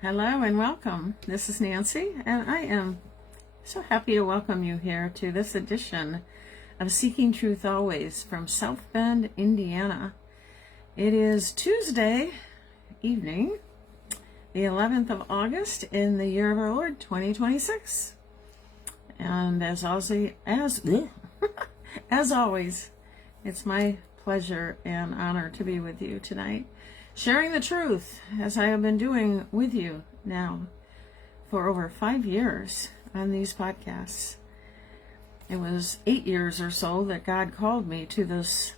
Hello and welcome. This is Nancy, and I am so happy to welcome you here to this edition of Seeking Truth Always from South Bend, Indiana. It is Tuesday evening, the 11th of August in the year of our Lord, 2026. And as always, it's my pleasure and honor to be with you tonight, sharing the truth as I have been doing with you now for over 5 years on these podcasts. It was 8 years or so that God called me to this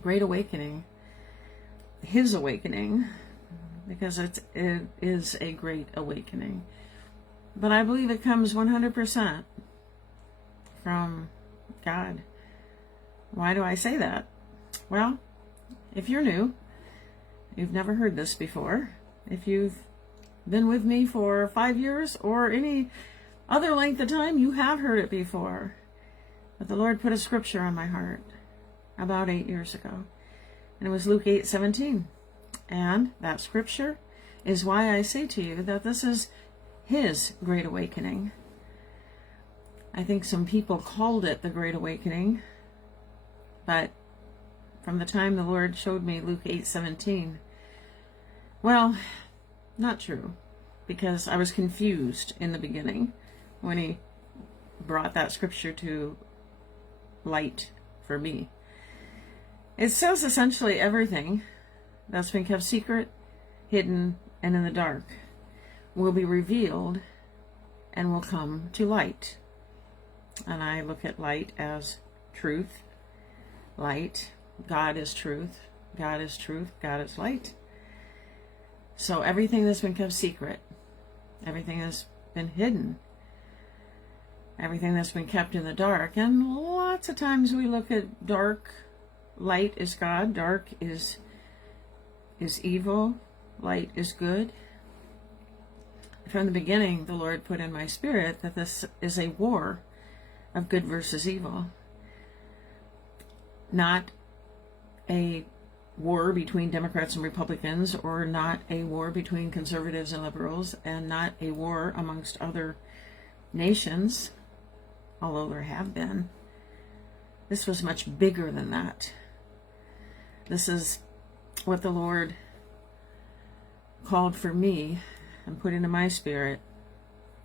great awakening, His awakening, because it is a great awakening. But I believe it comes 100% from God. Why do I say that? Well, if you're new, you've never heard this before. If you've been with me for 5 years or any other length of time, you have heard it before. But the Lord put a scripture on my heart about 8 years ago. And it was Luke 8:17. And that scripture is why I say to you that this is His Great Awakening. I think some people called it the Great Awakening, but from the time the Lord showed me Luke 8:17, well, not true, because I was confused in the beginning when He brought that scripture to light for me. It says essentially everything that's been kept secret, hidden, and in the dark will be revealed and will come to light. And I look at light as truth, light. God is truth. God is truth. God is light. So everything that's been kept secret, everything that's been hidden, everything that's been kept in the dark, and lots of times we look at dark, light is God, dark is evil, light is good. From the beginning, the Lord put in my spirit that this is a war of good versus evil. Not a war between Democrats and Republicans, or not a war between conservatives and liberals, and not a war amongst other nations, although there have been. This was much bigger than that. This is what the Lord called for me and put into my spirit,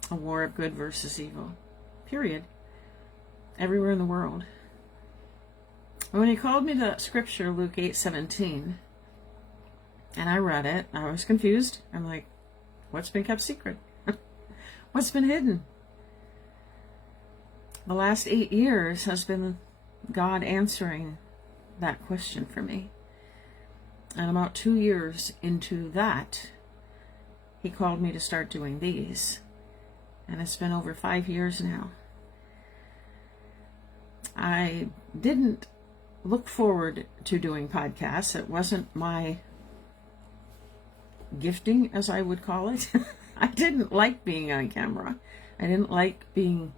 a war of good versus evil. Period. Everywhere in the world. And when He called me to that scripture, Luke 8:17, and I read it, I was confused. I'm like, what's been kept secret? What's been hidden? The last 8 years has been God answering that question for me. And about 2 years into that, He called me to start doing these. And it's been over 5 years now. I didn't look forward to doing podcasts. It wasn't my gifting, as I would call it. I didn't like being on camera. I didn't like being...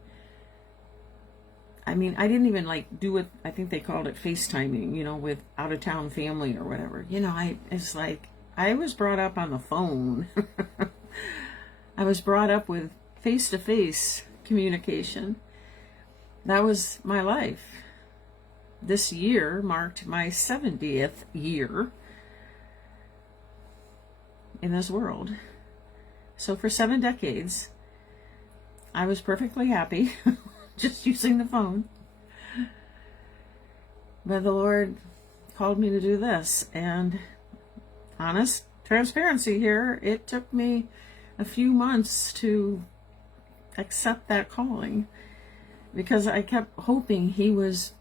I didn't even do it. I think they called it FaceTiming, with out-of-town family or whatever. It's like, I was brought up on the phone. I was brought up with face-to-face communication. That was my life. This year marked my 70th year in this world. So for 7 decades, I was perfectly happy just using the phone. But the Lord called me to do this, and honest transparency here, it took me a few months to accept that calling, because I kept hoping He was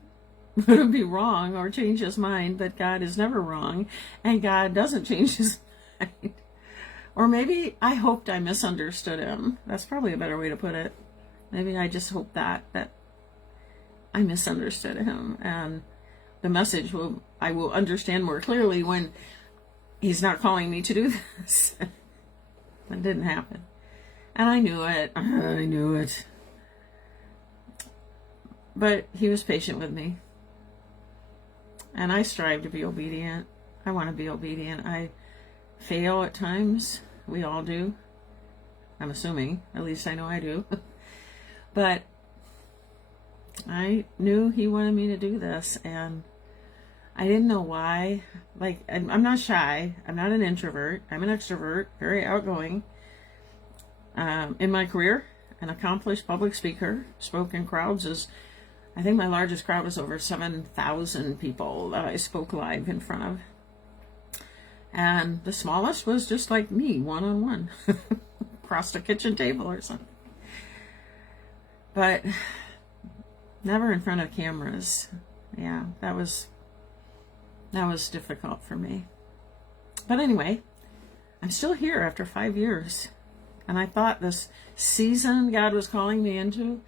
going to be wrong or change His mind, but God is never wrong, and God doesn't change His mind. Or maybe I hoped I misunderstood Him. That's probably a better way to put it. Maybe I just hoped that I misunderstood Him, and the message I will understand more clearly when He's not calling me to do this. That didn't happen. And I knew it. I knew it. But He was patient with me. And I strive to be obedient. I want to be obedient. I fail at times. We all do. I'm assuming. At least I know I do. But I knew he wanted me to do this, and I didn't know why. Like, I'm not shy. I'm not an introvert. I'm an extrovert, very outgoing. In my career, an accomplished public speaker, spoke in crowds. I think my largest crowd was over 7,000 people that I spoke live in front of. And the smallest was just like me, one-on-one, across the kitchen table or something. But never in front of cameras. Yeah, that was difficult for me. But anyway, I'm still here after 5 years. And I thought this season God was calling me into,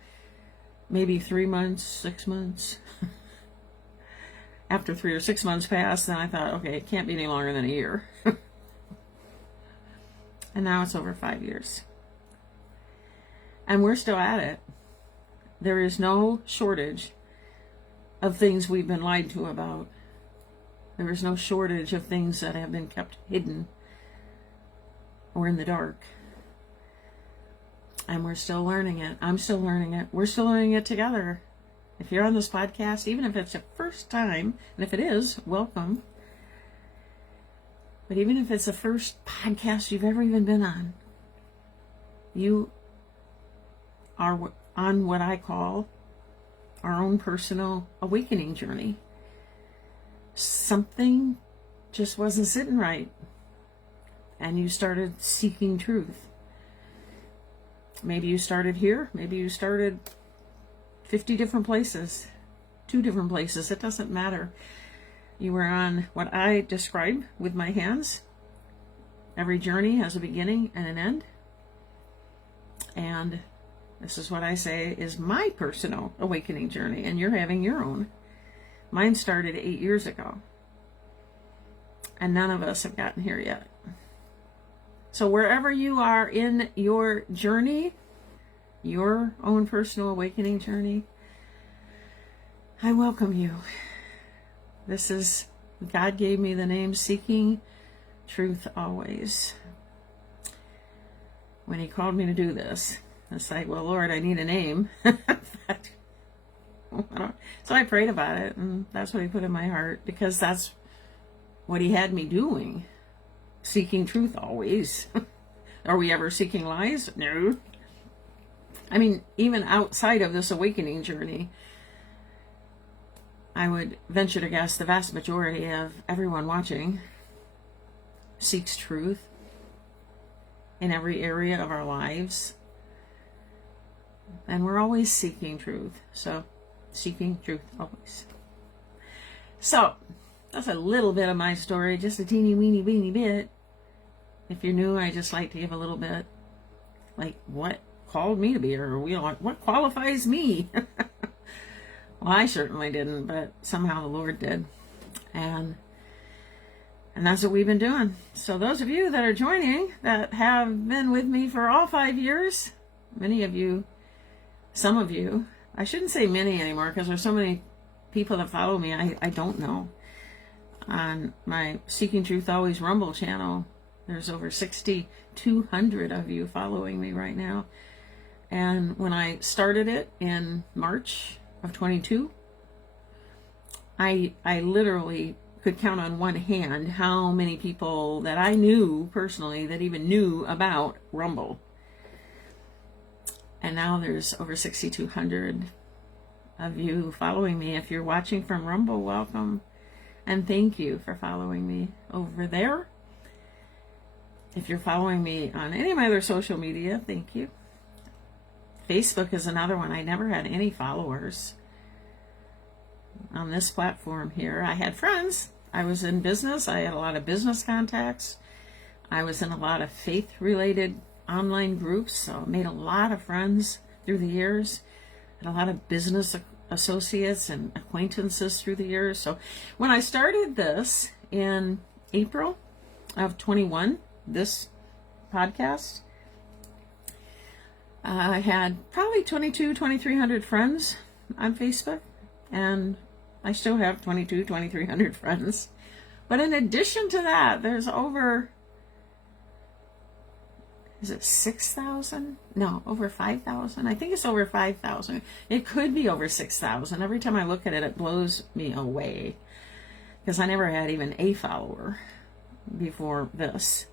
maybe 3 months, 6 months. After 3 or 6 months passed, then I thought, okay, it can't be any longer than a year. And now it's over 5 years. And we're still at it. There is no shortage of things we've been lied to about. There is no shortage of things that have been kept hidden or in the dark. And we're still learning it. I'm still learning it. We're still learning it together. If you're on this podcast, even if it's your first time, and if it is, welcome. But even if it's the first podcast you've ever even been on, you are on what I call our own personal awakening journey. Something just wasn't sitting right, and you started seeking truth. Maybe you started here, maybe you started 50 different places, 2 different places, it doesn't matter. You were on what I describe with my hands. Every journey has a beginning and an end. And this is what I say is my personal awakening journey, and you're having your own. Mine started 8 years ago, and none of us have gotten here yet. So wherever you are in your journey, your own personal awakening journey, I welcome you. This is, God gave me the name Seeking Truth Always. When he called me to do this, it's like, well, Lord, I need a name. So I prayed about it, and that's what he put in my heart, because that's what he had me doing. Seeking truth always. Are we ever seeking lies? No. I mean, even outside of this awakening journey, I would venture to guess the vast majority of everyone watching seeks truth in every area of our lives. And we're always seeking truth. So, seeking truth always. So, that's a little bit of my story, just a teeny weeny weeny bit. If you're new, I just like to give a little bit, like what called me to be here, or what qualifies me. Well, I certainly didn't, but somehow the Lord did. And that's what we've been doing. So those of you that are joining, that have been with me for all 5 years, many of you, some of you, I shouldn't say many anymore, because there's so many people that follow me I don't know. On my Seeking Truth Always Rumble channel, there's over 6,200 of you following me right now. And when I started it in March of 22, I literally could count on one hand how many people that I knew personally that even knew about Rumble. And now there's over 6,200 of you following me. If you're watching from Rumble, welcome. And thank you for following me over there. If you're following me on any of my other social media, thank you. Facebook is another one. I never had any followers on this platform here. I had friends. I was in business. I had a lot of business contacts. I was in a lot of faith-related online groups, so I made a lot of friends through the years. And a lot of business associates and acquaintances through the years. So when I started this in April of 21, this podcast, I had probably 2,300 friends on Facebook, and I still have 2,300 friends. But in addition to that, there's over is it 6,000? No, over 5,000. I think it's over 5,000. It could be over 6,000. Every time I look at it, it blows me away, because I never had even a follower before this.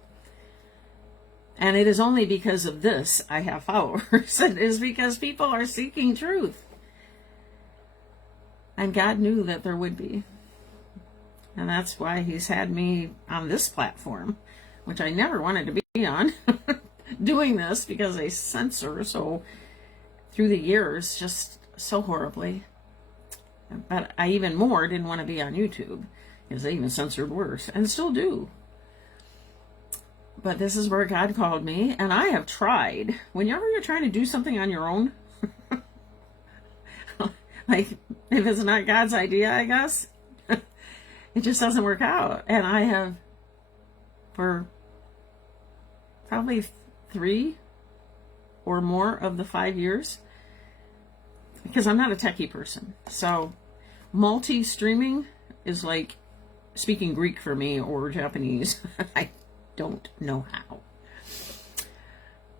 And it is only because of this I have followers. It is because people are seeking truth. And God knew that there would be. And that's why he's had me on this platform, which I never wanted to be on, doing this because they censor so through the years, just so horribly. But I even more didn't want to be on YouTube, because they even censored worse, and still do. But this is where God called me, and I have tried. Whenever you're trying to do something on your own, like if it's not God's idea, I guess, it just doesn't work out. And I have, for probably 3 or more of the 5 years, because I'm not a techie person. So multi-streaming is like speaking Greek for me, or Japanese. I don't know how.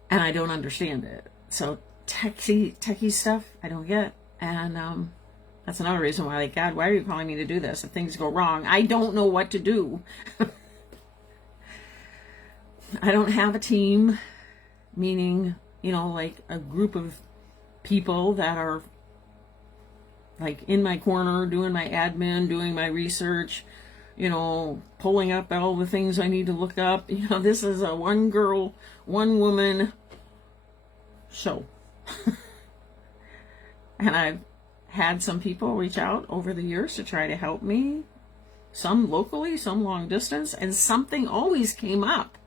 And I don't understand it. So techie stuff, I don't get. And that's another reason why, like, God, why are you calling me to do this? If things go wrong, I don't know what to do. I don't have a team, meaning, you know, like a group of people that are like in my corner, doing my admin, doing my research, you know, pulling up all the things I need to look up. You know, this is a one girl, one woman show. And I've had some people reach out over the years to try to help me, some locally, some long distance, and something always came up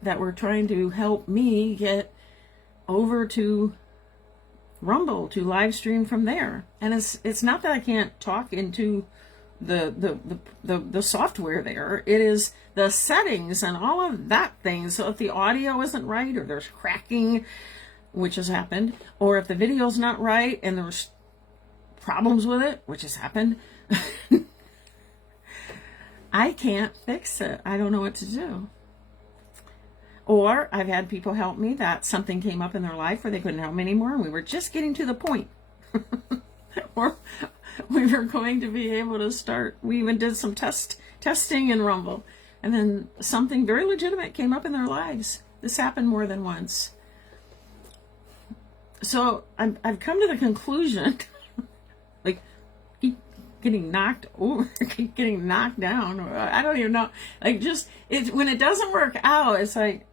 that were trying to help me get over to Rumble, to live stream from there. And it's not that I can't talk into the software there. It is the settings and all of that thing. So if the audio isn't right, or there's cracking, which has happened, or if the video's not right and there's problems with it, which has happened, I can't fix it. I don't know what to do. Or I've had people help me that something came up in their life where they couldn't help me anymore, and we were just getting to the point or we were going to be able to start. We even did some testing in Rumble, and then something very legitimate came up in their lives. This happened more than once. So I've come to the conclusion, like, keep getting knocked over, keep getting knocked down. I don't even know. Like, just when it doesn't work out, it's like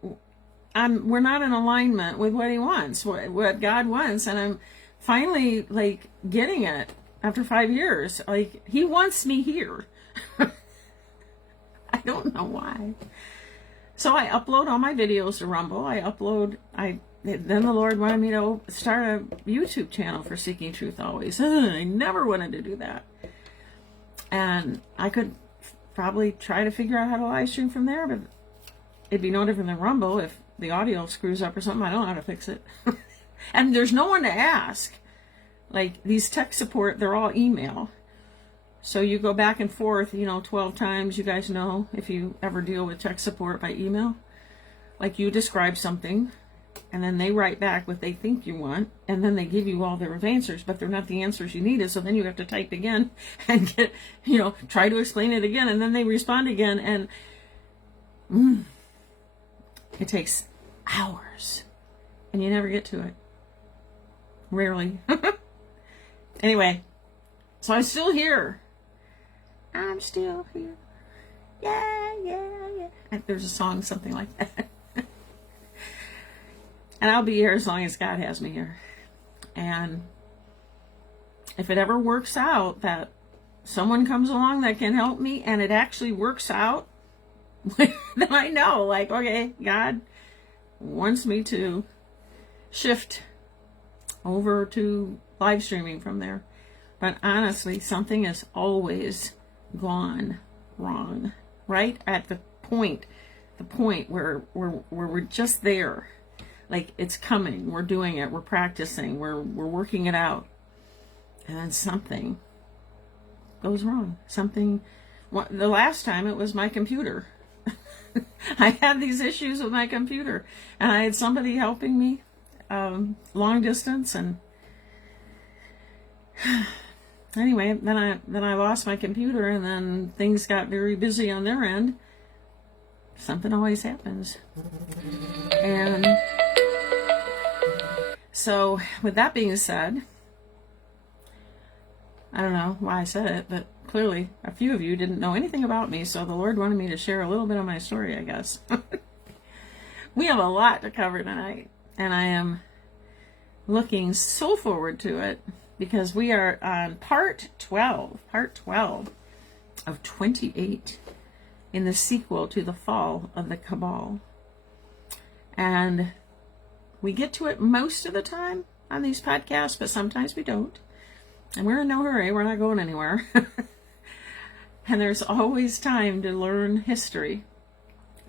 we're not in alignment with what he wants, what God wants, and I'm finally like getting it after 5 years. Like, he wants me here. I don't know why. So I upload all my videos to Rumble. Then the Lord wanted me to start a YouTube channel for Seeking Truth Always. I never wanted to do that. And I could probably try to figure out how to live stream from there, but it'd be no different than Rumble. If the audio screws up or something, I don't know how to fix it. And there's no one to ask. Like, these tech support, they're all email. So you go back and forth, 12 times. You guys know, if you ever deal with tech support by email, like, you describe something, and then they write back what they think you want, and then they give you all their answers, but they're not the answers you needed, so then you have to type again and get, try to explain it again, and then they respond again, and it takes hours, and you never get to it. Rarely. Anyway, so I'm still here. I'm still here. Yeah, yeah, yeah. There's a song, something like that. And I'll be here as long as God has me here. And if it ever works out that someone comes along that can help me, and it actually works out, then I know, like, okay, God wants me to shift over to live streaming from there. But honestly, something has always gone wrong, right at the point where we're just there. Like, it's coming, we're doing it, we're practicing, we're working it out, and then something goes wrong. The last time it was my computer. I had these issues with my computer, and I had somebody helping me long distance, and anyway, then I lost my computer, and then things got very busy on their end. Something always happens. And so, with that being said, I don't know why I said it, but clearly a few of you didn't know anything about me, so the Lord wanted me to share a little bit of my story, I guess. We have a lot to cover tonight, and I am looking so forward to it, because we are on part 12 of 28 in the sequel to The Fall of the Cabal. And we get to it most of the time on these podcasts, but sometimes we don't. And we're in no hurry. We're not going anywhere. And there's always time to learn history,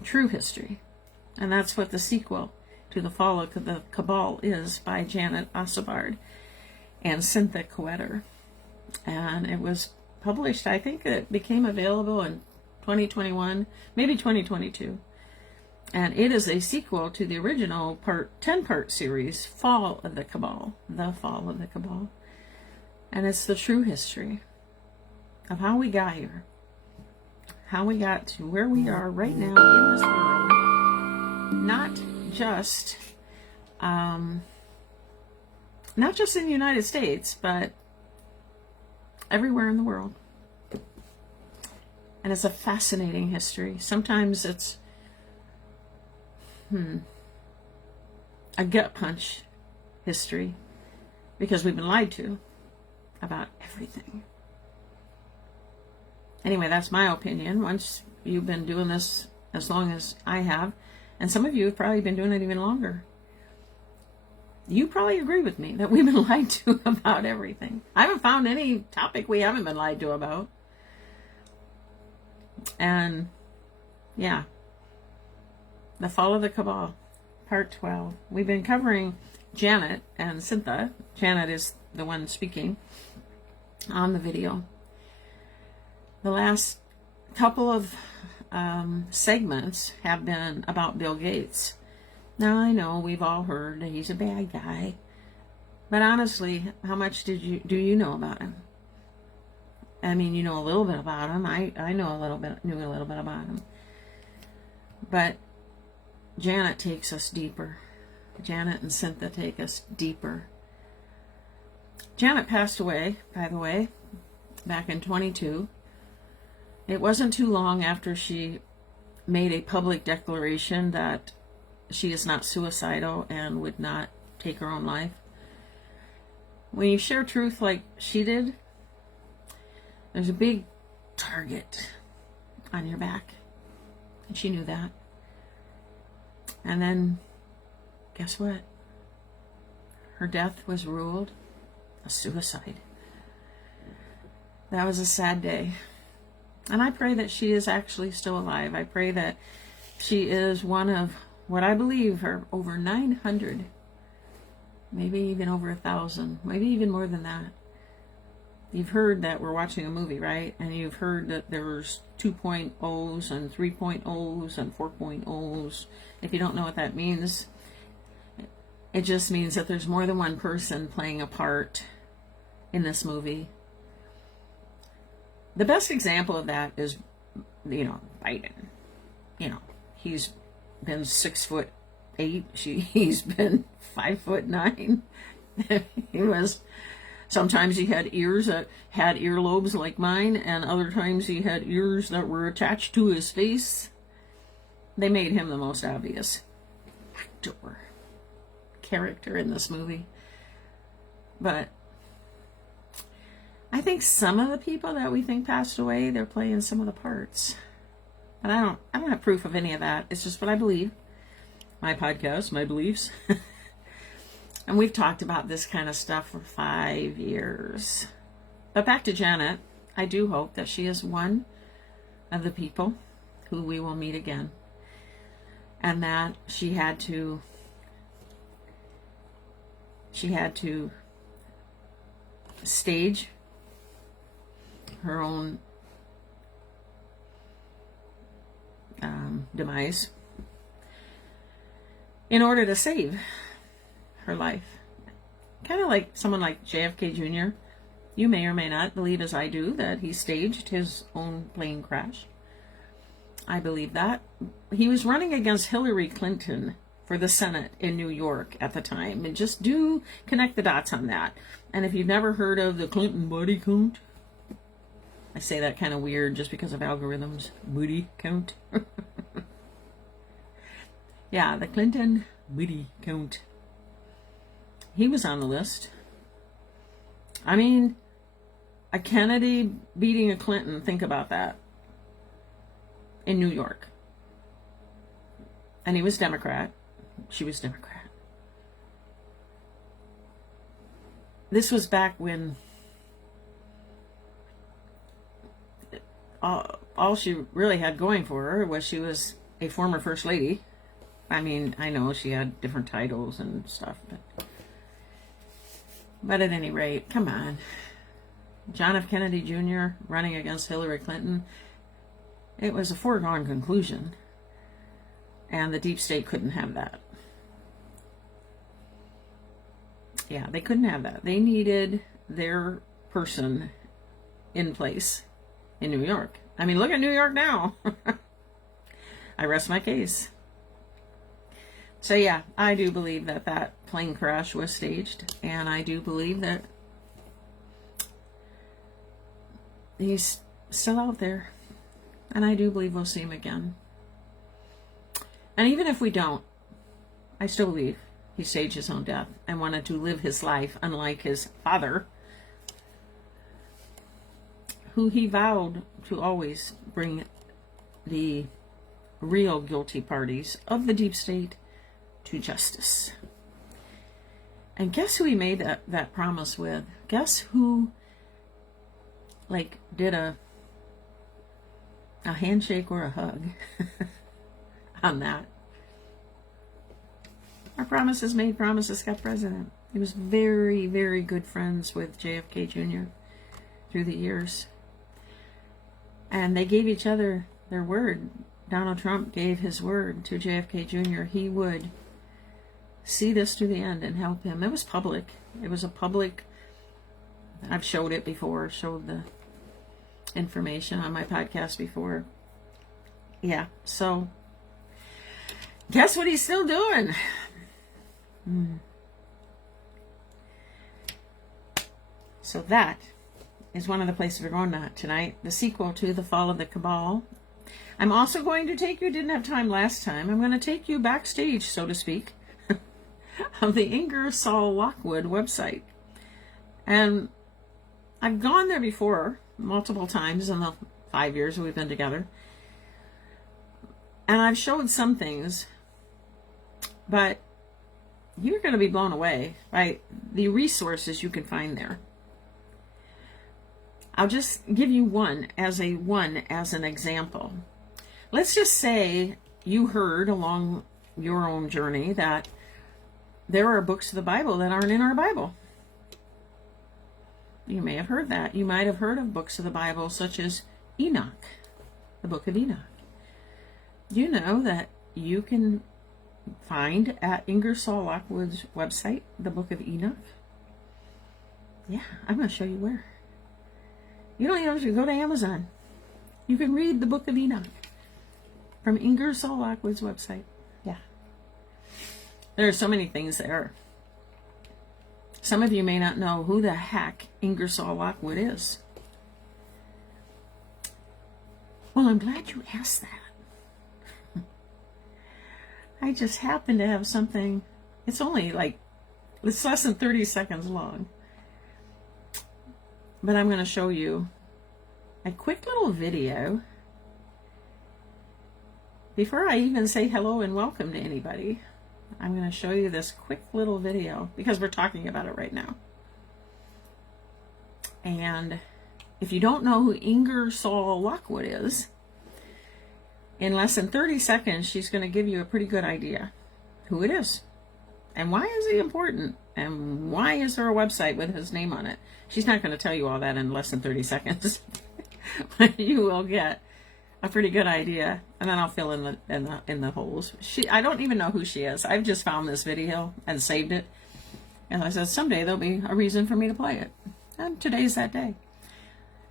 true history. And that's what the sequel to The Fall of the Cabal is, by Janet Osabard and Cynthia Coetter. And it was published, I think it became available in 2021, maybe 2022. And it is a sequel to the original 10-part series, Fall of the Cabal, The Fall of the Cabal. And it's the true history of how we got here, how we got to where we are right now in this world. Not just in the United States, but everywhere in the world. And it's a fascinating history. Sometimes it's a gut punch history, because we've been lied to about everything. Anyway, that's my opinion. Once you've been doing this as long as I have, and some of you have probably been doing it even longer, you probably agree with me that we've been lied to about everything. I haven't found any topic we haven't been lied to about. And yeah, The Fall of the Cabal, part 12. We've been covering Janet and Cynthia. Janet is the one speaking on the video. The last couple of segments have been about Bill Gates. Now, I know we've all heard that he's a bad guy, but honestly, how much do you know about him? I mean, you know a little bit about him. I knew a little bit about him. But Janet takes us deeper. Janet and Cynthia take us deeper. Janet passed away, by the way, back in 22. It wasn't too long after she made a public declaration that she is not suicidal and would not take her own life. When you share truth like she did, there's a big target on your back. And she knew that. And then, guess what? Her death was ruled a suicide. That was a sad day. And I pray that she is actually still alive. I pray that she is one of what I believe are over 900, maybe even over 1,000, maybe even more than that. You've heard that we're watching a movie, right? And you've heard that there's 2.0s and 3.0s and 4.0s. If you don't know what that means, it just means that there's more than one person playing a part in this movie. The best example of that is, Biden. He's been 6'8". He's been 5'9". He was. Sometimes he had ears that had earlobes like mine, and other times he had ears that were attached to his face. They made him the most obvious character in this movie. But I think some of the people that we think passed away, they're playing some of the parts. But I don't have proof of any of that. It's just what I believe. My podcast, my beliefs. And we've talked about this kind of stuff for 5 years. But back to Janet, I do hope that she is one of the people who we will meet again. And that she had to stage her own demise in order to save her life. Kind of like someone like JFK Jr. You may or may not believe, as I do, that he staged his own plane crash. I believe that. He was running against Hillary Clinton for the Senate in New York at the time. And just do connect the dots on that. And if you've never heard of the Clinton body count, I say that kind of weird just because of algorithms. Booty count. Yeah, the Clinton booty count. He was on the list. I mean, a Kennedy beating a Clinton, think about that. In New York. And he was Democrat. She was Democrat. This was back when all she really had going for her was she was a former First Lady. I mean, I know she had different titles and stuff, but at any rate, come on. John F. Kennedy Jr. running against Hillary Clinton, it was a foregone conclusion. And the deep state couldn't have that. Yeah, they couldn't have that. They needed their person in place in New York. I mean, look at New York now. I rest my case. So yeah, I do believe that that plane crash was staged, and I do believe that he's still out there, and I do believe we'll see him again. And even if we don't, I still believe he staged his own death and wanted to live his life unlike his father, who he vowed to always bring the real guilty parties of the deep state to justice. And guess who he made that promise with? Guess who did a handshake or a hug on that? Our promises made, promises kept president. He was very, very good friends with JFK Jr. through the years. And they gave each other their word. Donald Trump gave his word to JFK Jr. He would see this to the end and help him. It was public. It was a public, I've showed it before, showed the information on my podcast before. Yeah, so guess what he's still doing? So that is one of the places we're going to tonight. The sequel to The Fall of the Cabal. I'm also going to take you, didn't have time last time, I'm going to take you backstage, so to speak, of the Ingersoll Lockwood website. And I've gone there before, multiple times in the 5 years we've been together. And I've showed some things, but you're going to be blown away by the resources you can find there. I'll just give you one as an example. Let's just say you heard along your own journey that there are books of the Bible that aren't in our Bible. You may have heard that. You might have heard of books of the Bible such as Enoch, the book of Enoch. Do you know that you can find at Ingersoll Lockwood's website the book of Enoch? Yeah, I'm going to show you where. You don't even have to go to Amazon. You can read the book of Enoch from Ingersoll Lockwood's website. Yeah. There are so many things there. Some of you may not know who the heck Ingersoll Lockwood is. Well, I'm glad you asked that. I just happen to have something. It's only it's less than 30 seconds long. But I'm going to show you a quick little video before I even say hello and welcome to anybody. I'm going to show you this quick little video because we're talking about it right now. And if you don't know who Ingersoll Lockwood is, in less than 30 seconds, she's going to give you a pretty good idea who it is. And why is he important? And why is there a website with his name on it? She's not going to tell you all that in less than 30 seconds. But you will get a pretty good idea, and then I'll fill in the holes. I don't even know who she is. I've just found this video and saved it, and I said someday there'll be a reason for me to play it, and today's that day.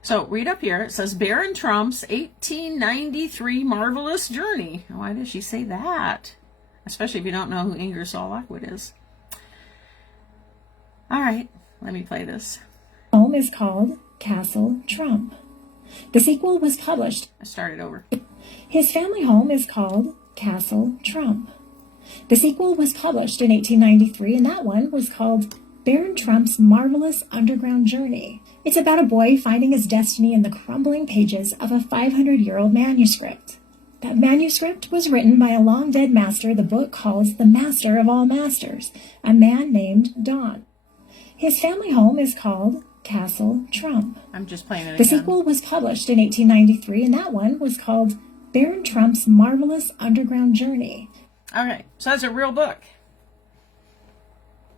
So read up here. It says Barron Trump's 1893 marvelous journey. Why does she say that? Especially if you don't know who Ingersoll Lockwood is. All right, let me play this. Home is called Castle Trump. The sequel was published. I started over. His family home is called Castle Trump. The sequel was published in 1893, and that one was called Barron Trump's Marvelous Underground Journey. It's about a boy finding his destiny in the crumbling pages of a 500-year-old manuscript. That manuscript was written by a long-dead master the book calls the master of all masters, a man named Don. His family home is called Castle Trump. I'm just playing it again. The sequel was published in 1893, and that one was called Barron Trump's Marvelous Underground Journey. Okay, so that's a real book.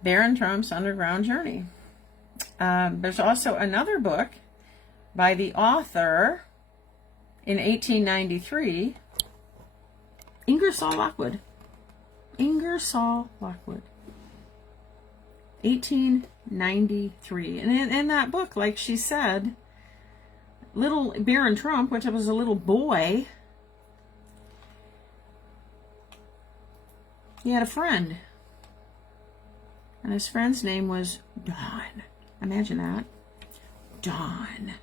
Barron Trump's Underground Journey. There's also another book by the author in 1893, Ingersoll Lockwood. Ingersoll Lockwood. 1893. And in that book, like she said, little Barron Trump, which was a little boy, he had a friend. And his friend's name was Don. Imagine that. Don.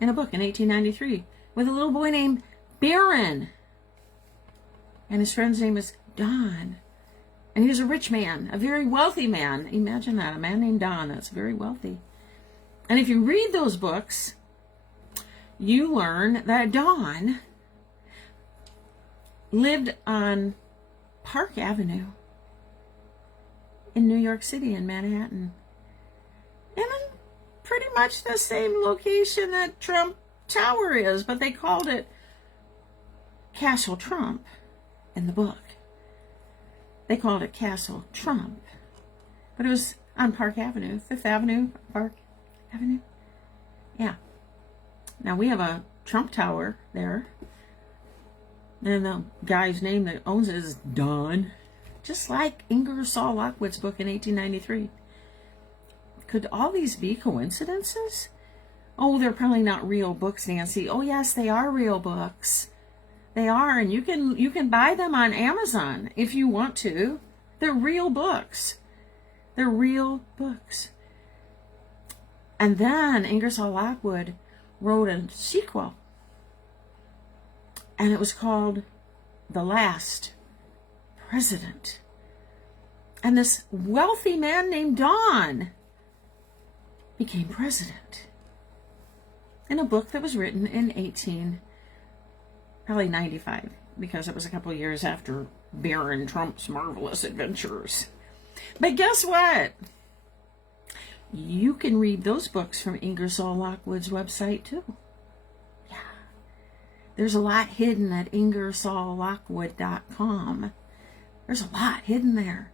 In a book in 1893 with a little boy named Barron. And his friend's name was Don. And he was a rich man, a very wealthy man. Imagine that, a man named Don that's very wealthy. And if you read those books, you learn that Don lived on Park Avenue in New York City, in Manhattan. And in pretty much the same location that Trump Tower is, but they called it Castle Trump in the book. They called it Castle Trump. But it was on Park Avenue, Fifth Avenue, Park Avenue. Yeah. Now we have a Trump Tower there. And the guy's name that owns it is Don. Just like Ingersoll Lockwood's book in 1893. Could all these be coincidences? Oh, they're probably not real books, Nancy. Oh, yes, they are real books. They are, and you can buy them on Amazon if you want to. They're real books. They're real books. And then Ingersoll Lockwood wrote a sequel. And it was called The Last President. And this wealthy man named Don became president in a book that was written in 1895, because it was a couple of years after Barron Trump's marvelous adventures. But guess what? You can read those books from Ingersoll Lockwood's website too. Yeah. There's a lot hidden at IngersollLockwood.com. There's a lot hidden there.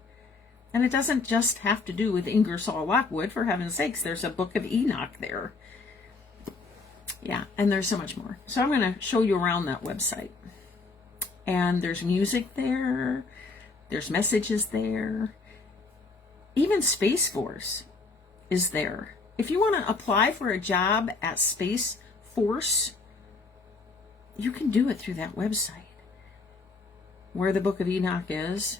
And it doesn't just have to do with Ingersoll Lockwood. For heaven's sakes, there's a book of Enoch there. Yeah, and there's so much more. So I'm going to show you around that website. And there's music there. There's messages there. Even Space Force is there. If you want to apply for a job at Space Force, you can do it through that website. Where the Book of Enoch is,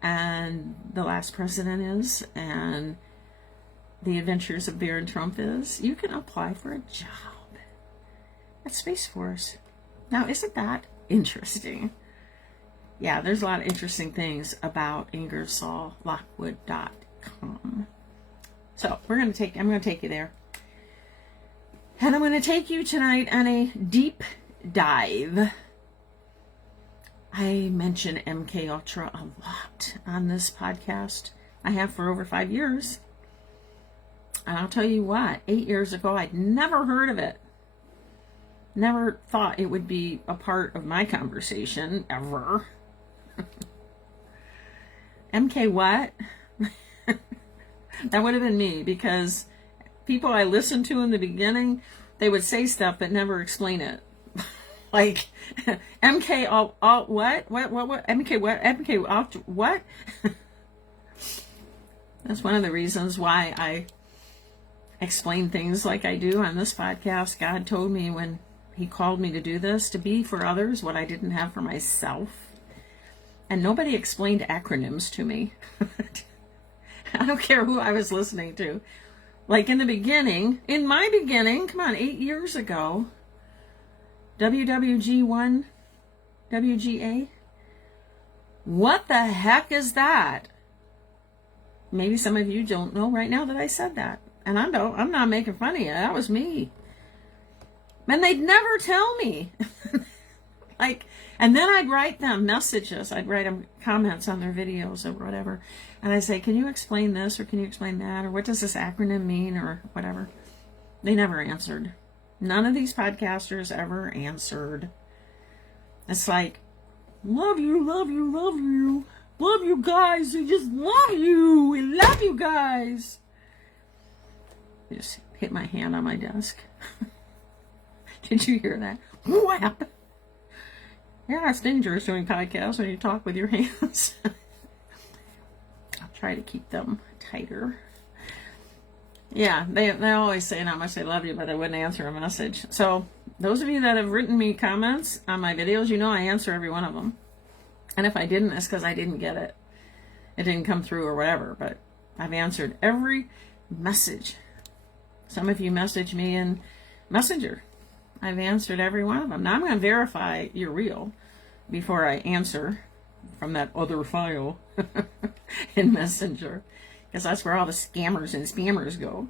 and The Last President is, and The Adventures of Barron Trump is. You can apply for a job at Space Force. Now, isn't that interesting? Yeah, there's a lot of interesting things about IngersollLockwood.com. So I'm going to take you there. And I'm going to take you tonight on a deep dive. I mention MK Ultra a lot on this podcast. I have for over 5 years. And I'll tell you what, 8 years ago, I'd never heard of it. Never thought it would be a part of my conversation, ever. MK what? That would have been me, because people I listened to in the beginning, they would say stuff but never explain it. Like, MK all what? What? MK what? MK what? That's one of the reasons why I explain things like I do on this podcast. God told me when he called me to do this, to be for others what I didn't have for myself. And nobody explained acronyms to me. I don't care who I was listening to. Like in my beginning, come on, 8 years ago, WWG1, WGA. What the heck is that? Maybe some of you don't know right now that I said that. And I'm not making fun of you. That was me. And they'd never tell me. And then I'd write them messages. I'd write them comments on their videos or whatever. And I'd say, can you explain this or can you explain that? Or what does this acronym mean or whatever? They never answered. None of these podcasters ever answered. It's like, love you, love you, love you. Love you guys. We just love you. We love you guys. I just hit my hand on my desk. Did you hear that? Whap. Yeah, it's dangerous doing podcasts when you talk with your hands. I'll try to keep them tighter. Yeah, they always say how much they love you, but they wouldn't answer a message. So those of you that have written me comments on my videos, you know I answer every one of them. And if I didn't, it's because I didn't get it. It didn't come through or whatever, but I've answered every message. Some of you message me in Messenger. I've answered every one of them. Now I'm going to verify you're real before I answer from that other file in Messenger, because that's where all the scammers and spammers go.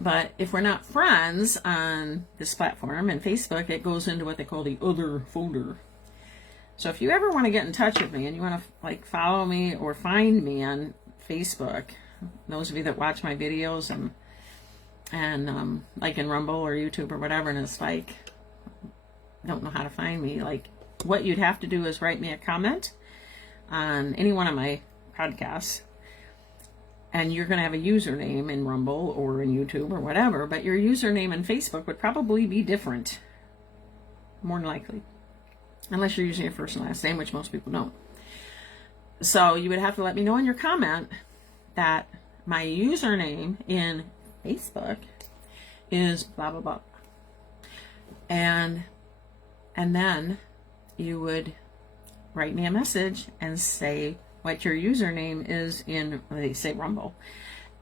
But if we're not friends on this platform and Facebook, it goes into what they call the other folder. So if you ever want to get in touch with me and you want to follow me or find me on Facebook, those of you that watch my videos and like in Rumble or YouTube or whatever, and it's like, don't know how to find me, what you'd have to do is write me a comment on any one of my podcasts, and you're going to have a username in Rumble or in YouTube or whatever, but your username in Facebook would probably be different, more than likely, unless you're using your first and last name, which most people don't. So you would have to let me know in your comment that my username in Facebook is blah blah blah, and then you would write me a message and say what your username is in, they say Rumble,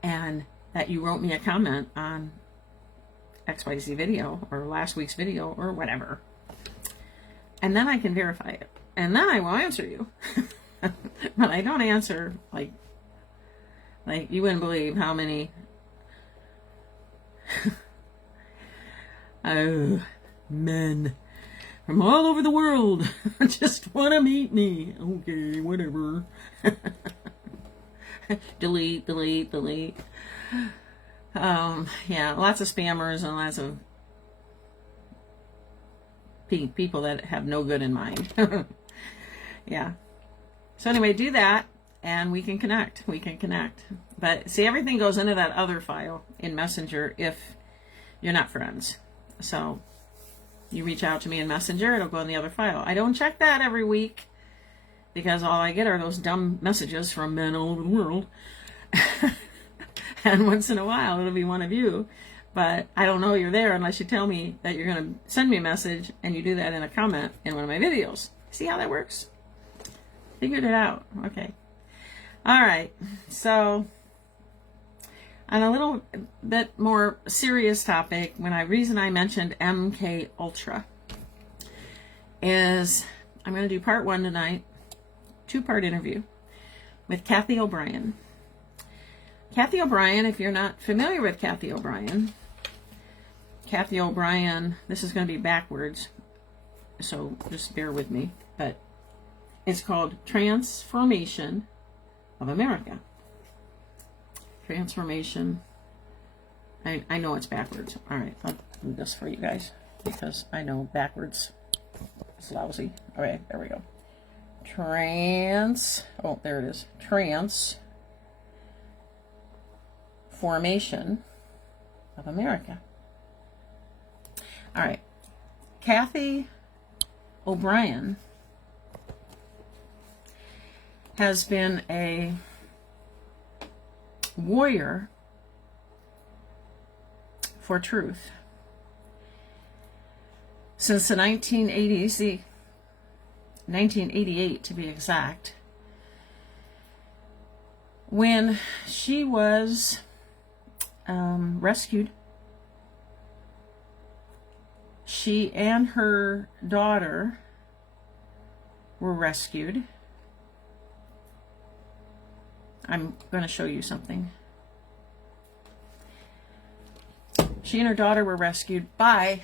and that you wrote me a comment on XYZ video or last week's video or whatever, and then I can verify it, and then I will answer you. But I don't answer like you wouldn't believe how many men from all over the world just want to meet me. Okay, whatever. delete. Yeah, lots of spammers and lots of people that have no good in mind. Yeah. So anyway, do that and we can connect. But see, everything goes into that other file in Messenger if you're not friends. So you reach out to me in Messenger, it'll go in the other file. I don't check that every week because all I get are those dumb messages from men all over the world. And once in a while it'll be one of you, but I don't know you're there unless you tell me that you're going to send me a message, and you do that in a comment in one of my videos. See how that works? Figured it out. Okay. All right. So on a little bit more serious topic, reason I mentioned MK Ultra is I'm going to do part 1 tonight, 2-part interview with Cathy O'Brien. Cathy O'Brien, if you're not familiar with Cathy O'Brien, this is going to be backwards, so just bear with me, but it's called Transformation of America. Transformation. I know it's backwards. All right, I'll do this for you guys because I know backwards is lousy. All right, there we go. Oh, there it is. Transformation of America. All right. Cathy O'Brien has been a warrior for truth since the 1980s, the 1988 to be exact, when she was rescued. She and her daughter were rescued. I'm going to show you something. She and her daughter were rescued by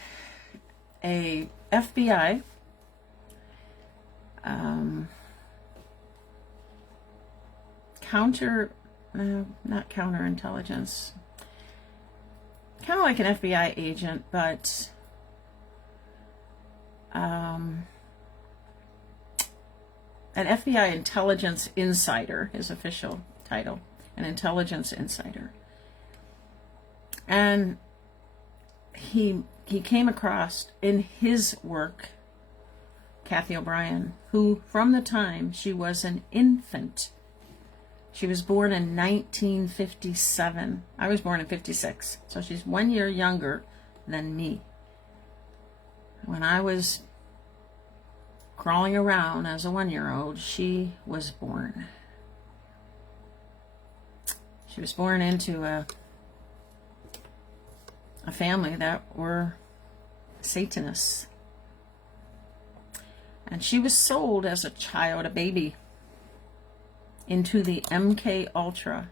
a FBI not counterintelligence, kind of like an FBI agent, but an FBI intelligence insider, his official title, an intelligence insider. And he came across in his work Cathy O'Brien, who from the time she was an infant, she was born in 1957. I was born in 56, so she's 1 year younger than me. When I was crawling around as a 1-year-old, she was born. She was born into a family that were Satanists. And she was sold as a child, a baby, into the MK Ultra,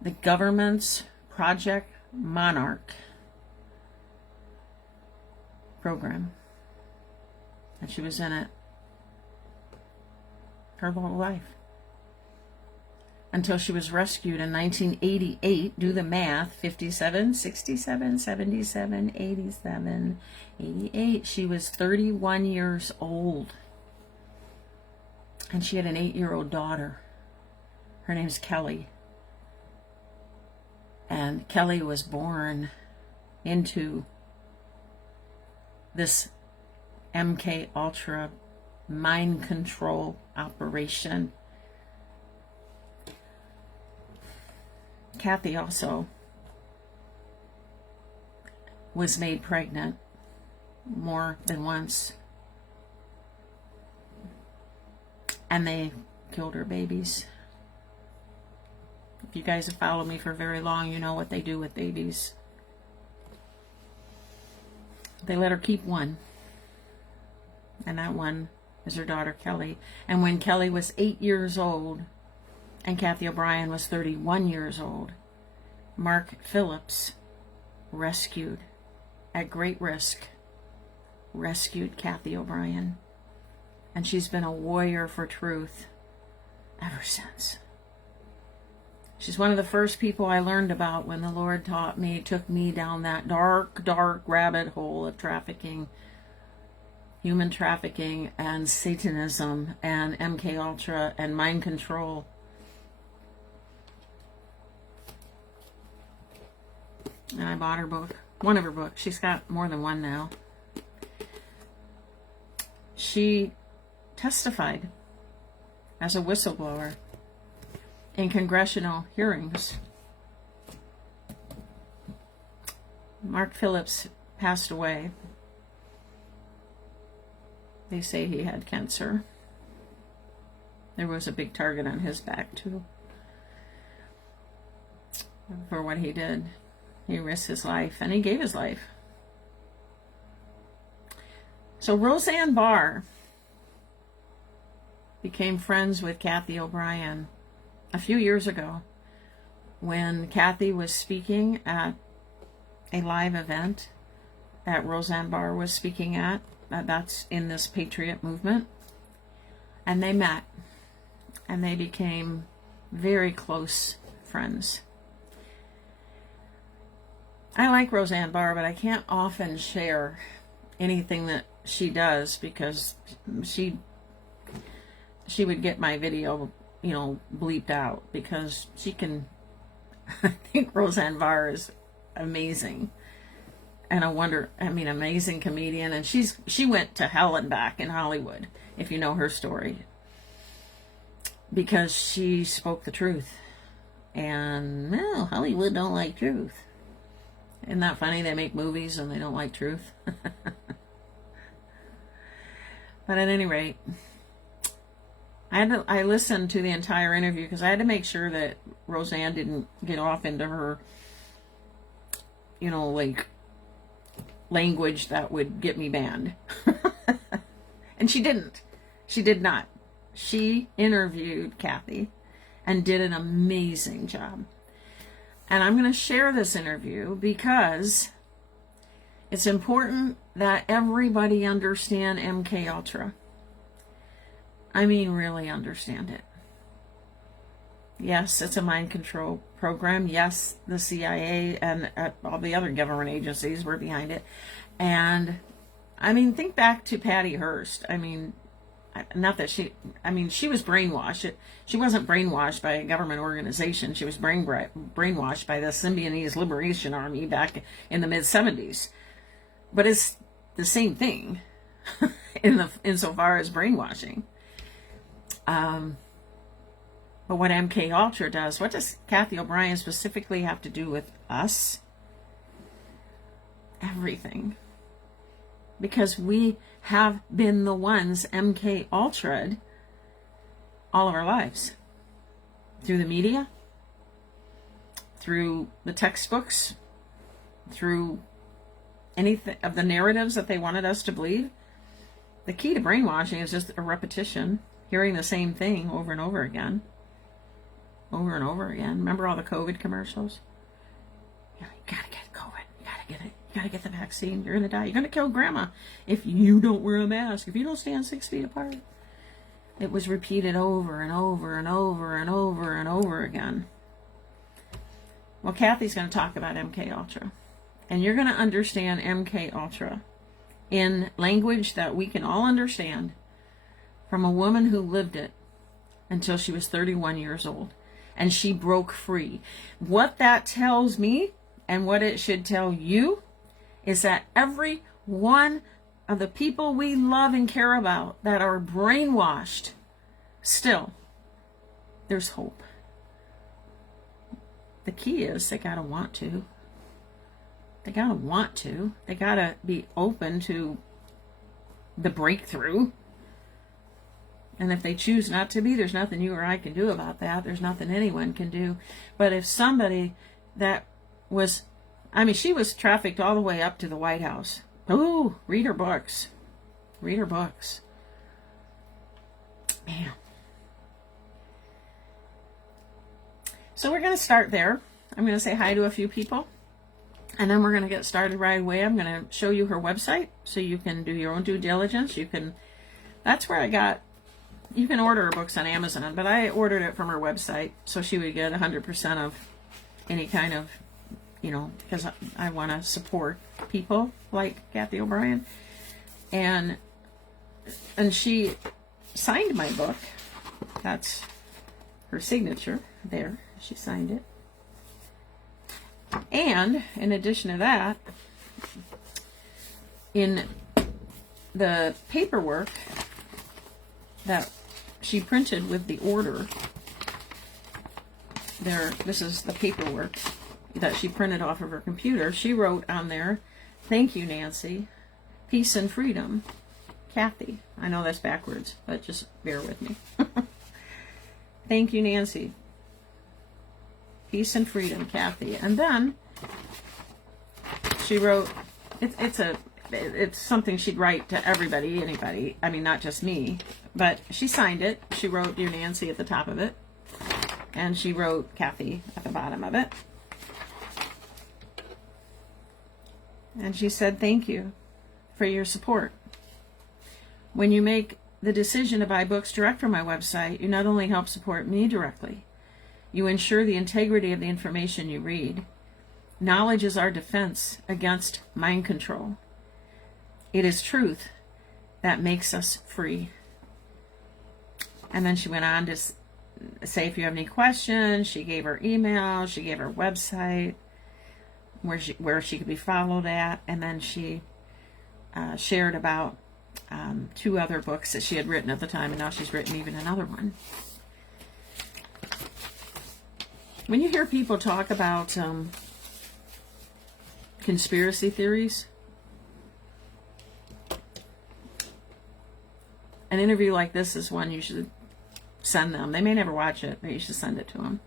the government's Project Monarch program. And she was in it her whole life. Until she was rescued in 1988. Do the math. 57, 67, 77, 87, 88. She was 31 years old. And she had an 8-year-old daughter. Her name's Kelly. And Kelly was born into this MK Ultra mind control operation. Cathy also was made pregnant more than once. And they killed her babies. If you guys have followed me for very long, you know what they do with babies. They let her keep one. And that one is her daughter, Kelly. And when Kelly was 8 years old, and Cathy O'Brien was 31 years old, Mark Phillips rescued, at great risk, rescued Cathy O'Brien. And she's been a warrior for truth ever since. She's one of the first people I learned about when the Lord taught me, took me down that dark, dark rabbit hole of trafficking, human trafficking, and Satanism, and MK Ultra, and mind control. And I bought her book, one of her books. She's got more than one now. She testified as a whistleblower in congressional hearings. Mark Phillips passed away. They say he had cancer. There was a big target on his back too for what he did. He risked his life, and he gave his life. So Roseanne Barr became friends with Cathy O'Brien a few years ago when Cathy was speaking at a live event that Roseanne Barr was speaking at. That's in this Patriot movement. And they met, and they became very close friends. I like Roseanne Barr, but I can't often share anything that she does because she would get my video, bleeped out because she can. I think Roseanne Barr is amazing. and amazing comedian. And she went to hell and back in Hollywood, if you know her story, because she spoke the truth. And no, Hollywood don't like truth. Isn't that funny? They make movies and they don't like truth. But at any rate, I listened to the entire interview because I had to make sure that Roseanne didn't get off into her, like language that would get me banned. And she didn't. She did not. She interviewed Cathy and did an amazing job. And I'm going to share this interview because it's important that everybody understand MK Ultra. I mean, really understand it. Yes, it's a mind control program. Yes, the CIA and all the other government agencies were behind it. And, think back to Patty Hearst. Not that she was brainwashed. She wasn't brainwashed by a government organization. She was brainwashed by the Symbionese Liberation Army back in the mid-70s. But it's the same thing insofar as brainwashing. But what MK Ultra does, what does Cathy O'Brien specifically have to do with us? Everything. Because we have been the ones MK Ultra'd all of our lives. Through the media, through the textbooks, through anything of the narratives that they wanted us to believe. The key to brainwashing is just a repetition, hearing the same thing over and over again. Over and over again. Remember all the COVID commercials? You gotta get COVID. You gotta get it. You gotta get the vaccine. You're gonna die. You're gonna kill grandma if you don't wear a mask. If you don't stand 6 feet apart. It was repeated over and over and over and over and over again. Well, Cathy's going to talk about MK Ultra. And you're going to understand MK Ultra in language that we can all understand from a woman who lived it until she was 31 years old. And she broke free. What that tells me and what it should tell you is that every one of the people we love and care about that are brainwashed, still, there's hope. The key is they gotta want to. They gotta want to. They gotta be open to the breakthrough. And if they choose not to be, there's nothing you or I can do about that. There's nothing anyone can do. But if somebody that was, she was trafficked all the way up to the White House. Oh, read her books. Read her books. Man. So we're going to start there. I'm going to say hi to a few people. And then we're going to get started right away. I'm going to show you her website so you can do your own due diligence. That's where you can order her books on Amazon, but I ordered it from her website so she would get 100% of any kind of, because I want to support people like Cathy O'Brien. And she signed my book. That's her signature there. She signed it. And in addition to that, in the paperwork that she printed with the order, this is the paperwork that she printed off of her computer. She wrote on there, "Thank you, Nancy. Peace and freedom, Cathy." I know that's backwards, but just bear with me. Thank you, Nancy. Peace and freedom, Cathy. And then she wrote, it's something she'd write to everybody, anybody. Not just me, but she signed it. She wrote "Dear Nancy" at the top of it, and she wrote Cathy at the bottom of it. And she said, "Thank you for your support. When you make the decision to buy books direct from my website, you not only help support me directly, you ensure the integrity of the information you read. Knowledge is our defense against mind control. It is truth that makes us free." And then she went on to say if you have any questions, she gave her email, she gave her website. where she could be followed at, and then she shared about 2 other books that she had written at the time, and now she's written even another one. When you hear people talk about conspiracy theories, an interview like this is one you should send them. They may never watch it, but you should send it to them.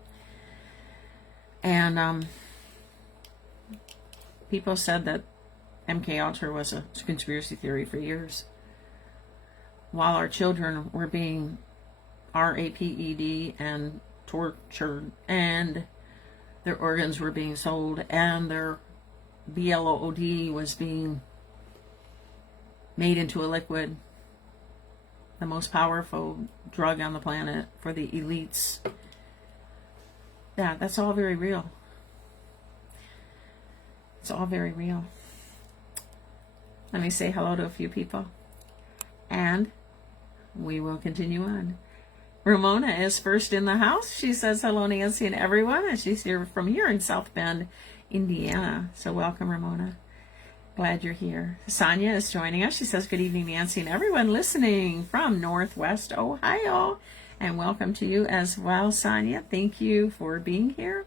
And people said that MK Ultra was a conspiracy theory for years, while our children were being raped and tortured, and their organs were being sold, and their BLOD was being made into a liquid, the most powerful drug on the planet for the elites. Yeah, that's all very real. It's all very real. Let me say hello to a few people, and we will continue on. Ramona is first in the house. She says hello, Nancy, and everyone, and she's here from here in South Bend, Indiana. So welcome, Ramona. Glad you're here. Sonia is joining us. She says, good evening, Nancy, and everyone listening from Northwest Ohio. And welcome to you as well, Sonia. Thank you for being here.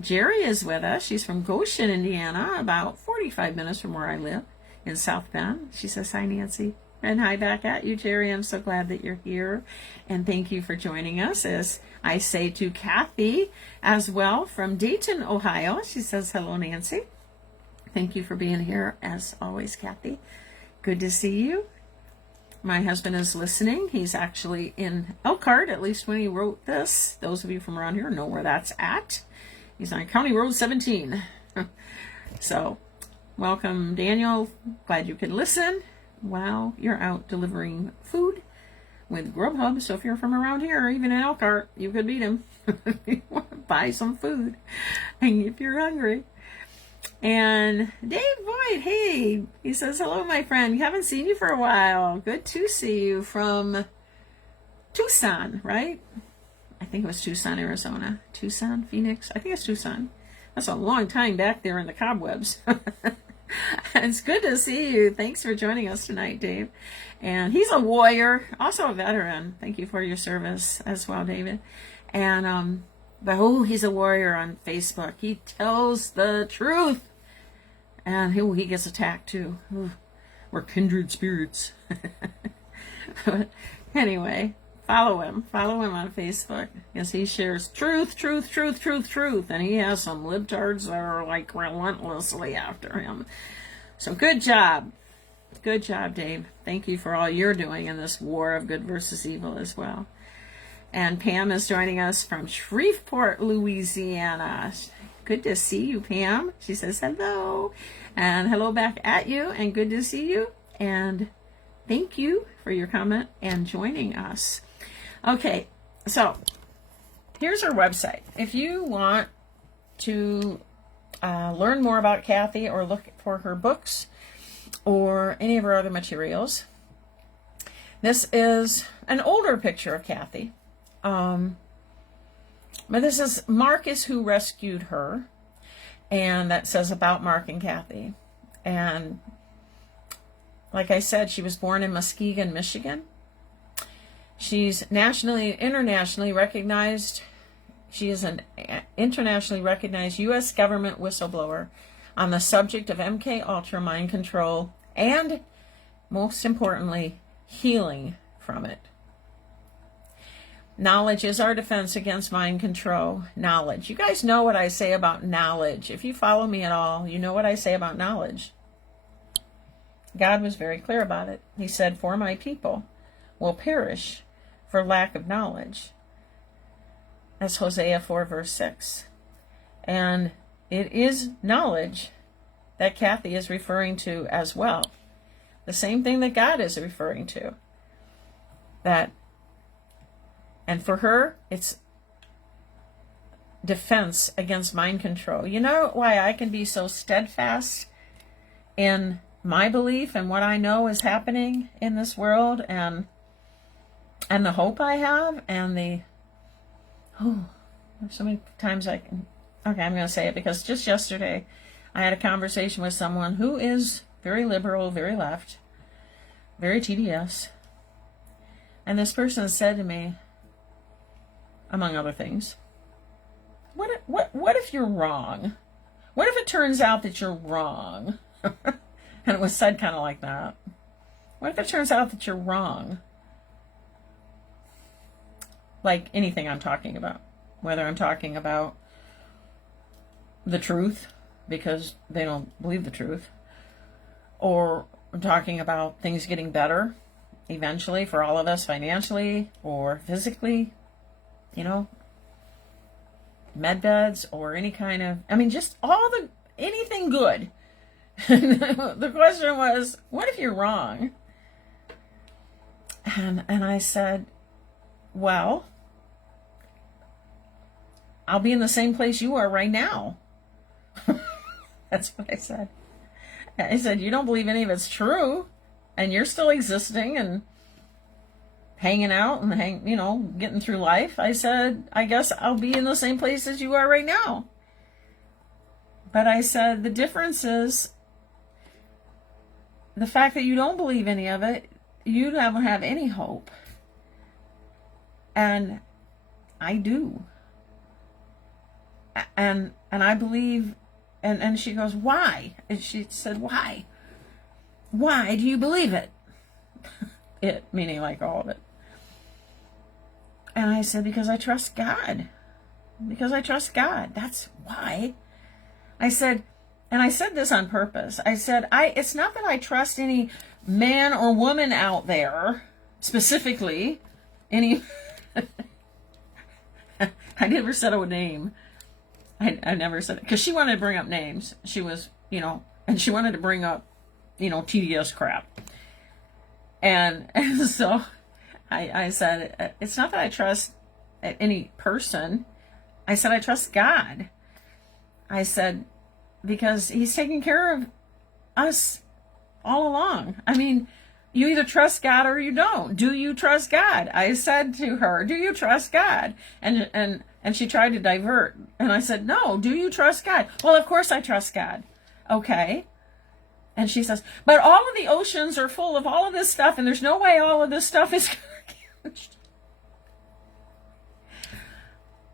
Jerry is with us. She's from Goshen, Indiana, about 45 minutes from where I live in South Bend. She says, hi, Nancy. And hi back at you, Jerry. I'm so glad that you're here. And thank you for joining us. As I say to Cathy as well from Dayton, Ohio. She says, hello, Nancy. Thank you for being here as always, Cathy. Good to see you. My husband is listening. He's actually in Elkhart, at least when he wrote this. Those of you from around here know where that's at. He's on County Road 17. So, welcome, Daniel. Glad you could listen while you're out delivering food with Grubhub. So if you're from around here, or even in Elkhart, you could beat him. You want to buy some food and if you're hungry. And Dave Boyd, hey, he says, hello, my friend. We haven't seen you for a while. Good to see you from Tucson, right? I think it was Tucson, Arizona. Tucson, Phoenix? I think it's Tucson. That's a long time back there in the cobwebs. It's good to see you. Thanks for joining us tonight, Dave. And he's a warrior, also a veteran. Thank you for your service as well, David. And, but he's a warrior on Facebook. He tells the truth. And he gets attacked too. Ooh, we're kindred spirits. Anyway, follow him on Facebook, because he shares truth. And he has some libtards that are like relentlessly after him. So good job. Good job, Dave. Thank you for all you're doing in this war of good versus evil as well. And Pam is joining us from Shreveport, Louisiana. Good to see you, Pam. She says hello. And hello back at you, and good to see you. And thank you for your comment and joining us. Okay, so here's our website. If you want to learn more about Cathy, or look for her books or any of her other materials, this is an older picture of Cathy. But this is Mark is who rescued her, and that says about Mark and Cathy. And like I said, she was born in Muskegon, Michigan. She's internationally recognized. She is an internationally recognized U.S. government whistleblower on the subject of MK Ultra, mind control, and most importantly, healing from it. Knowledge is our defense against mind control. Knowledge. You guys know what I say about knowledge. If you follow me at all, you know what I say about knowledge. God was very clear about it. He said, for my people will perish for lack of knowledge. That's Hosea 4, verse 6. And it is knowledge that Cathy is referring to as well. The same thing that God is referring to. And for her, it's defense against mind control. You know why I can be so steadfast in my belief and what I know is happening in this world, and the hope I have, and there's so many times I'm going to say it, because just yesterday I had a conversation with someone who is very liberal, very left, very TDS. And this person said to me, among other things, what if you're wrong? What if it turns out that you're wrong? And it was said kind of like that. What if it turns out that you're wrong? Like anything I'm talking about. Whether I'm talking about the truth, because they don't believe the truth. Or I'm talking about things getting better eventually for all of us, financially or physically. You know, med beds or any kind of, just anything good. The question was, what if you're wrong? And I said, well, I'll be in the same place you are right now. That's what I said. I said, you don't believe any of it's true, and you're still existing and hanging out and getting through life. I said, I guess I'll be in the same place as you are right now. But I said, the difference is the fact that you don't believe any of it, you don't have any hope. And I do. And I believe, and she goes, why? And she said, why? Why do you believe it? It, meaning like all of it. And I said, because I trust God. Because I trust God. That's why. I said, and I said this on purpose. I said, it's not that I trust any man or woman out there, specifically, any, I never said a name. I never said it, because she wanted to bring up names. She was, and she wanted to bring up, TDS crap. And so I said, it's not that I trust any person. I said, I trust God. I said, because he's taking care of us all along. You either trust God or you don't. Do you trust God? I said to her, do you trust God? And she tried to divert. And I said, no, do you trust God? Well, of course I trust God. Okay. And she says, but all of the oceans are full of all of this stuff, and there's no way all of this stuff is going to.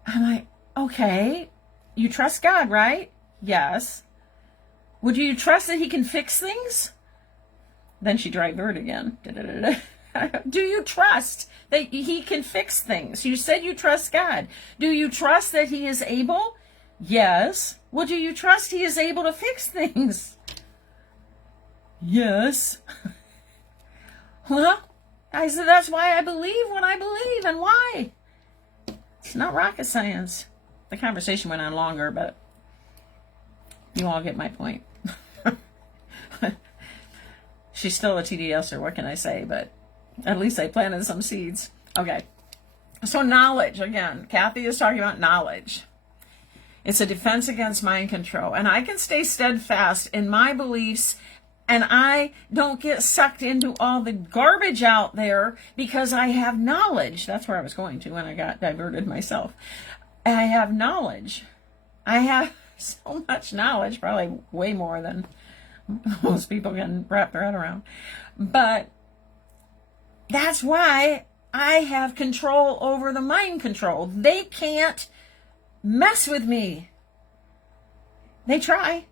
I'm like, okay, you trust God, right? Yes. Would you trust that he can fix things? Then she diverted again. Do you trust that he can fix things? You said you trust God. Do you trust that he is able? Yes. Well, do you trust he is able to fix things? Yes. Well, I said, that's why I believe what I believe. And why? It's not rocket science. The conversation went on longer, but you all get my point. She's still a TDSer, what can I say? But at least I planted some seeds. Okay. So knowledge, again. Cathy is talking about knowledge. It's a defense against mind control. And I can stay steadfast in my beliefs, and I don't get sucked into all the garbage out there because I have knowledge. That's where I was going to when I got diverted myself. I have knowledge. I have so much knowledge, probably way more than most people can wrap their head around. But that's why I have control over the mind control. They can't mess with me. They try.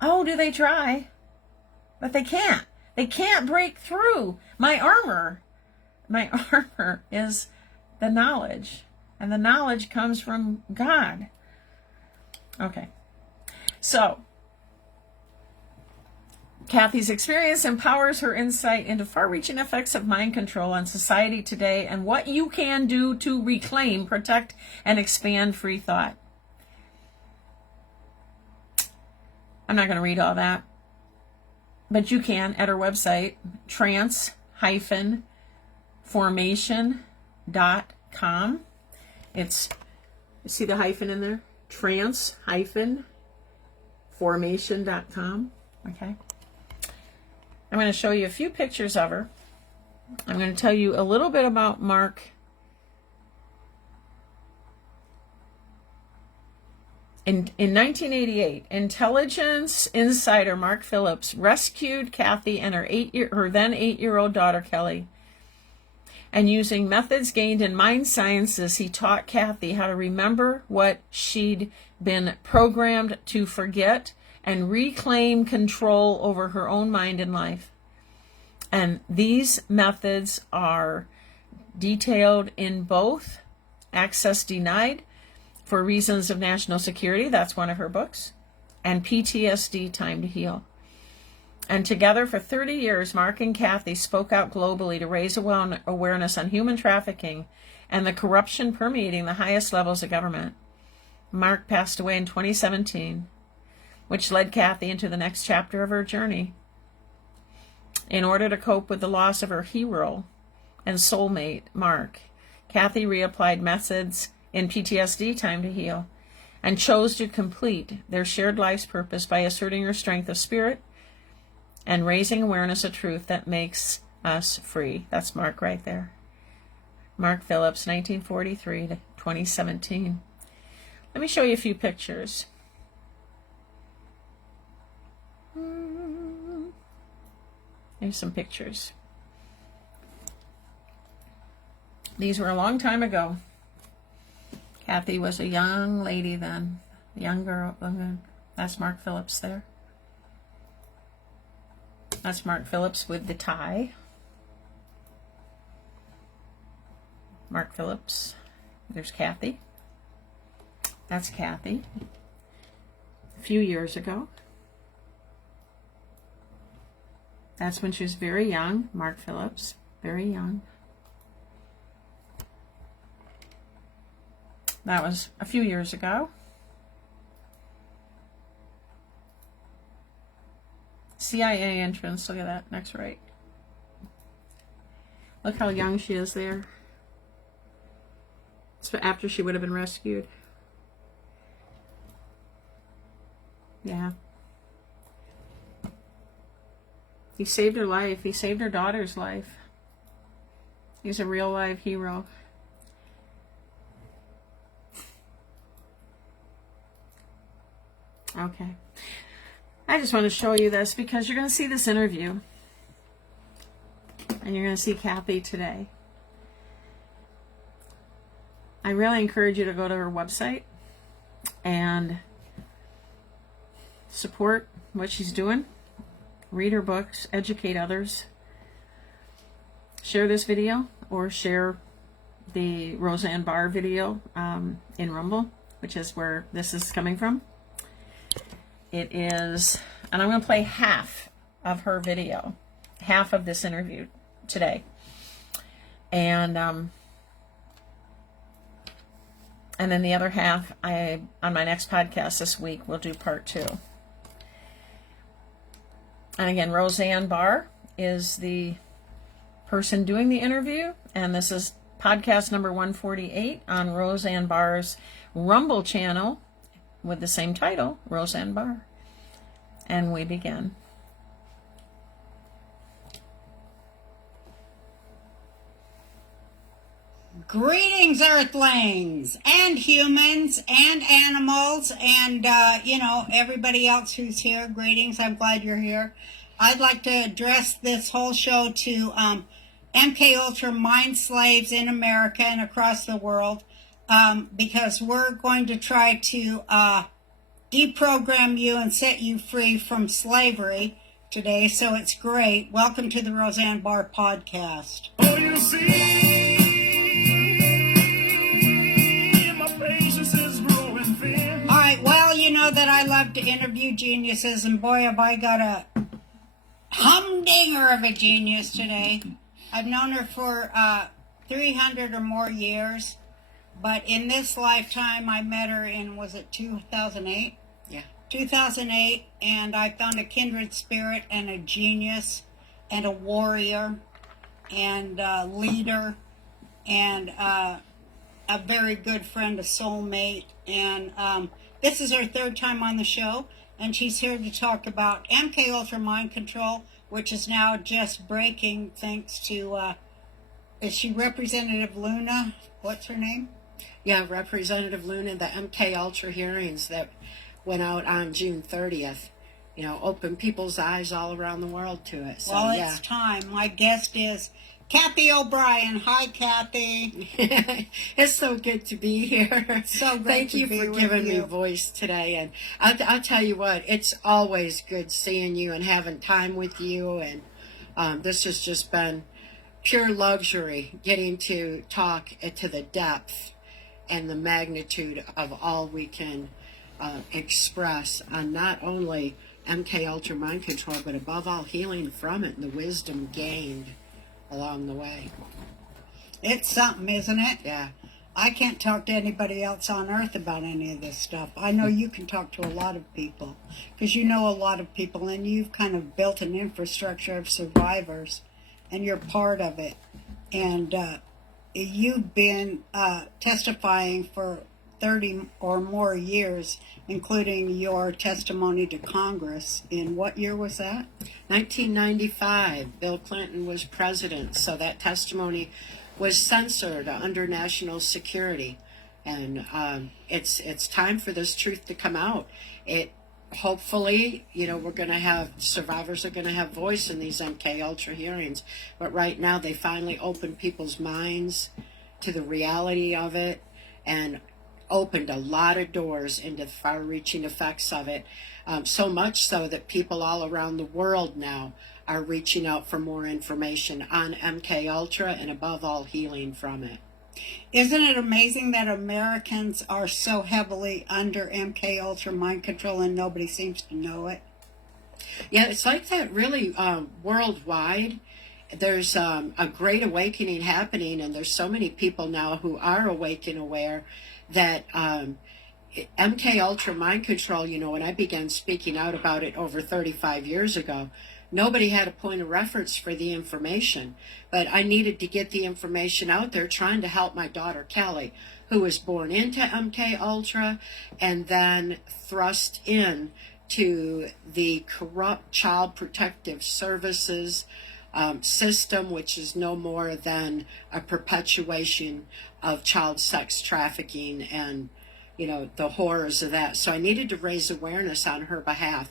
Oh, do they try? But they can't. They can't break through my armor. My armor is the knowledge. And the knowledge comes from God. Okay. So, Cathy's experience empowers her insight into far-reaching effects of mind control on society today and what you can do to reclaim, protect, and expand free thought. I'm not going to read all that, but you can at her website, trans-formation.com. It's, see the hyphen in there? trans-formation.com. Okay. I'm going to show you a few pictures of her. I'm going to tell you a little bit about Mark In 1988, intelligence insider Mark Phillips rescued Cathy and her then 8-year-old daughter Kelly. And using methods gained in mind sciences, he taught Cathy how to remember what she'd been programmed to forget and reclaim control over her own mind and life. And these methods are detailed in both Access Denied for Reasons of National Security, that's one of her books, and PTSD, Time to Heal. And together for 30 years, Mark and Cathy spoke out globally to raise awareness on human trafficking and the corruption permeating the highest levels of government. Mark passed away in 2017, which led Cathy into the next chapter of her journey. In order to cope with the loss of her hero and soulmate, Mark, Cathy reapplied methods in PTSD, Time to Heal, and chose to complete their shared life's purpose by asserting her strength of spirit and raising awareness of truth that makes us free. That's Mark right there. Mark Phillips, 1943 to 2017. Let me show you a few pictures. Here's some pictures. These were a long time ago. Cathy was a young lady then, a young girl. That's Mark Phillips there. That's Mark Phillips with the tie. Mark Phillips. There's Cathy. That's Cathy. A few years ago. That's when she was very young. Mark Phillips, very young. That was a few years ago. CIA entrance, look at that, next right. Look how young she is there. It's after she would have been rescued. Yeah. He saved her life. He saved her daughter's life. He's a real live hero. Okay. I just want to show you this because you're going to see this interview. And you're going to see Cathy today. I really encourage you to go to her website and support what she's doing. Read her books, educate others. Share this video or share the Roseanne Barr video in Rumble, which is where this is coming from. It is, and I'm going to play half of her video, half of this interview today. And then the other half, on my next podcast this week, we'll do part 2. And again, Roseanne Barr is the person doing the interview, and this is podcast number 148 on Roseanne Barr's Rumble channel with the same title, Roseanne Barr. And we begin. Greetings, Earthlings, and humans, and animals, and, everybody else who's here. Greetings, I'm glad you're here. I'd like to address this whole show to MK Ultra mind slaves in America and across the world, because we're going to try to deprogram you and set you free from slavery today, so it's great. Welcome to the Roseanne Barr podcast. Oh, you see. Well, you know that I love to interview geniuses, and boy, have I got a humdinger of a genius today. I've known her for 300 or more years, but in this lifetime, I met her in, was it 2008? Yeah. 2008, and I found a kindred spirit and a genius and a warrior and a leader and a very good friend, a soulmate, and this is her third time on the show, and she's here to talk about MK Ultra mind control, which is now just breaking thanks to, is she Representative Luna? What's her name? Yeah, Representative Luna, the MK Ultra hearings that went out on June 30th, opened people's eyes all around the world to it. So, Well, yeah. it's time. My guest is Cathy O'Brien. Hi, Cathy. It's so good to be here. So great Thank to you be for with giving me you. voice today. And I'll tell you what, it's always good seeing you and having time with you. And this has just been pure luxury, getting to talk to the depth and the magnitude of all we can express on not only MK Ultra mind control, but above all healing from it and the wisdom gained along the way. It's something, isn't it? Yeah. I can't talk to anybody else on earth about any of this stuff. I know you can talk to a lot of people because you know a lot of people, and you've kind of built an infrastructure of survivors, and you're part of it. And you've been testifying for 30 or more years, including your testimony to Congress. In what year was that? 1995. Bill Clinton was president, so that testimony was censored under national security. And it's time for this truth to come out. Hopefully, we're going to have, survivors are going to have voice in these MK Ultra hearings. But right now, they finally opened people's minds to the reality of it and opened a lot of doors into the far-reaching effects of it. So much so that people all around the world now are reaching out for more information on MK Ultra and above all healing from it. Isn't it amazing that Americans are so heavily under MK Ultra mind control and nobody seems to know it? Yeah, it's like that really worldwide. There's a great awakening happening, and there's so many people now who are awake and aware that MK Ultra mind control, when I began speaking out about it over 35 years ago, nobody had a point of reference for the information. But I needed to get the information out there, trying to help my daughter Kelly, who was born into MK Ultra and then thrust in to the corrupt Child Protective Services system, which is no more than a perpetuation of child sex trafficking and the horrors of that. So I needed to raise awareness on her behalf,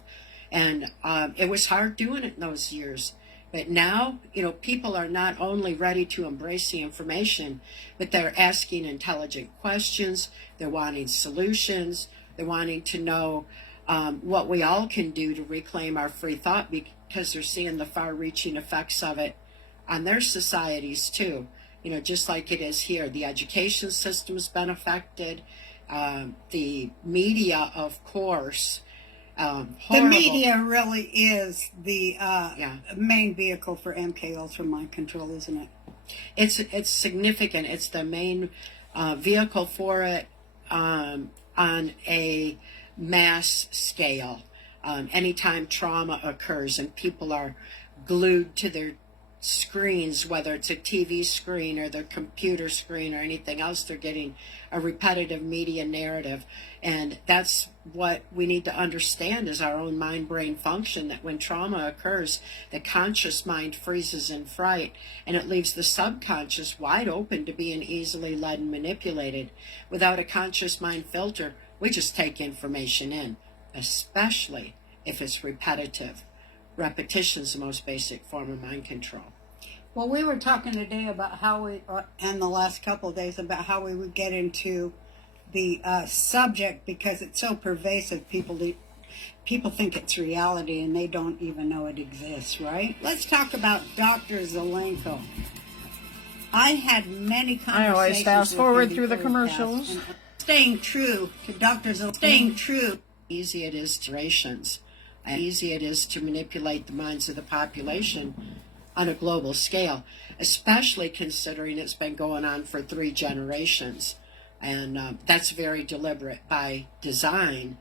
and it was hard doing it in those years. But now, people are not only ready to embrace the information, but they're asking intelligent questions. They're wanting solutions. They're wanting to know what we all can do to reclaim our free thought, because they're seeing the far-reaching effects of it on their societies too. Just like it is here. The education system's been affected. The media, of course. The media really is the main vehicle for MK Ultra mind control, isn't it? It's significant. It's the main vehicle for it on a mass scale. Anytime trauma occurs and people are glued to their screens, whether it's a TV screen or their computer screen or anything else, they're getting a repetitive media narrative. And that's what we need to understand is our own mind-brain function, that when trauma occurs, the conscious mind freezes in fright, and it leaves the subconscious wide open to being easily led and manipulated. Without a conscious mind filter, we just take information in, especially if it's repetitive. Repetition is the most basic form of mind control. Well, we were talking today about how we, and the last couple of days, about how we would get into the subject because it's so pervasive. People think it's reality and they don't even know it exists, right? Let's talk about Dr. Zelenko. I had many conversations. I always fast forward with him through the before he commercials. passed, and staying true to Dr. Zelenko. Staying true. Easy it is to rations. And easy it is to manipulate the minds of the population on a global scale, especially considering it's been going on for 3 generations. And that's very deliberate by design,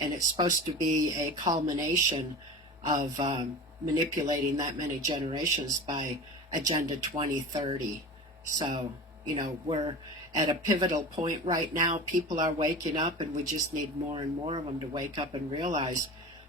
and it's supposed to be a culmination of manipulating that many generations by Agenda 2030. So, we're at a pivotal point right now. People are waking up, and we just need more and more of them to wake up and realize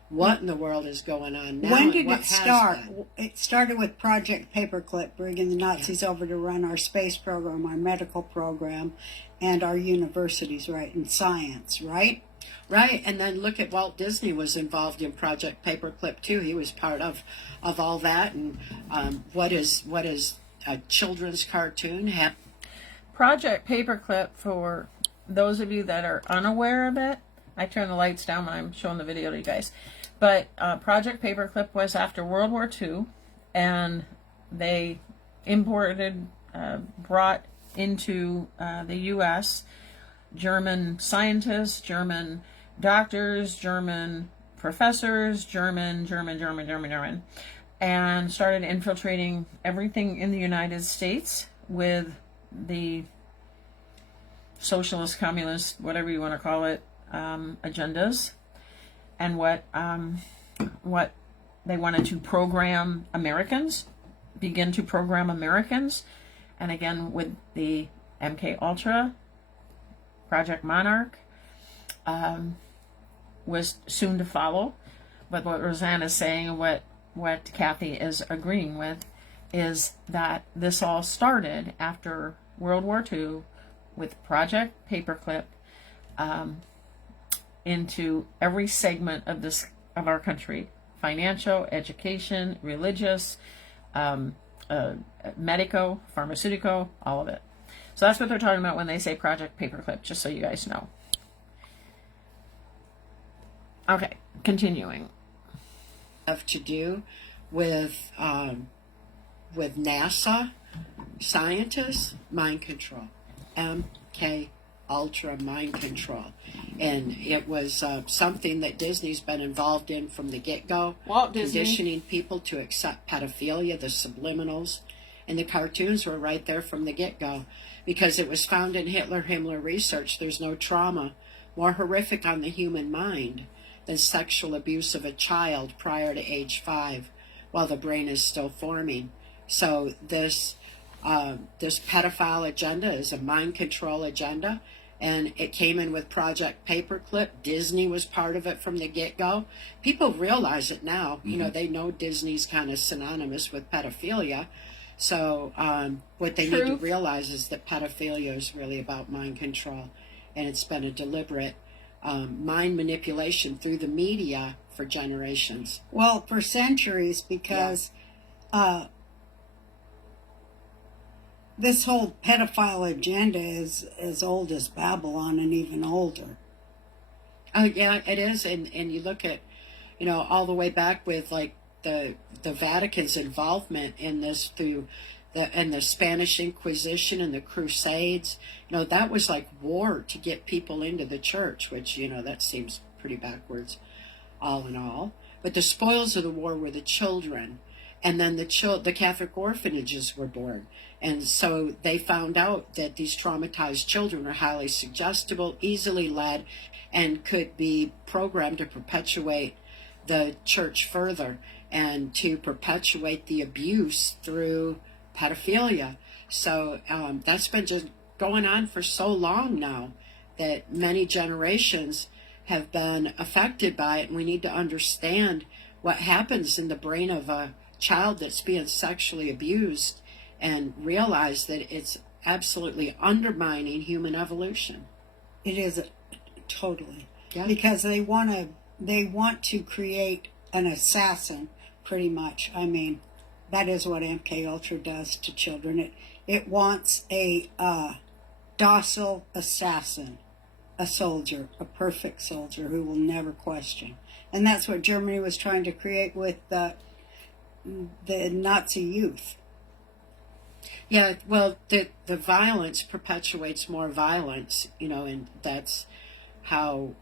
what in the world is going on now. When did what it has start? been. It started with Project Paperclip, bringing the Nazis over to run our space program, our medical program, and our universities, right, and science, right? Right, and then look at Walt Disney was involved in Project Paperclip too. He was part of all that. And what is a children's cartoon? Project Paperclip, for those of you that are unaware of it, I turn the lights down when I'm showing the video to you guys. But Project Paperclip was after World War II, and they imported, brought into the U.S. German scientists, German doctors, German professors, German, and started infiltrating everything in the United States with the socialist, communist, whatever you want to call it, agendas, and what they wanted to program Americans, begin to program Americans, and again with the MK Ultra, Project Monarch, was soon to follow. But what Roseanne is saying, what Cathy is agreeing with, is that this all started after World War II with Project Paperclip into every segment of our country: financial, education, religious, medico, pharmaceutical, all of it. So that's what they're talking about when they say Project Paperclip, just so you guys know. Okay, continuing. Have to do with NASA scientists, mind control, MK Ultra mind control, and it was something that Disney's been involved in from the get-go. Walt Disney. Conditioning people to accept pedophilia, the subliminals, and the cartoons were right there from the get-go, because it was found in Himmler research. There's no trauma more horrific on the human mind than sexual abuse of a child prior to age 5, while the brain is still forming. So this pedophile agenda is a mind control agenda, and it came in with Project Paperclip. Disney was part of it from the get-go. People realize it now. You know, they know Disney's kind of synonymous with pedophilia. So what they need to realize is that pedophilia is really about mind control, and it's been a deliberate mind manipulation through the media for generations. Well, for centuries, because this whole pedophile agenda is as old as Babylon and even older. Oh yeah, it is. And you look at, all the way back with like the Vatican's involvement in this through the Spanish Inquisition and the Crusades. That was like war to get people into the church, which, that seems pretty backwards all in all. But the spoils of the war were the children. And then the Catholic orphanages were born. And so they found out that these traumatized children are highly suggestible, easily led, and could be programmed to perpetuate the church further and to perpetuate the abuse through pedophilia. So that's been just going on for so long now that many generations have been affected by it. And we need to understand what happens in the brain of a child that's being sexually abused and realize that it's absolutely undermining human evolution. It is totally. Yeah. Because they want to create an assassin, pretty much. I mean, that is what MK Ultra does to children. It wants a docile assassin, a soldier, a perfect soldier who will never question. And that's what Germany was trying to create with the Nazi youth. Yeah, well, the violence perpetuates more violence, and that's how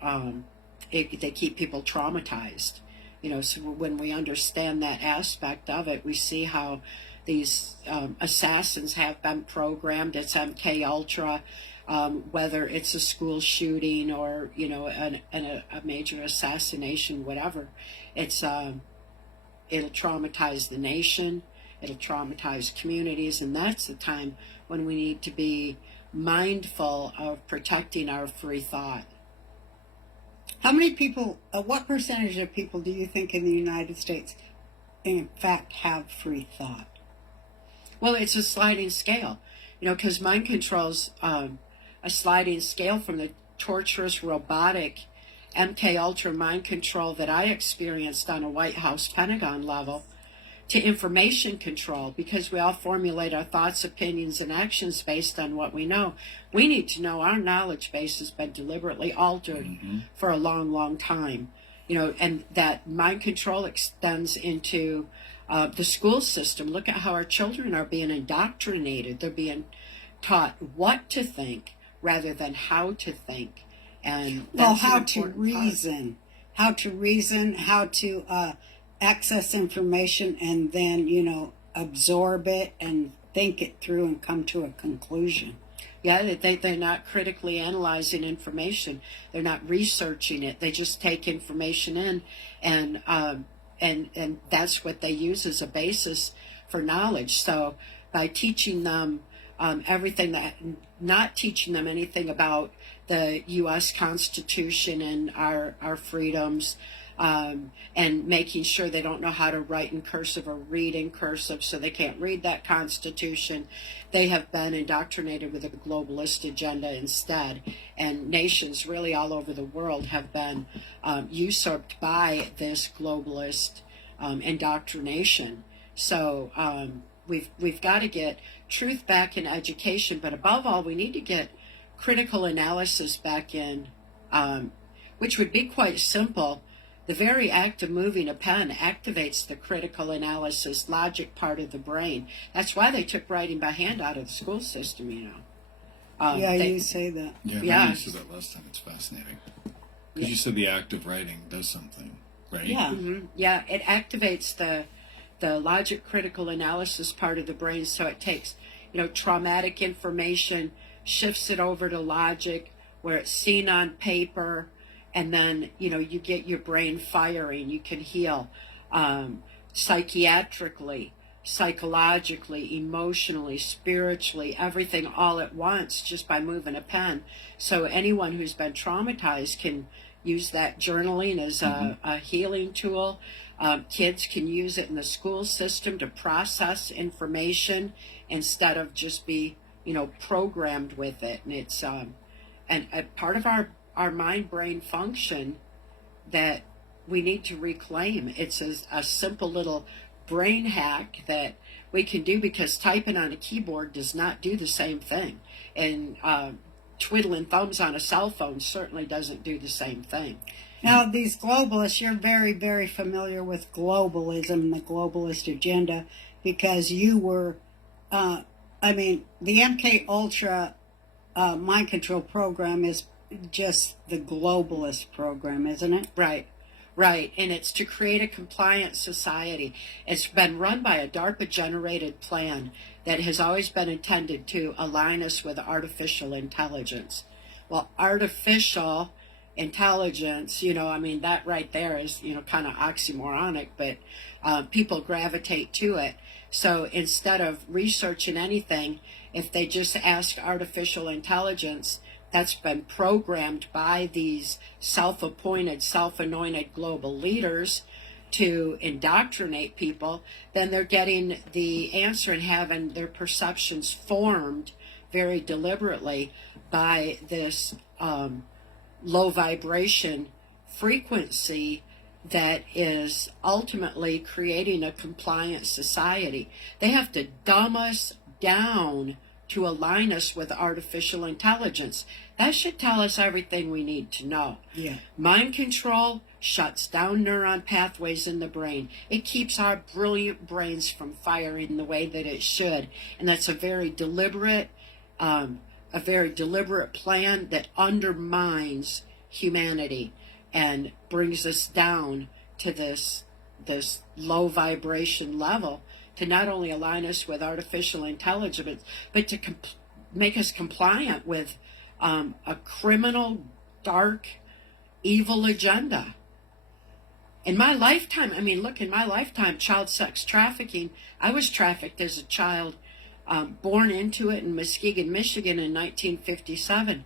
they keep people traumatized. So when we understand that aspect of it, we see how these assassins have been programmed. It's MK Ultra, whether it's a school shooting or, a major assassination, whatever. It'll traumatize the nation. It'll traumatize communities, and that's the time when we need to be mindful of protecting our free thought. How many people, what percentage of people do you think in the United States, in fact, have free thought? Well, it's a sliding scale, because mind control's a sliding scale from the torturous, robotic MK Ultra mind control that I experienced on a White House Pentagon level to information control, because we all formulate our thoughts, opinions, and actions based on what we know. We need to know our knowledge base has been deliberately altered for a long, long time. And that mind control extends into the school system. Look at how our children are being indoctrinated. They're being taught what to think rather than how to think. And how to reason, how to access information and then, absorb it and think it through and come to a conclusion. Yeah, they're not critically analyzing information. They're not researching it. They just take information in, and that's what they use as a basis for knowledge. So by teaching them not teaching them anything about the U.S. Constitution and our freedoms, and making sure they don't know how to write in cursive or read in cursive, so they can't read that Constitution. They have been indoctrinated with a globalist agenda instead, and nations really all over the world have been usurped by this globalist indoctrination. So we've got to get truth back in education, but above all, we need to get critical analysis back in, which would be quite simple. The very act of moving a pen activates the critical analysis logic part of the brain. That's why they took writing by hand out of the school system, You say that. Yeah, you said that last time. It's fascinating. Because you said the act of writing does something, right? Yeah. Mm-hmm. Yeah, it activates the logic critical analysis part of the brain, so it takes, traumatic information, shifts it over to logic, where it's seen on paper, and then, you get your brain firing. You can heal psychiatrically, psychologically, emotionally, spiritually, everything all at once just by moving a pen. So anyone who's been traumatized can use that journaling as a healing tool. Kids can use it in the school system to process information instead of just be, programmed with it. And it's and a part of our mind-brain function that we need to reclaim. It's a simple little brain hack that we can do, because typing on a keyboard does not do the same thing. And twiddling thumbs on a cell phone certainly doesn't do the same thing. Now, these globalists, you're very, very familiar with globalism and the globalist agenda, because you were, the MK Ultra mind control program is just the globalist program, isn't it? Right. And it's to create a compliant society. It's been run by a DARPA-generated plan that has always been intended to align us with artificial intelligence. Well, artificial intelligence, that right there is, kind of oxymoronic, but people gravitate to it. So instead of researching anything, if they just ask artificial intelligence, that's been programmed by these self-appointed, self-anointed global leaders to indoctrinate people, then they're getting the answer and having their perceptions formed very deliberately by this low vibration frequency that is ultimately creating a compliant society. They have to dumb us down to align us with artificial intelligence. That should tell us everything we need to know. Yeah. Mind control shuts down neuron pathways in the brain. It keeps our brilliant brains from firing the way that it should. And that's a very deliberate plan that undermines humanity and brings us down to this low vibration level, to not only align us with artificial intelligence, but to make us compliant with a criminal, dark, evil agenda. In my lifetime, in my lifetime, child sex trafficking, I was trafficked as a child, born into it in Muskegon, Michigan in 1957.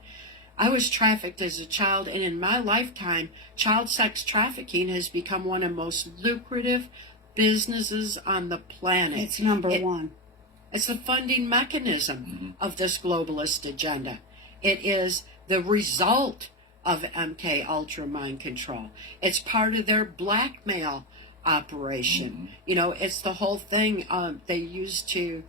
I was trafficked as a child, and in my lifetime, child sex trafficking has become one of the most lucrative businesses on the planet. It's number one. It's the funding mechanism of this globalist agenda. It is the result of MK Ultra mind control. It's part of their blackmail operation. You know, it's the whole thing they use to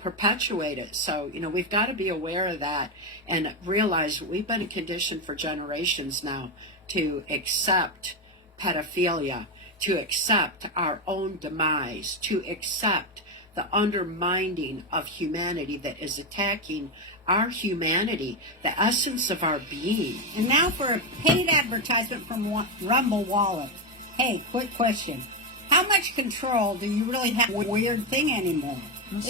perpetuate it. So, you know, we've got to be aware of that and realize we've been conditioned for generations now to accept pedophilia, to accept our own demise, to accept the undermining of humanity that is attacking our humanity, the essence of our being. And now for a paid advertisement from Rumble Wallet. Hey, quick question. How much control do you really have with a weird thing anymore?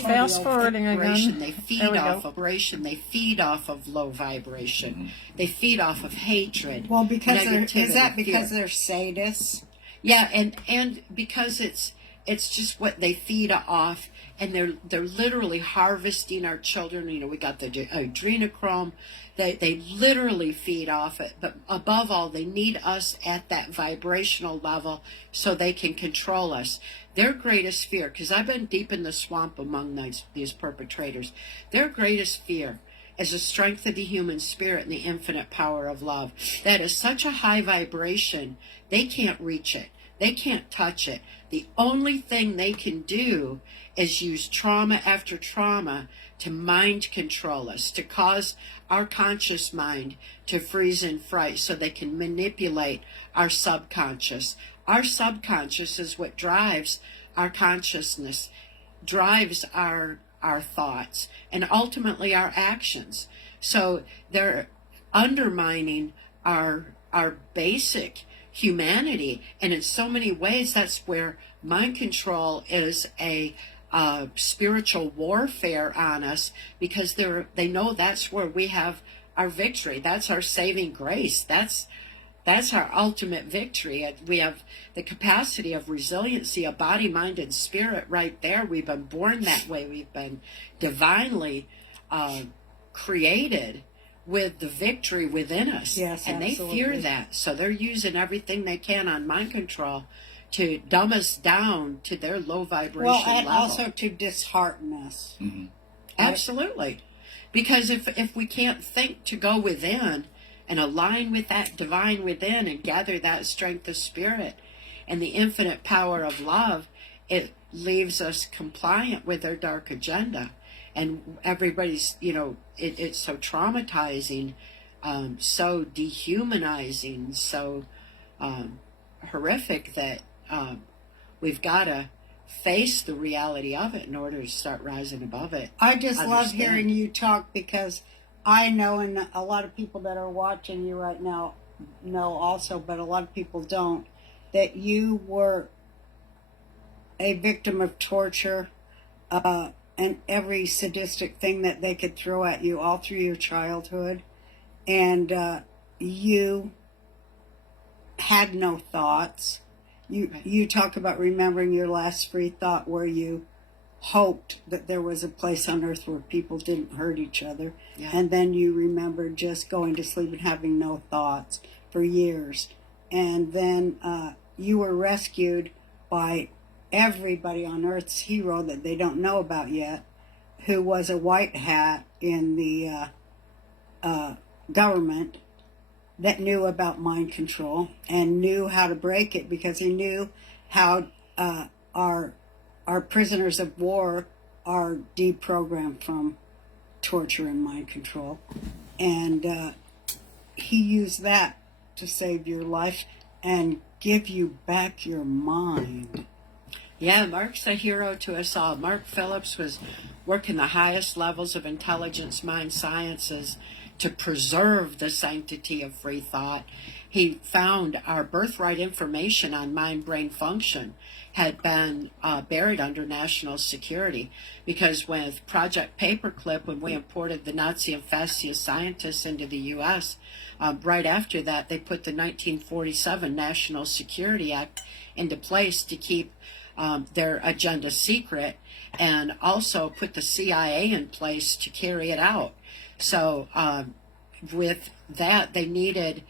Fast forwarding again. They feed There we off go. of vibration. They feed off of low vibration. They feed off of hatred. Well, because negativity, because fear. they're sadists? Yeah, and because it's just what they feed off, and they're literally harvesting our children. You know, we got the adrenochrome. They literally feed off it, but above all, they need us at that vibrational level so they can control us. Their greatest fear, because I've been deep in the swamp among these perpetrators, their greatest fear is the strength of the human spirit and the infinite power of love. That is such a high vibration, they can't reach it. They can't touch it. The only thing they can do is use trauma after trauma to mind control us, to cause our conscious mind to freeze and fright so they can manipulate our subconscious. Our subconscious is what drives our consciousness, drives our thoughts, and ultimately our actions. So they're undermining our basic humanity, and in so many ways that's where mind control is a spiritual warfare on us, because they know that's where we have our victory. That's our saving grace. That's our ultimate victory. We have the capacity of resiliency of body, mind, and spirit right there. We've been born that way. We've been divinely created with the victory within us. Yes, and absolutely. they fear that. So they're using everything they can on mind control to dumb us down to their low vibration Well, and level. also to dishearten us. Absolutely. Because if we can't think to go within and align with that divine within and gather that strength of spirit and the infinite power of love, it leaves us compliant with their dark agenda. And everybody's, you know, it's so traumatizing, so dehumanizing, so horrific that we've got to face the reality of it in order to start rising above it. I just love Understand. hearing you talk, because I know, and a lot of people that are watching you right now know also, but a lot of people don't, that you were a victim of torture and every sadistic thing that they could throw at you all through your childhood. And you had no thoughts. You talk about remembering your last free thought where you hoped that there was a place on earth where people didn't hurt each other. Yeah. And then you remembered just going to sleep and having no thoughts for years. And then you were rescued by everybody on Earth's hero that they don't know about yet, who was a white hat in the government that knew about mind control and knew how to break it, because he knew how our prisoners of war are deprogrammed from torture and mind control. And he used that to save your life and give you back your mind. Yeah, Mark's a hero to us all. Mark Phillips was working the highest levels of intelligence, mind sciences to preserve the sanctity of free thought. He found our birthright information on mind-brain function had been buried under national security, because with Project Paperclip, when we imported the Nazi and fascist scientists into the U.S., right after that, they put the 1947 National Security Act into place to keep their agenda secret, and also put the CIA in place to carry it out. So with that, they needed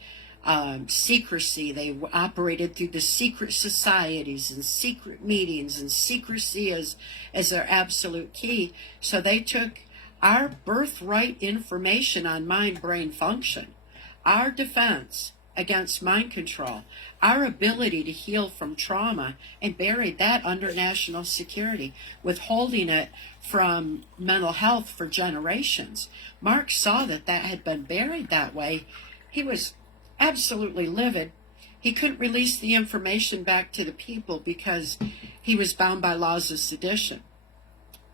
secrecy. They operated through the secret societies and secret meetings, and secrecy as their absolute key. So they took our birthright information on mind-brain function, our defense against mind control, our ability to heal from trauma, and buried that under national security, withholding it from mental health for generations. Mark saw that had been buried that way. He was absolutely livid. He couldn't release the information back to the people because he was bound by laws of sedition.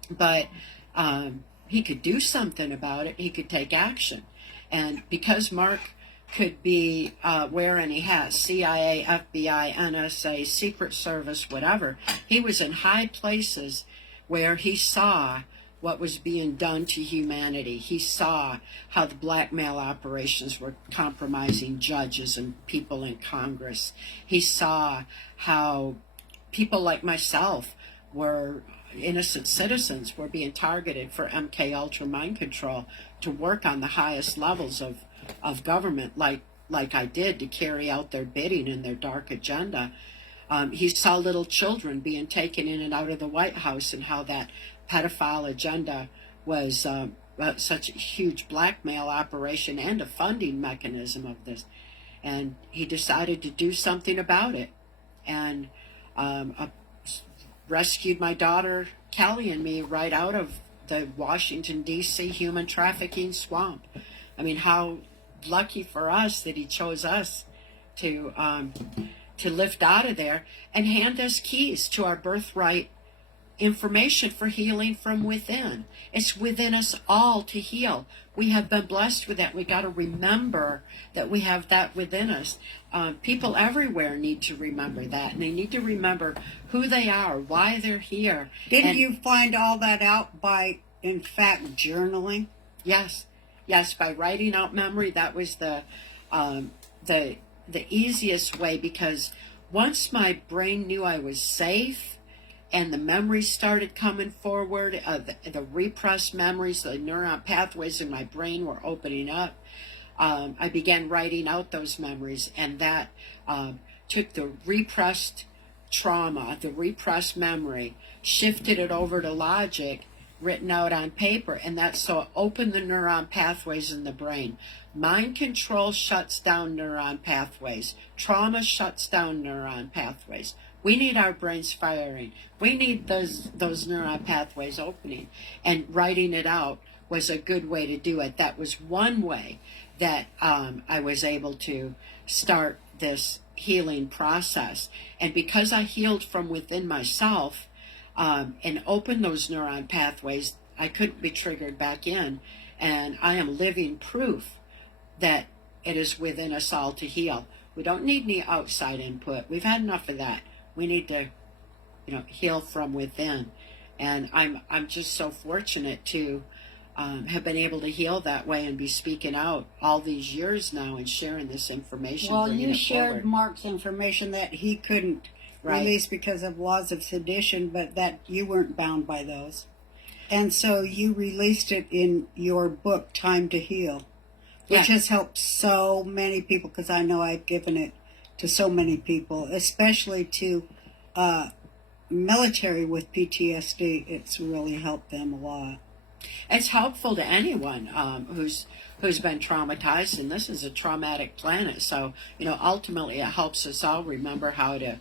But he could do something about it. He could take action. And because Mark could be wear any hat, CIA, FBI, NSA, Secret Service, whatever, he was in high places where he saw what was being done to humanity. He saw how the blackmail operations were compromising judges and people in Congress. He saw how people like myself were innocent citizens were being targeted for MK Ultra mind control to work on the highest levels of government, like I did, to carry out their bidding and their dark agenda. He saw little children being taken in and out of the White House, and how that pedophile agenda was such a huge blackmail operation and a funding mechanism of this. And he decided to do something about it, and rescued my daughter Kelly and me right out of the Washington, D.C. human trafficking swamp. I mean, how lucky for us that he chose us to lift out of there and hand us keys to our birthright information for healing from within. It's within us all to heal. We have been blessed with that. We got to remember that we have that within us. People everywhere need to remember that, and they need to remember who they are, why they're here. Didn't you find all that out by, in fact, journaling? Yes, by writing out memory. That was the easiest way, because once my brain knew I was safe, and the memories started coming forward, the repressed memories, the neuron pathways in my brain were opening up. I began writing out those memories, and that took the repressed trauma, the repressed memory, shifted it over to logic, written out on paper, and that so it opened the neuron pathways in the brain. Mind control shuts down neuron pathways. Trauma shuts down neuron pathways. We need our brains firing. We need those neuron pathways opening. And writing it out was a good way to do it. That was one way that I was able to start this healing process. And because I healed from within myself and opened those neuron pathways, I couldn't be triggered back in. And I am living proof that it is within us all to heal. We don't need any outside input. We've had enough of that. We need to, heal from within. And I'm just so fortunate to have been able to heal that way and be speaking out all these years now and sharing this information. Well, you it shared forward. Mark's information that he couldn't release because of laws of sedition, but that you weren't bound by those. And so you released it in your book, Time to Heal, which has helped so many people, because I know I've given it to so many people, especially to military with PTSD. It's really helped them a lot. It's helpful to anyone who's been traumatized, and this is a traumatic planet. So, ultimately it helps us all remember how to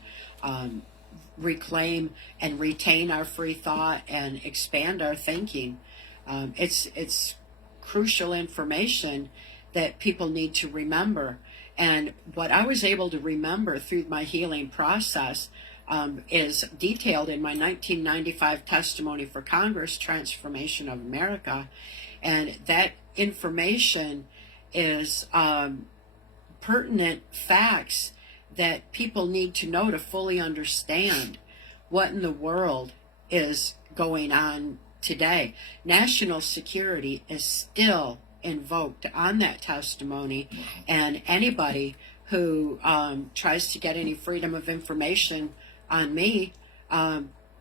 reclaim and retain our free thought and expand our thinking. It's crucial information that people need to remember. And what I was able to remember through my healing process is detailed in my 1995 testimony for Congress, Transformation of America. And that information is pertinent facts that people need to know to fully understand what in the world is going on today. National security is still invoked on that testimony, and anybody who tries to get any freedom of information on me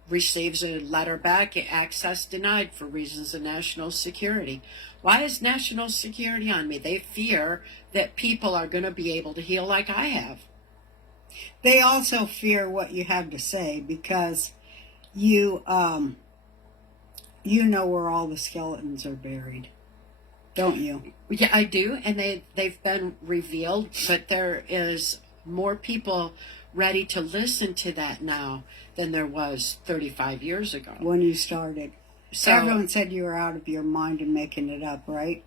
receives a letter back, access denied for reasons of national security. Why is national security on me? They fear that people are going to be able to heal like I have. They also fear what you have to say because you know where all the skeletons are buried, don't you? Yeah, I do, and they've been revealed, but there is more people ready to listen to that now than there was 35 years ago. When you started. So everyone said you were out of your mind and making it up, right?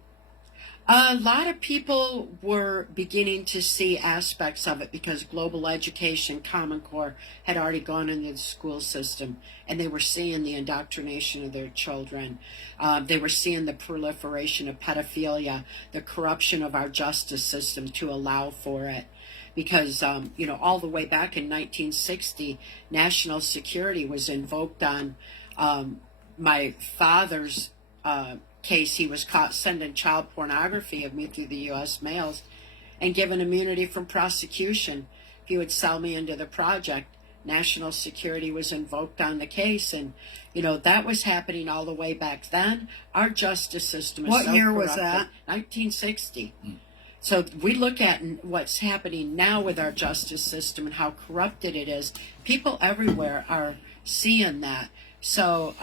a lot of people were beginning to see aspects of it because global education, Common Core, had already gone into the school system, and they were seeing the indoctrination of their children. They were seeing the proliferation of pedophilia, the corruption of our justice system to allow for it. Because, all the way back in 1960, national security was invoked on my father's case. He was caught sending child pornography of me through the U.S. mails and given immunity from prosecution if he would sell me into the project. National security was invoked on the case, and that was happening all the way back then. Our justice system is What so year corrupted. was that? 1960. So we look at what's happening now with our justice system and how corrupted it is. People everywhere are seeing that. So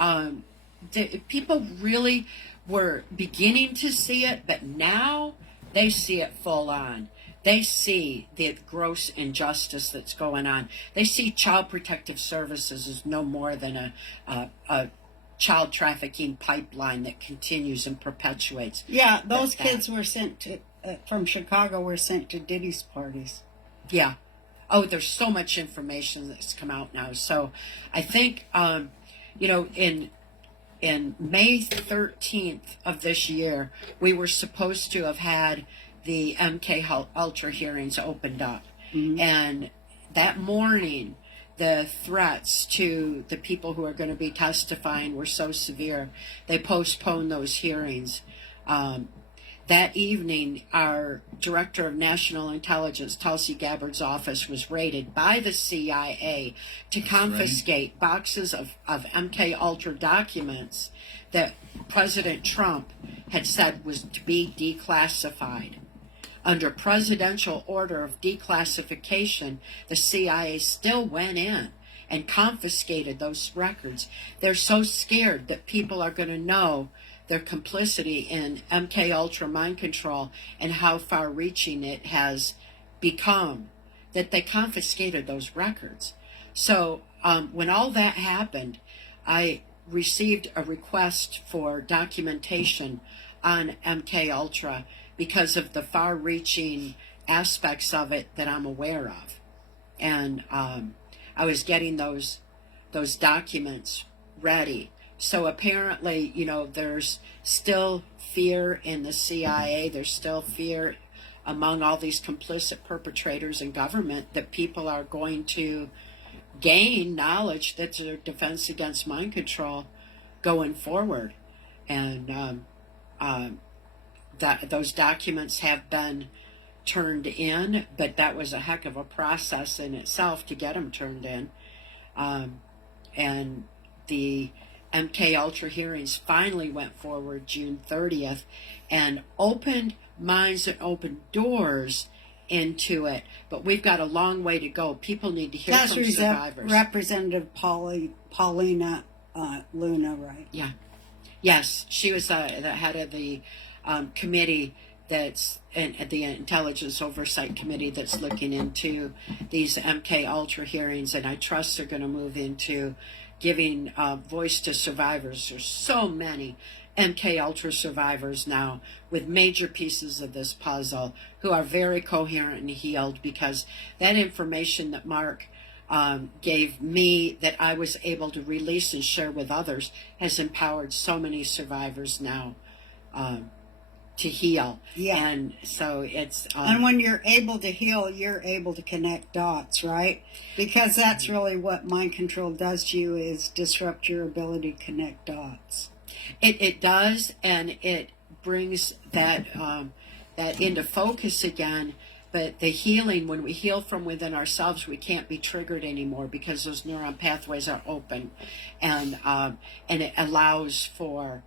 people really were beginning to see it, but now they see it full on. They see the gross injustice that's going on. They see Child Protective Services as no more than a child trafficking pipeline that continues and perpetuates. Yeah, those kids were sent to from Chicago were sent to Diddy's parties. Yeah. Oh, there's so much information that's come out now. So I think, in May 13th of this year, we were supposed to have had the MK Ultra hearings opened up. Mm-hmm. And that morning, the threats to the people who are going to be testifying were so severe, they postponed those hearings. That evening, our Director of National Intelligence, Tulsi Gabbard's office, was raided by the CIA to confiscate boxes of MK Ultra documents that President Trump had said was to be declassified. Under presidential order of declassification, the CIA still went in and confiscated those records. They're so scared that people are going to know their complicity in MK Ultra mind control and how far-reaching it has become, that they confiscated those records. So when all that happened, I received a request for documentation on MK Ultra because of the far-reaching aspects of it that I'm aware of. And I was getting those documents ready. So apparently, there's still fear in the CIA. There's still fear among all these complicit perpetrators in government that people are going to gain knowledge that's a defense against mind control going forward. And those documents have been turned in, but that was a heck of a process in itself to get them turned in. And the MK Ultra hearings finally went forward June 30th and opened minds and opened doors into it. But we've got a long way to go. People need to hear from survivors. Representative Paulina Luna, right? Yeah. Yes, she was the head of the committee that's the Intelligence Oversight Committee that's looking into these MK Ultra hearings, and I trust they're going to move into giving voice to survivors. There's so many MK Ultra survivors now with major pieces of this puzzle who are very coherent and healed because that information that Mark gave me that I was able to release and share with others has empowered so many survivors now to heal. Yeah. And so it's and when you're able to heal, you're able to connect dots, right? Because that's really what mind control does to you, is disrupt your ability to connect dots. It does, and it brings that into focus again. But the healing, when we heal from within ourselves, we can't be triggered anymore because those neuron pathways are open, and it allows for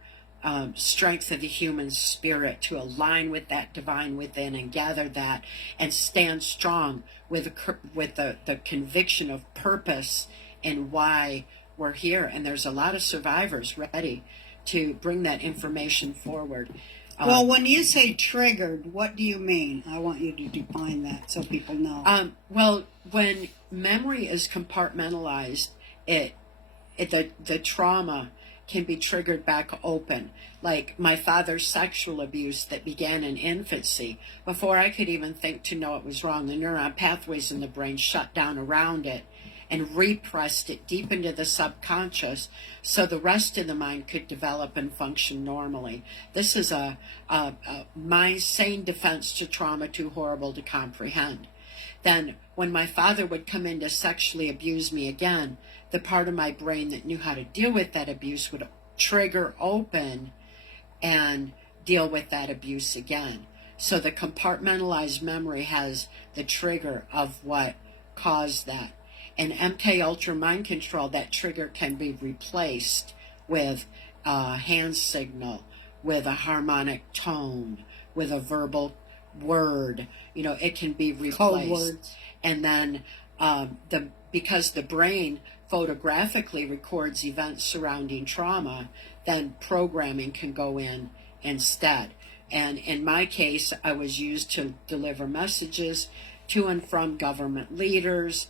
strength of the human spirit to align with that divine within and gather that and stand strong with the conviction of purpose and why we're here. And there's a lot of survivors ready to bring that information forward. Well, when you say triggered, what do you mean? I want you to define that so people know. Well, when memory is compartmentalized, the trauma can be triggered back open. Like my father's sexual abuse that began in infancy. Before I could even think to know it was wrong, the neuron pathways in the brain shut down around it and repressed it deep into the subconscious so the rest of the mind could develop and function normally. This is a mind sane defense to trauma too horrible to comprehend. Then when my father would come in to sexually abuse me again, the part of my brain that knew how to deal with that abuse would trigger open and deal with that abuse again. So the compartmentalized memory has the trigger of what caused that. In MK Ultra Mind Control, that trigger can be replaced with a hand signal, with a harmonic tone, with a verbal word. You know, it can be replaced. Code words. And then because the brain photographically records events surrounding trauma, then programming can go in instead. And in my case, I was used to deliver messages to and from government leaders,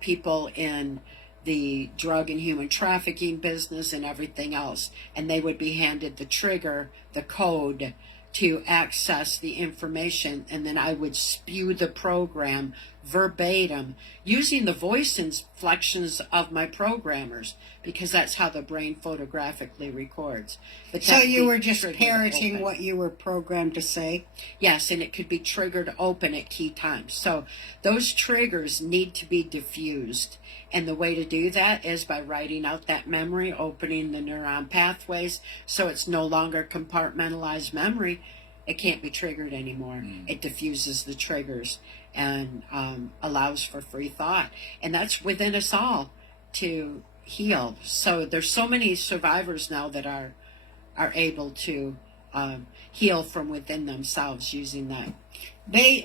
people in the drug and human trafficking business and everything else. And they would be handed the trigger, the code, to access the information, and then I would spew the program verbatim using the voice inflections of my programmers, because that's how the brain photographically records. But So you were just triggered parroting open. what you were programmed to say? Yes, and it could be triggered open at key times. So those triggers need to be diffused. And the way to do that is by writing out that memory, opening the neuron pathways so it's no longer compartmentalized memory. It can't be triggered anymore. It diffuses the triggers and allows for free thought. And that's within us all to heal. So there's so many survivors now that are able to heal from within themselves using that. They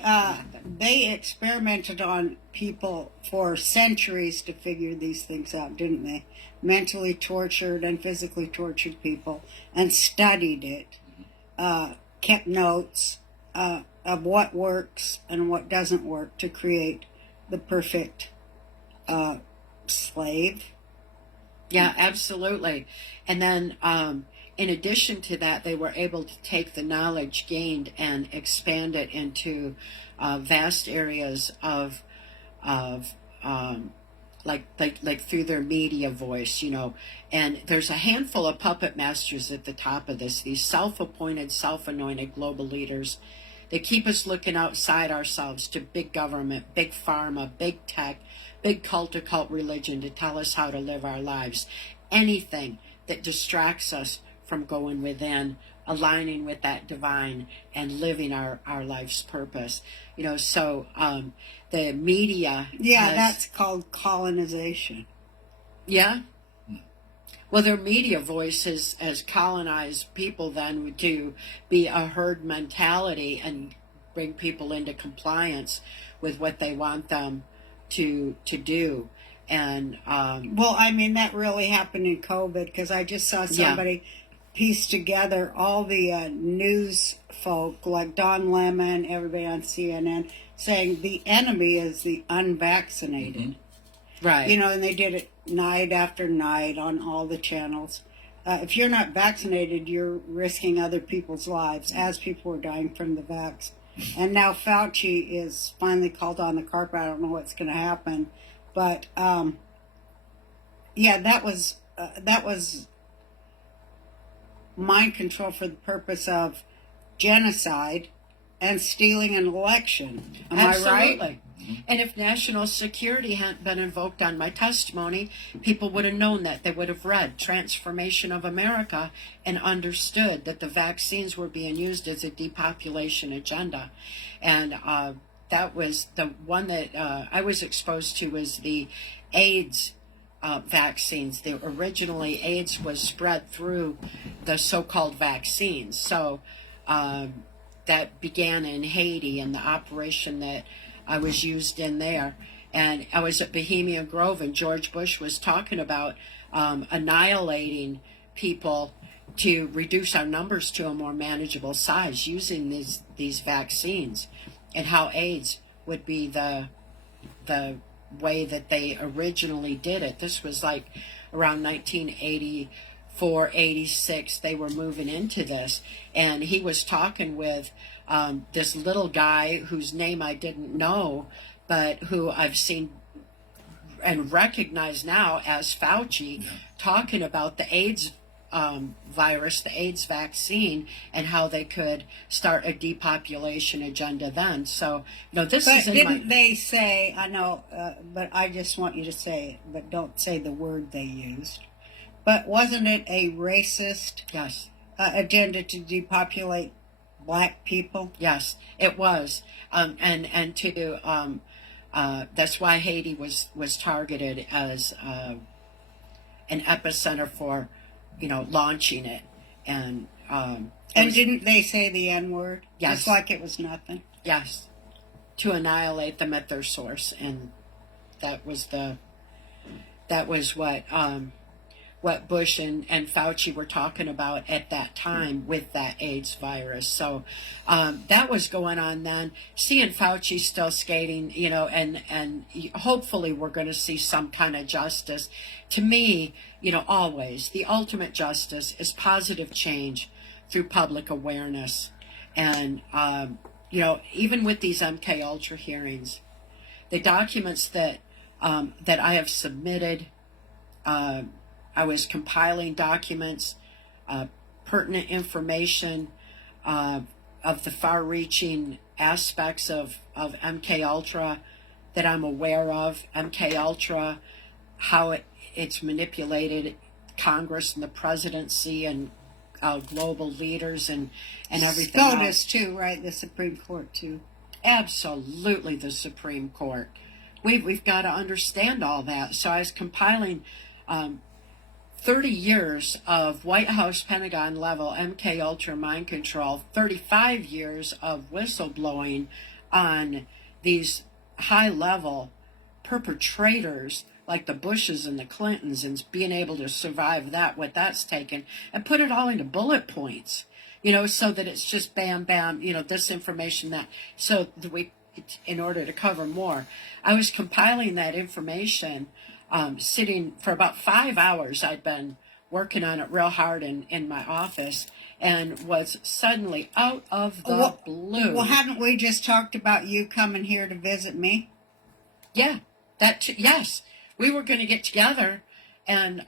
experimented on people for centuries to figure these things out, didn't they? Mentally tortured and physically tortured people, and studied it, kept notes of what works and what doesn't work to create the perfect slave. Yeah, absolutely. And then in addition to that, they were able to take the knowledge gained and expand it into vast areas of like through their media voice, you know. And there's a handful of puppet masters at the top of this, these self-appointed, self-anointed global leaders. They keep us looking outside ourselves to big government, big pharma, big tech, big cult religion to tell us how to live our lives. Anything that distracts us from going within, aligning with that divine, and living our life's purpose. You know, so the media. Yeah, that's called colonization. Yeah. Well, their media voice has colonized people then to be a herd mentality and bring people into compliance with what they want them to do. And well, I mean, that really happened in COVID, because I just saw somebody piece together all the news folk like Don Lemon, everybody on CNN, saying the enemy is the unvaccinated. Mm-hmm. Right. You know, and they did it night after night on all the channels. If you're not vaccinated, you're risking other people's lives, as people were dying from the vax. And now Fauci is finally called on the carpet. I don't know what's going to happen. But, yeah, that was mind control for the purpose of genocide and stealing an election. Am Absolutely. I right? And if national security hadn't been invoked on my testimony, people would have known that. They would have read Transformation of America and understood that the vaccines were being used as a depopulation agenda. And that was the one that I was exposed to, was the AIDS vaccines. Originally, AIDS was spread through the so-called vaccines. So that began in Haiti, and the operation that I was used in there. And I was at Bohemian Grove, and George Bush was talking about annihilating people to reduce our numbers to a more manageable size using these vaccines, and how AIDS would be the way that they originally did it. This was like around 1984, 86. They were moving into this, and he was talking with this little guy whose name I didn't know, but who I've seen and recognize now as Fauci, talking about the AIDS virus, the AIDS vaccine, and how they could start a depopulation agenda then. So, this But is in didn't they say, I know, but I just want you to say it, but don't say the word they used. But wasn't it a racist Yes, agenda to depopulate black people? yes, it was. And to that's why Haiti was targeted as an epicenter for, launching it. And Didn't they say the N-word? Yes. Just like it was nothing. yes, to annihilate them at their source. And that was what Bush and Fauci were talking about at that time with that AIDS virus. So that was going on then. Seeing Fauci still skating, and hopefully we're going to see some kind of justice. To me, always the ultimate justice is positive change through public awareness. And, even with these MK Ultra hearings, the documents that I have submitted, I was compiling documents, pertinent information of the far-reaching aspects of MK Ultra that I'm aware of. MK Ultra, how it's manipulated Congress and the presidency and global leaders and everything else. SCOTUS too, right? The Supreme Court too. Absolutely, the Supreme Court. We've got to understand all that. So I was compiling 30 years of White House, Pentagon level MK Ultra mind control, 35 years of whistleblowing on these high level perpetrators like the Bushes and the Clintons, and being able to survive what that's taken, and put it all into bullet points, so that it's just bam, bam, this information, that, so that in order to cover more. I was compiling that information, sitting for about 5 hours. I'd been working on it real hard in my office, and was suddenly out of the blue. Well, haven't we just talked about you coming here to visit me? Yeah, yes. We were going to get together, and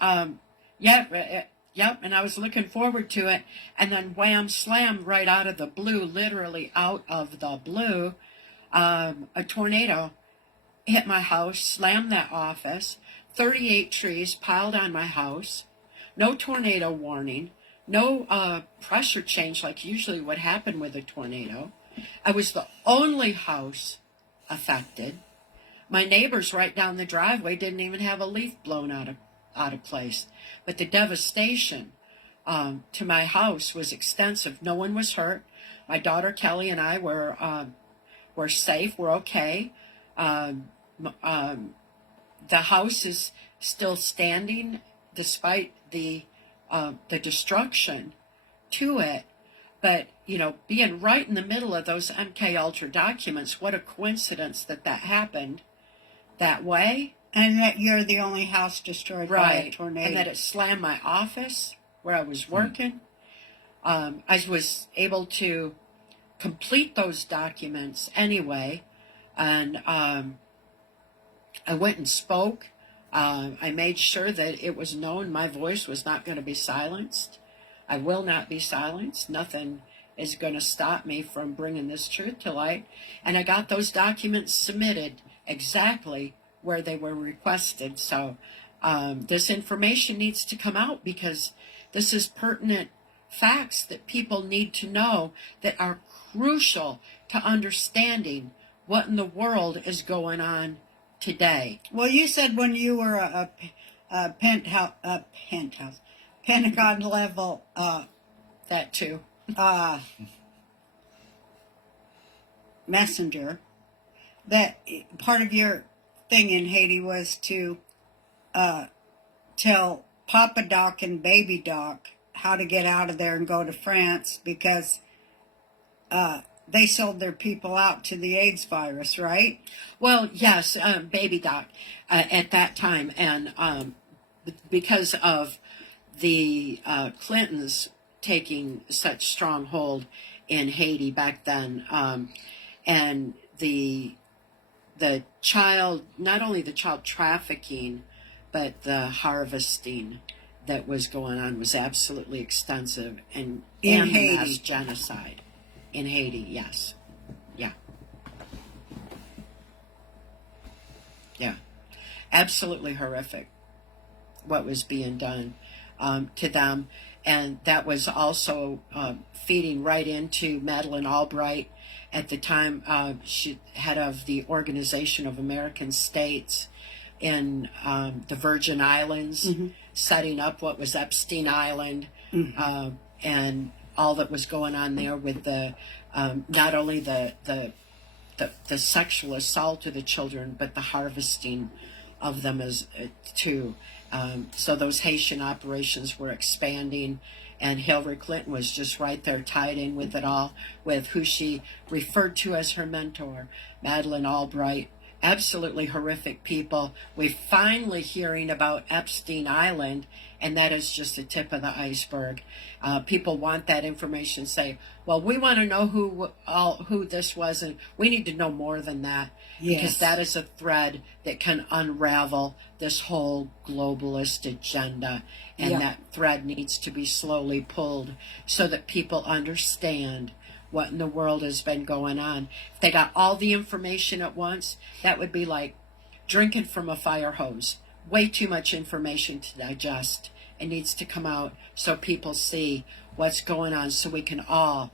yep, and I was looking forward to it, and then wham, slam, right out of the blue, literally out of the blue, a tornado hit my house, slammed that office, 38 trees piled on my house, no tornado warning, no pressure change like usually would happen with a tornado. I was the only house affected. My neighbors right down the driveway didn't even have a leaf blown out of place. But the devastation to my house was extensive. No one was hurt. My daughter Kelly and I were safe. We're okay. The house is still standing despite the destruction to it. But, being right in the middle of those MK Ultra documents, what a coincidence that happened that way. And that you're the only house destroyed by a tornado. And that it slammed my office where I was working. I was able to complete those documents anyway. And I went and spoke. I made sure that it was known my voice was not going to be silenced. I will not be silenced. Nothing is going to stop me from bringing this truth to light. And I got those documents submitted exactly where they were requested. So this information needs to come out, because this is pertinent facts that people need to know, that are crucial to understanding what in the world is going on today. Well, you said when you were Pentagon level That too. messenger, that part of your thing in Haiti was to tell Papa Doc and Baby Doc how to get out of there and go to France because they sold their people out to the AIDS virus, right? Well, yes, Baby Doc at that time, and because of the Clintons taking such strong hold in Haiti back then, and the child, not only the child trafficking, but the harvesting that was going on was absolutely extensive, and Haiti. mass genocide in Haiti. Yes, yeah, yeah, absolutely horrific what was being done to them, and that was also feeding right into Madeleine Albright. At the time, she head of the Organization of American States in the Virgin Islands, setting up what was Epstein Island, and all that was going on there with the not only the sexual assault of the children, but the harvesting of them as too. So those Haitian operations were expanding, and Hillary Clinton was just right there tied in with it all, with who she referred to as her mentor, Madeleine Albright. Absolutely horrific people. We're finally hearing about Epstein Island, and that is just the tip of the iceberg. People want that information, say, well, we want to know who this was, and we need to know more than that. Yes. Because that is a thread that can unravel this whole globalist agenda, and that thread needs to be slowly pulled so that people understand what in the world has been going on. If they got all the information at once, that would be like drinking from a fire hose. Way too much information to digest. It needs to come out so people see what's going on, so we can all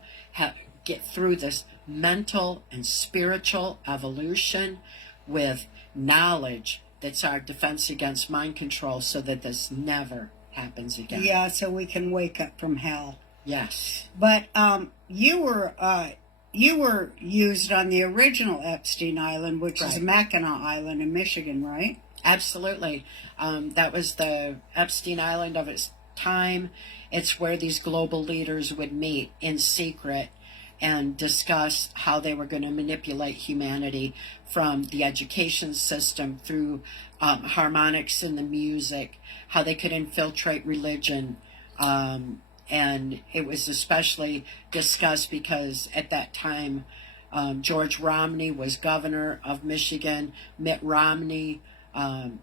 get through this mental and spiritual evolution with knowledge that's our defense against mind control, so that this never happens again. Yeah, so we can wake up from hell. Yes. But you were used on the original Epstein Island, which is Mackinac Island in Michigan, right? Absolutely. That was the Epstein Island of its time. It's where these global leaders would meet in secret and discuss how they were going to manipulate humanity, from the education system through harmonics in the music, how they could infiltrate religion. And it was especially discussed because at that time, George Romney was governor of Michigan. Mitt Romney,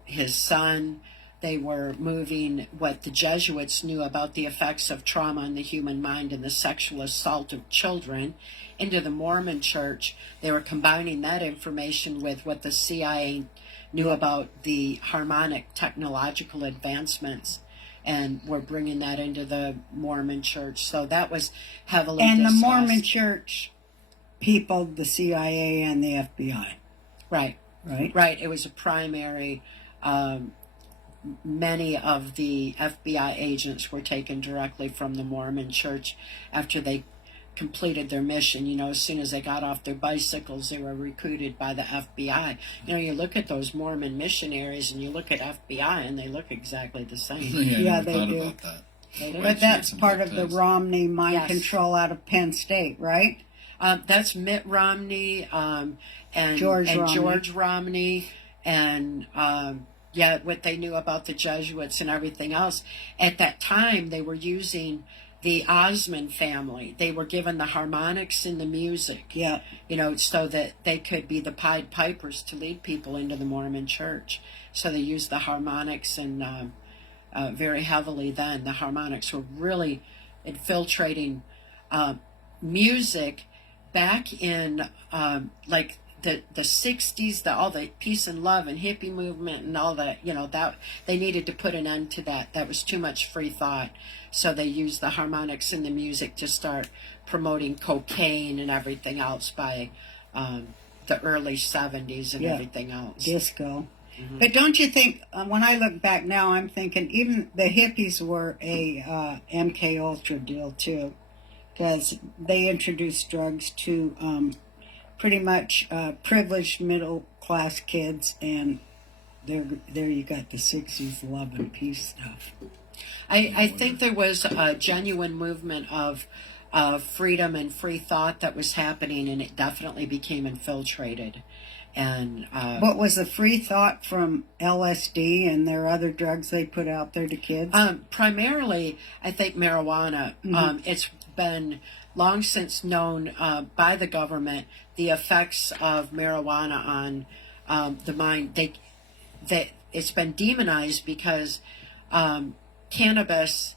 his son, they were moving what the Jesuits knew about the effects of trauma on the human mind and the sexual assault of children into the Mormon Church. They were combining that information with what the CIA knew about the harmonic technological advancements, and we're bringing that into the Mormon Church. So that was heavily discussed. The Mormon Church people, the CIA and the FBI. Right. It was a primary. Many of the FBI agents were taken directly from the Mormon Church after they completed their mission. You know, as soon as they got off their bicycles, they were recruited by the FBI. You know, you look at those Mormon missionaries and you look at FBI and they look exactly the same. Yeah, they do. About that. They do. But that's part of the Romney mind control out of Penn State, right? That's Mitt Romney and George Romney and what they knew about the Jesuits and everything else. At that time, they were using the Osmond family. They were given the harmonics in the music, you know, so that they could be the Pied Pipers to lead people into the Mormon Church. So they used the harmonics and very heavily then. The harmonics were really infiltrating music back in like the 60s, all the peace and love and hippie movement and all that, you know, that they needed to put an end to that. That was too much free thought. So they used the harmonics in the music to start promoting cocaine and everything else by the early 70s and everything else. Disco. But don't you think, when I look back now, I'm thinking even the hippies were a MK Ultra deal too, because they introduced drugs to pretty much privileged middle class kids, and there you got the 60s love and peace stuff. I think there was a genuine movement of freedom and free thought that was happening, and it definitely became infiltrated. And what was the free thought from LSD and their other drugs they put out there to kids? Primarily, I think marijuana. It's been long since known by the government the effects of marijuana on the mind. It's been demonized because cannabis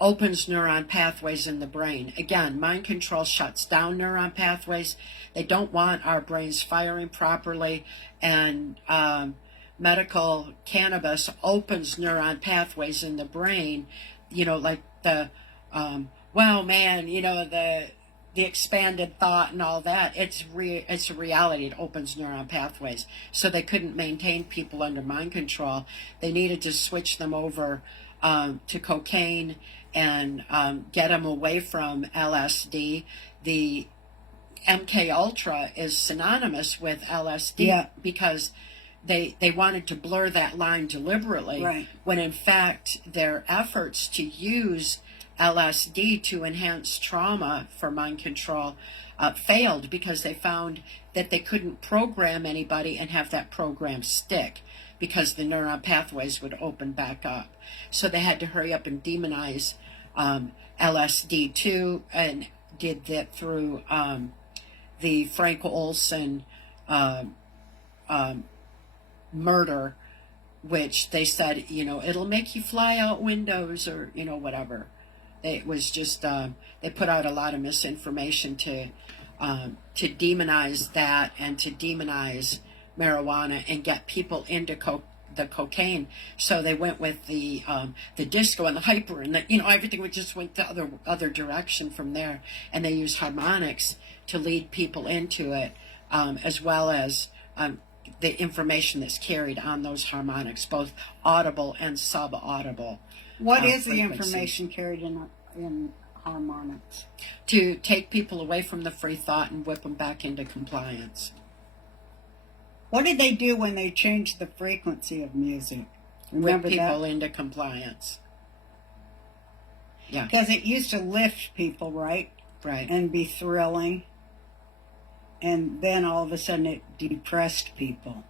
opens neuron pathways in the brain. Again, mind control shuts down neuron pathways. They don't want our brains firing properly, and medical cannabis opens neuron pathways in the brain. You know, like the the expanded thought and all that. It's a reality. It opens neuron pathways. So they couldn't maintain people under mind control. They needed to switch them over to cocaine and get them away from LSD. The MK Ultra is synonymous with LSD because they wanted to blur that line deliberately, right, when in fact their efforts to use LSD to enhance trauma for mind control failed, because they found that they couldn't program anybody and have that program stick, because the neuron pathways would open back up. So they had to hurry up and demonize LSD too, and did that through the Frank Olson murder, which they said, it'll make you fly out windows, or whatever. It was just they put out a lot of misinformation to demonize that and to demonize marijuana and get people into the cocaine. So they went with the disco and the hyper, and everything just went the other direction from there. And they used harmonics to lead people into it, as well as the information that's carried on those harmonics, both audible and sub-audible. What is the frequency. information carried in harmonics? To take people away from the free thought and whip them back into compliance. What did they do when they changed the frequency of music? Remember Whip people that? into compliance. Yeah. Because it used to lift people, right? Right. And be thrilling. And then all of a sudden it depressed people,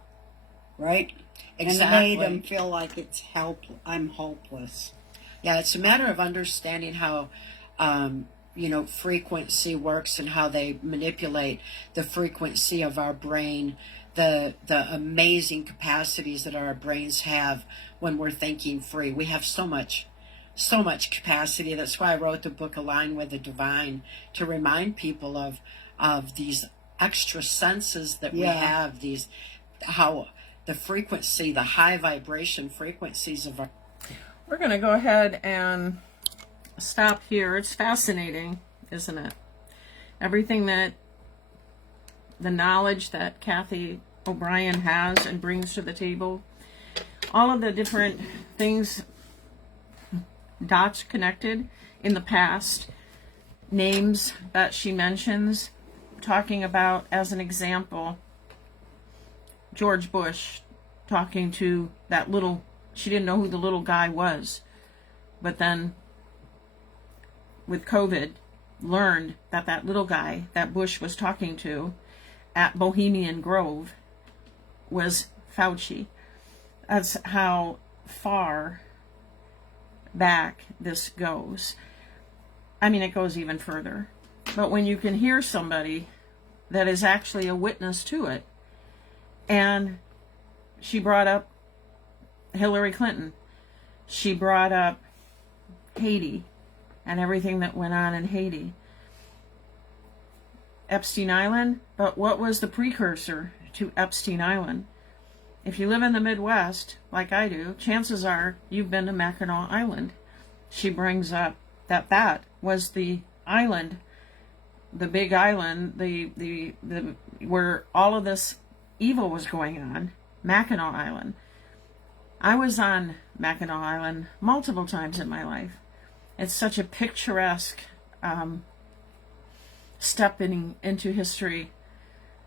right? Exactly. And made them feel like I'm hopeless. Yeah, it's a matter of understanding how, frequency works, and how they manipulate the frequency of our brain, the amazing capacities that our brains have when we're thinking free. We have so much capacity. That's why I wrote the book Align with the Divine, to remind people of these extra senses that we have, how the frequency, the high vibration frequencies of our... We're going to go ahead and stop here. It's fascinating, isn't it? Everything that the knowledge that Cathy O'Brien has and brings to the table, all of the different things, dots connected in the past, names that she mentions, talking about, as an example, George Bush talking to that little, she didn't know who the little guy was, but then with COVID learned that that little guy that Bush was talking to at Bohemian Grove was Fauci. That's how far back this goes. I mean, it goes even further. But when you can hear somebody that is actually a witness to it, and she brought up Hillary Clinton, she brought up Haiti and everything that went on in Haiti, Epstein Island. But what was the precursor to Epstein Island? If you live in the Midwest, like I do, chances are you've been to Mackinac Island. She brings up that was the island, the big island, the where all of this evil was going on, Mackinac Island. I was on Mackinac Island multiple times in my life. It's such a picturesque step into history.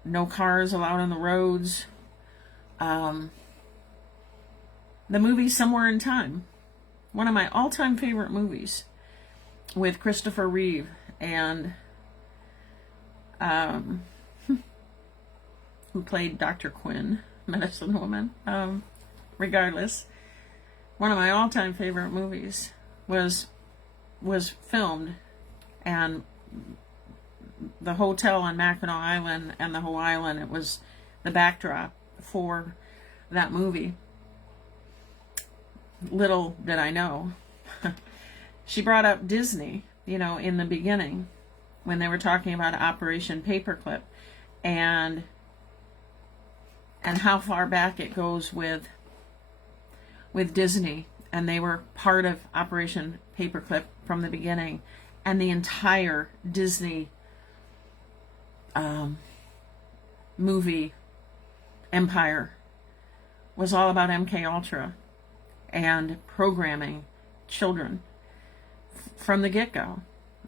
No cars allowed on the roads. The movie Somewhere in Time, one of my all-time favorite movies, with Christopher Reeve and who played Dr. Quinn, Medicine Woman. Regardless, one of my all-time favorite movies was filmed, and the hotel on Mackinac Island and the whole island, it was the backdrop for that movie. Little did I know. She brought up Disney, in the beginning when they were talking about Operation Paperclip and how far back it goes with Disney, and they were part of Operation Paperclip from the beginning, and the entire Disney movie empire was all about MK Ultra and programming children from the get-go.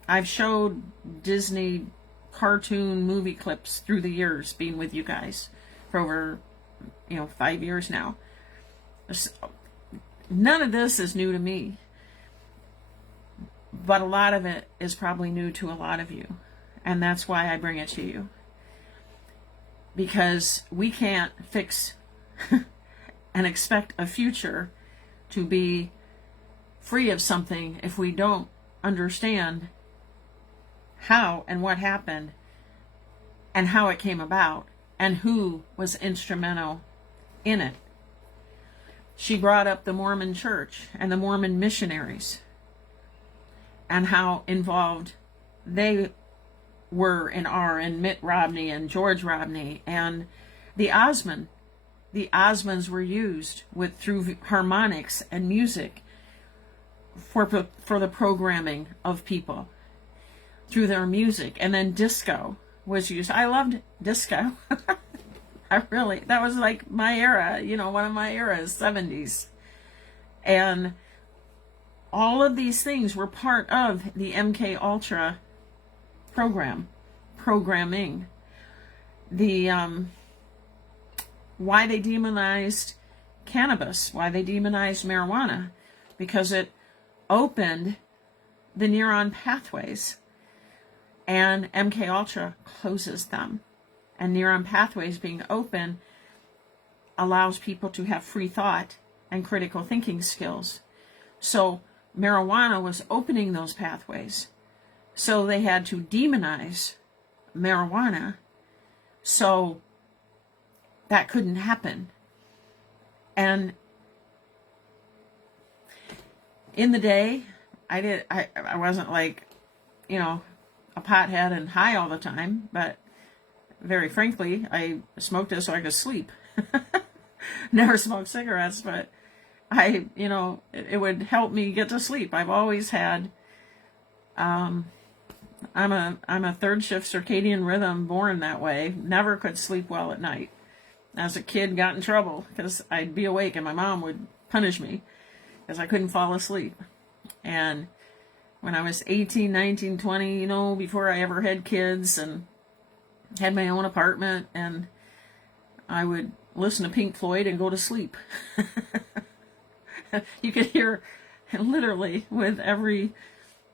I've showed Disney cartoon movie clips through the years, being with you guys for over 5 years now. None of this is new to me, but a lot of it is probably new to a lot of you, and that's why I bring it to you, because we can't fix and expect a future to be free of something if we don't understand how and what happened and how it came about and who was instrumental in it. She brought up the Mormon Church and the Mormon missionaries and how involved they were and are, and Mitt Romney and George Romney and the Osmond. The Osmonds were used through harmonics and music for the programming of people through their music. And then disco was used. I loved disco. That was like my era, one of my eras, 70s. And all of these things were part of the MK Ultra programming. Why they demonized cannabis, why they demonized marijuana, because it opened the neuron pathways, and MK Ultra closes them. And neuron pathways being open allows people to have free thought and critical thinking skills. So marijuana was opening those pathways. So they had to demonize marijuana so that couldn't happen. And in the day, I wasn't like, a pothead and high all the time, but very frankly, I smoked it so I could sleep. Never smoked cigarettes, but it would help me get to sleep. I've always had, I'm a third shift circadian rhythm, born that way. Never could sleep well at night. As a kid, got in trouble because I'd be awake and my mom would punish me because I couldn't fall asleep. And when I was 18, 19, 20, before I ever had kids and had my own apartment, and I would listen to Pink Floyd and go to sleep. You could hear literally with every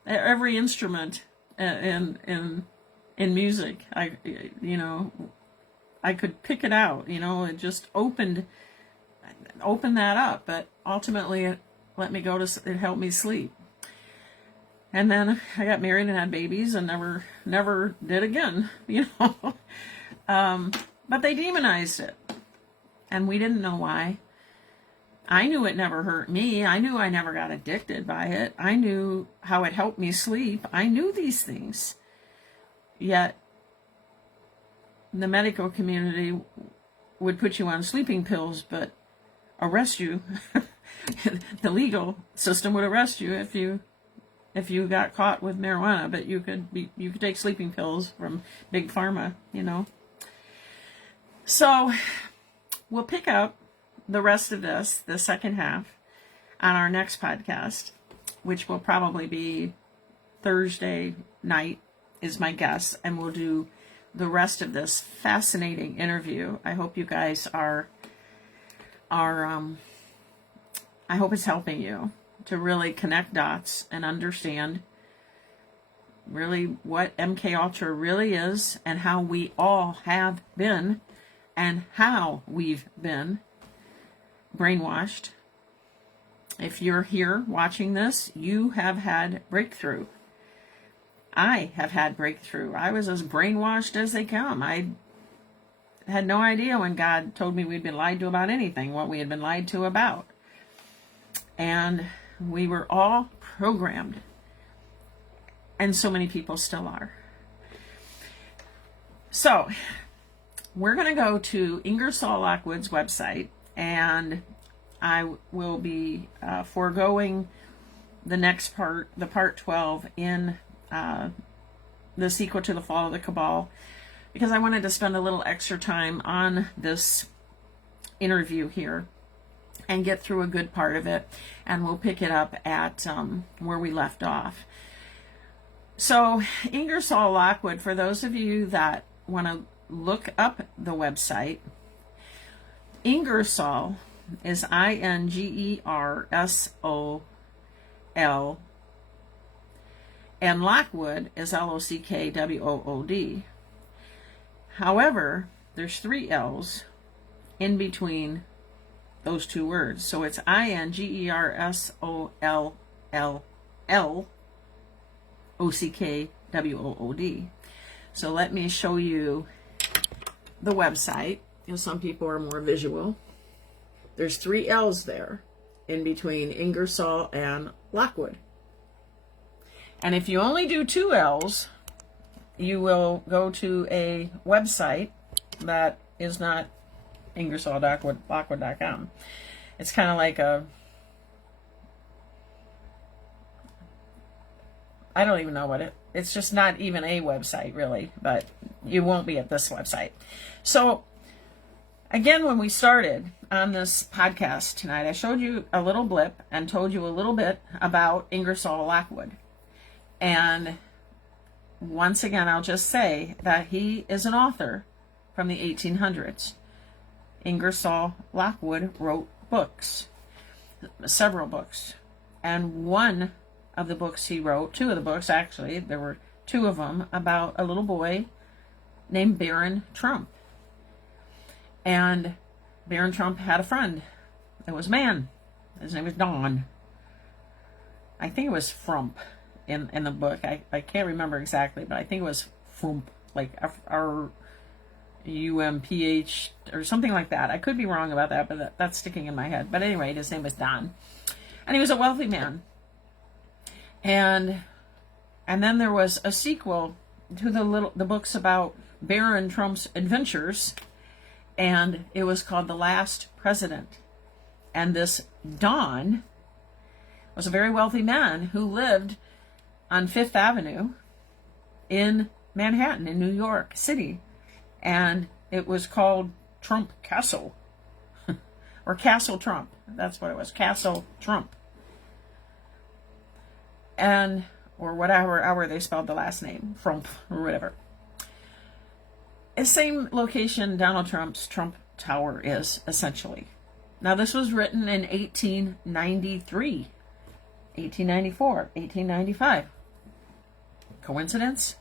instrument in music. I could pick it out. It just opened that up. But ultimately, it let me it helped me sleep. And then I got married and had babies and never did again, But they demonized it. And we didn't know why. I knew it never hurt me. I knew I never got addicted by it. I knew how it helped me sleep. I knew these things. Yet, the medical community would put you on sleeping pills, but arrest you. The legal system would arrest you if you got caught with marijuana, but you could take sleeping pills from Big Pharma, So we'll pick up the rest of this, the second half, on our next podcast, which will probably be Thursday night, is my guess, and we'll do the rest of this fascinating interview. I hope you guys are I hope it's helping you to really connect dots and understand really what MK Ultra really is, and how we all have been, and how we've been brainwashed. If you're here watching this, you have had breakthrough. I have had breakthrough. I was as brainwashed as they come. I had no idea when God told me we'd been lied to about anything, what we had been lied to about. And we were all programmed. And so many people still are. So, we're going to go to Ingersoll Lockwood's website, and I will be foregoing the next part, the part 12 in the sequel to the Fall of the Cabal, because I wanted to spend a little extra time on this interview here and get through a good part of it, and we'll pick it up at where we left off. So, Ingersoll Lockwood, for those of you that want to look up the website, Ingersoll is Ingersol, and Lockwood is Lockwood. However, there's 3 L's in between those 2 words. So it's IngersollOckwood. So let me show you the website, because some people are more visual. There's 3 L's there in between Ingersoll and Lockwood. And if you only do 2 L's, you will go to a website that is not Ingersoll.lockwood.com. It's kind of like I don't even know what it's just not even a website really, but you won't be at this website. So again, when we started on this podcast tonight, I showed you a little blip and told you a little bit about Ingersoll Lockwood. And once again, I'll just say that he is an author from the 1800s. Ingersoll Lockwood wrote books, several books. And one of the books he wrote, 2 of the books actually, there were 2 of them, about a little boy named Baron Trump. And Baron Trump had a friend. It was a man. His name was Don. I think it was Frump in the book. I can't remember exactly, but I think it was Frump, like F-R-U-M-P-H or something like that. I could be wrong about that, but that's sticking in my head. But anyway, his name was Don. And he was a wealthy man. And then there was a sequel to the books about Baron Trump's adventures, and it was called The Last President. And this Don was a very wealthy man who lived on 5th Avenue in Manhattan, in New York City. And it was called Trump Castle. Or Castle Trump. That's what it was. Castle Trump. And, or whatever, however they spelled the last name. Trump, or whatever. The same location Donald Trump's Trump Tower is, essentially. Now, this was written in 1893, 1894, 1895. Coincidence?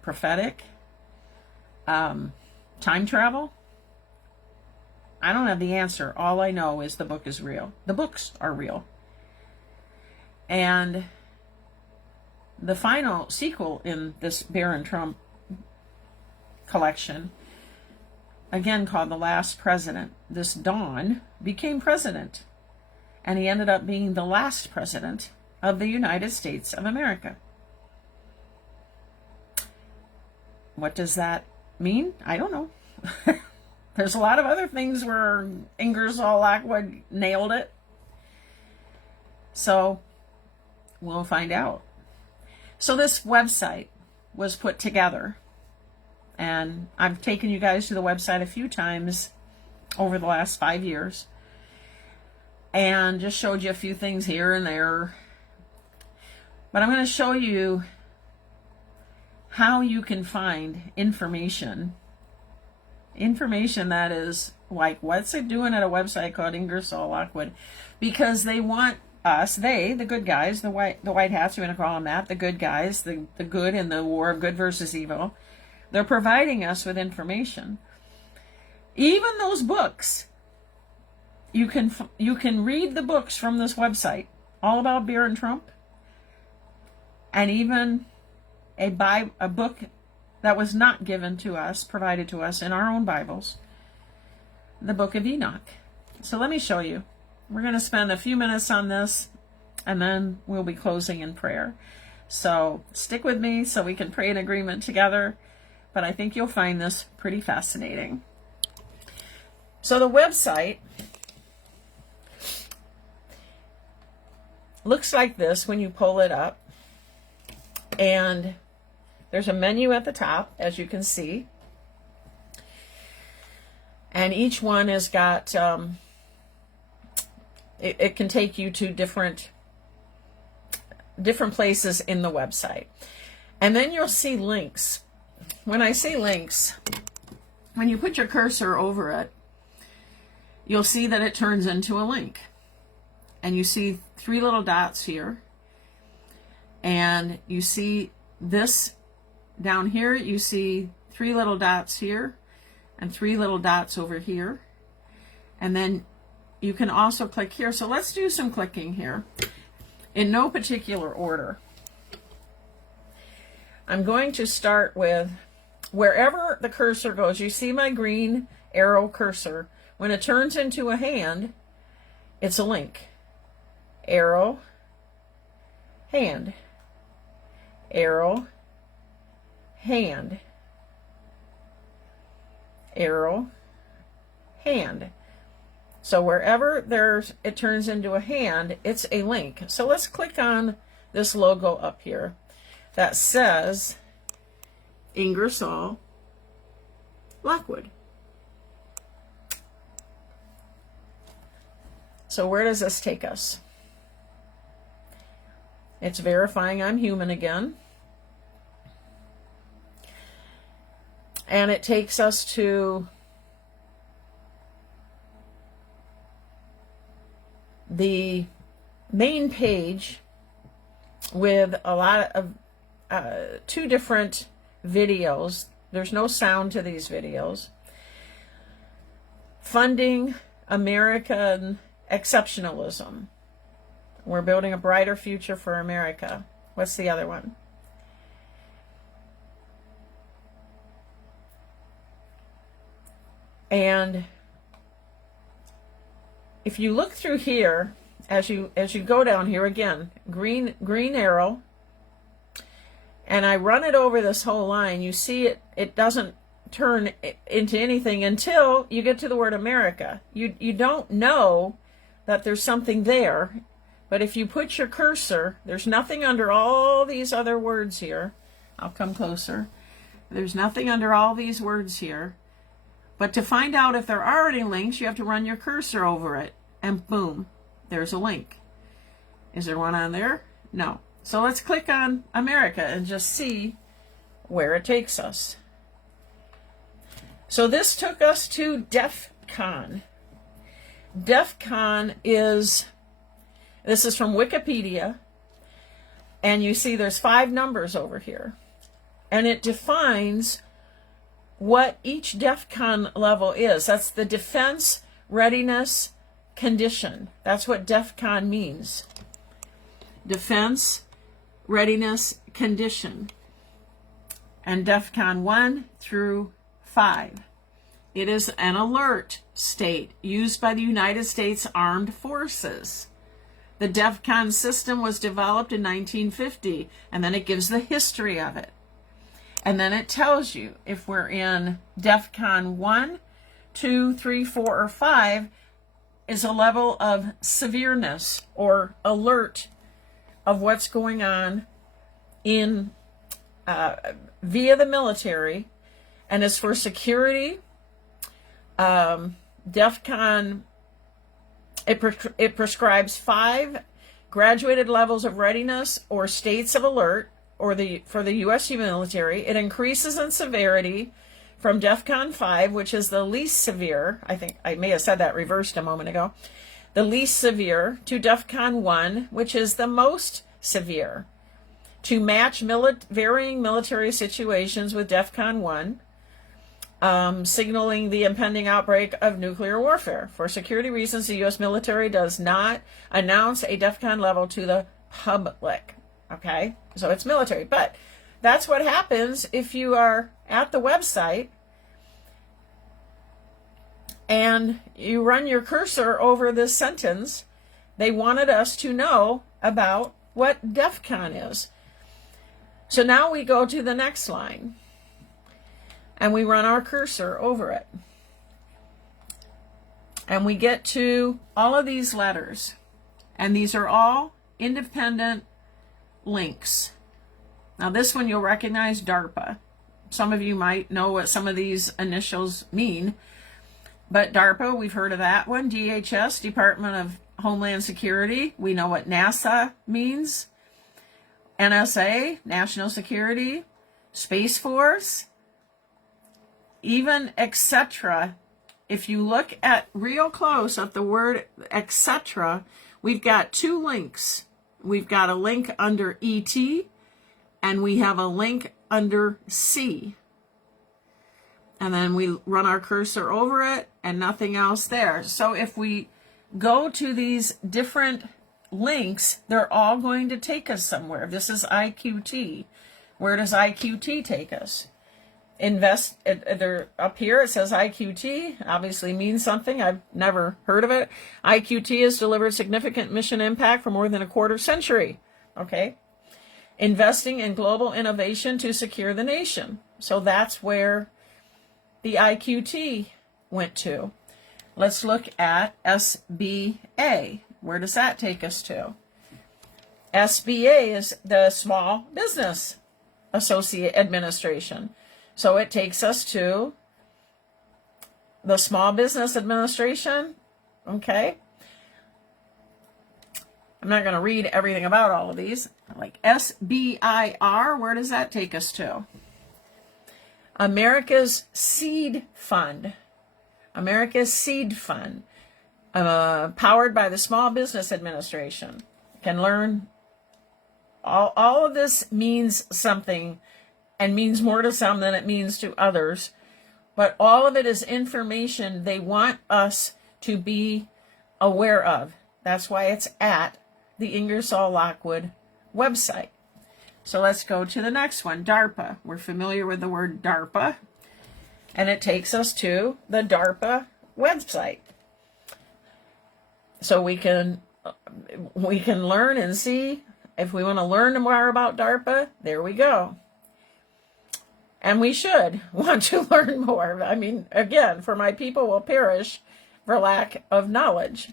Prophetic? Time travel? I don't have the answer. All I know is the book is real. The books are real. And the final sequel in this Baron Trump collection, again called The Last President, this Don became president. And he ended up being the last president of the United States of America. What does that mean? I don't know. There's a lot of other things where Ingersoll Lockwood nailed it. So we'll find out. So this website was put together, and I've taken you guys to the website a few times over the last 5 years. and just showed you a few things here and there. But I'm going to show you how you can find information that is like, what's it doing at a website called Ingersoll Lockwood? Because they want us, the good guys, the white hats, we're going to call them that, the good guys, the good in the war of good versus evil. They're providing us with information. Even those books, you can read the books from this website, all about beer and Trump, and even a book that was not given to us, provided to us in our own Bibles, the Book of Enoch. So let me show you. We're going to spend a few minutes on this, and then we'll be closing in prayer. So stick with me so we can pray in agreement together, but I think you'll find this pretty fascinating. So the website looks like this when you pull it up, and there's a menu at the top, as you can see, and each one has got it can take you to different places in the website, and then you'll see links. When I say links, when you put your cursor over it, you'll see that it turns into a link, and you see 3 little dots here, and you see this down here, you see 3 little dots here and 3 little dots over here, and then you can also click here. So let's do some clicking here in no particular order. I'm going to start with wherever the cursor goes. You see my green arrow cursor. When it turns into a hand, it's a link. Arrow, hand, arrow, hand, arrow, hand. So wherever it turns into a hand, it's a link. So let's click on this logo up here that says Ingersoll Lockwood. So where does this take us? It's verifying I'm human again. And it takes us to the main page with a lot of 2 different videos. There's no sound to these videos. Funding American exceptionalism. We're building a brighter future for America. What's the other one? And if you look through here, as you go down here, again, green arrow, and I run it over this whole line, you see it doesn't turn into anything until you get to the word America. You don't know that there's something there, but if you put your cursor, there's nothing under all these other words here. I'll come closer. There's nothing under all these words here. But to find out if there are any links, you have to run your cursor over it, and boom, there's a link. Is there one on there? No. So let's click on America and just see where it takes us. So this took us to DEF CON. DEF CON this is from Wikipedia, and you see there's 5 numbers over here, and it defines what each DEF CON level is. That's the Defense Readiness Condition. That's what DEF CON means. Defense Readiness Condition. And DEF CON 1 through 5. It is an alert state used by the United States Armed Forces. The DEF CON system was developed in 1950, and then it gives the history of it. And then it tells you if we're in DEF CON 1, 2, 3, 4, or 5 is a level of severeness or alert of what's going on in via the military, and is for security. DEF CON It prescribes 5 graduated levels of readiness or states of alert for the U.S. military. It increases in severity from DEFCON 5, which is the least severe. I think I may have said that reversed a moment ago. The least severe, to DEFCON 1, which is the most severe, to match varying military situations with DEFCON 1. Signaling the impending outbreak of nuclear warfare. For security reasons, the U.S. military does not announce a DEFCON level to the public. Okay? So it's military. But that's what happens if you are at the website and you run your cursor over this sentence. They wanted us to know about what DEFCON is. So now we go to the next line. And we run our cursor over it. And we get to all of these letters. And these are all independent links. Now this one you'll recognize, DARPA. Some of you might know what some of these initials mean. But DARPA, we've heard of that one. DHS, Department of Homeland Security. We know what NASA means. NSA, National Security. Space Force. Even etc. If you look at real close at the word etc., we've got 2 links. We've got a link under ET and we have a link under C. And then we run our cursor over it and nothing else there. So if we go to these different links, they're all going to take us somewhere. This is IQT. Where does IQT take us? They're up here, it says IQT, obviously means something. I've never heard of it. IQT has delivered significant mission impact for more than a quarter century. Okay. Investing in global innovation to secure the nation. So that's where the IQT went to. Let's look at SBA. Where does that take us to? SBA is the Small Business Administration. So it takes us to the Small Business Administration. Okay. I'm not going to read everything about all of these. Like SBIR, where does that take us to? America's Seed Fund. America's Seed Fund. Powered by the Small Business Administration. You can learn all of this means something and means more to some than it means to others. But all of it is information they want us to be aware of. That's why it's at the Ingersoll Lockwood website. So let's go to the next one, DARPA. We're familiar with the word DARPA. And it takes us to the DARPA website. So we can learn and see. If we want to learn more about DARPA, there we go. And we should want to learn more. I mean, again, for my people will perish for lack of knowledge.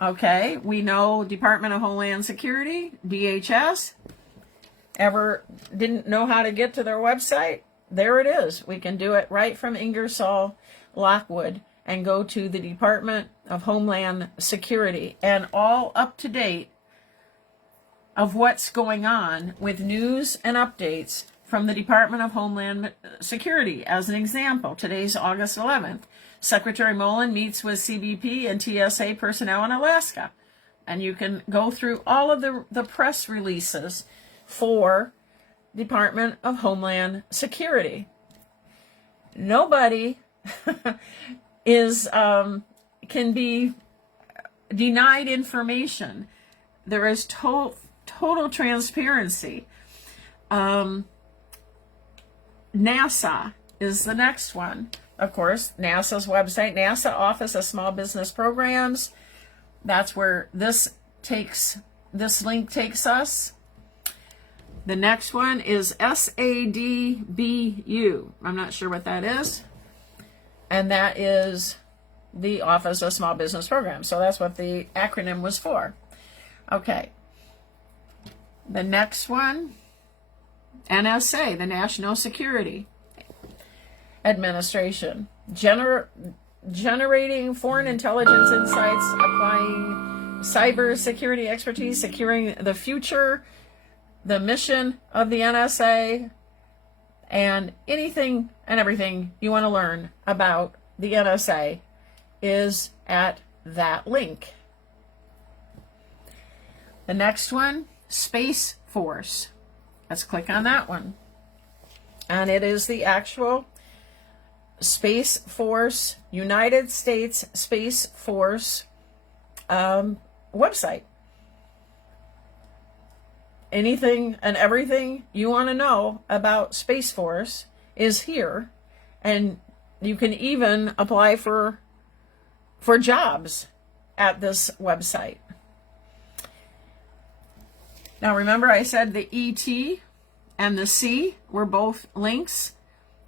Okay, we know Department of Homeland Security, DHS. Ever didn't know how to get to their website? There it is. We can do it right from Ingersoll Lockwood and go to the Department of Homeland Security and all up to date of what's going on with news and updates from the Department of Homeland Security. As an example, today's August 11th. Secretary Mullen meets with CBP and TSA personnel in Alaska. And you can go through all of the press releases for Department of Homeland Security. Nobody can be denied information. There is total transparency. NASA is the next one. Of course, NASA's website, NASA Office of Small Business Programs. That's where this link takes us. The next one is SADBU. I'm not sure what that is. And that is the Office of Small Business Programs. So that's what the acronym was for. Okay. The next one, NSA, the National Security Administration. generating foreign intelligence insights, applying cybersecurity expertise, securing the future, the mission of the NSA, and anything and everything you want to learn about the NSA is at that link. The next one, Space Force. Let's click on that one. And it is the actual Space Force, United States Space Force website. Anything and everything you want to know about Space Force is here, and you can even apply for jobs at this website. Now remember, I said the ET and the C were both links,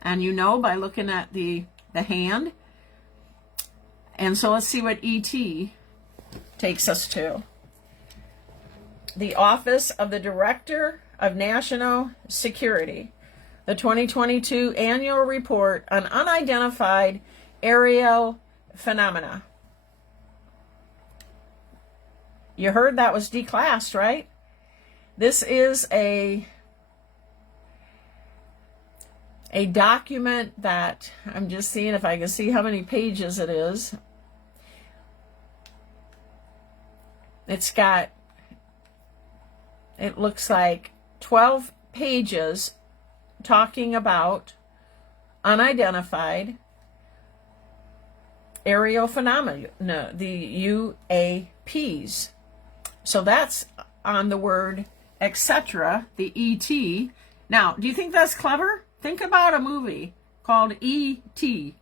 and you know by looking at the hand. And so let's see what ET takes us to. The Office of the Director of National Security, the 2022 Annual Report on Unidentified Aerial Phenomena. You heard that was declassed, right? This is a document that I'm just seeing if I can see how many pages it is. It looks like 12 pages talking about unidentified aerial phenomena, the UAPs. So that's on the word etc., the ET. Now, do you think that's clever? Think about a movie called E.T.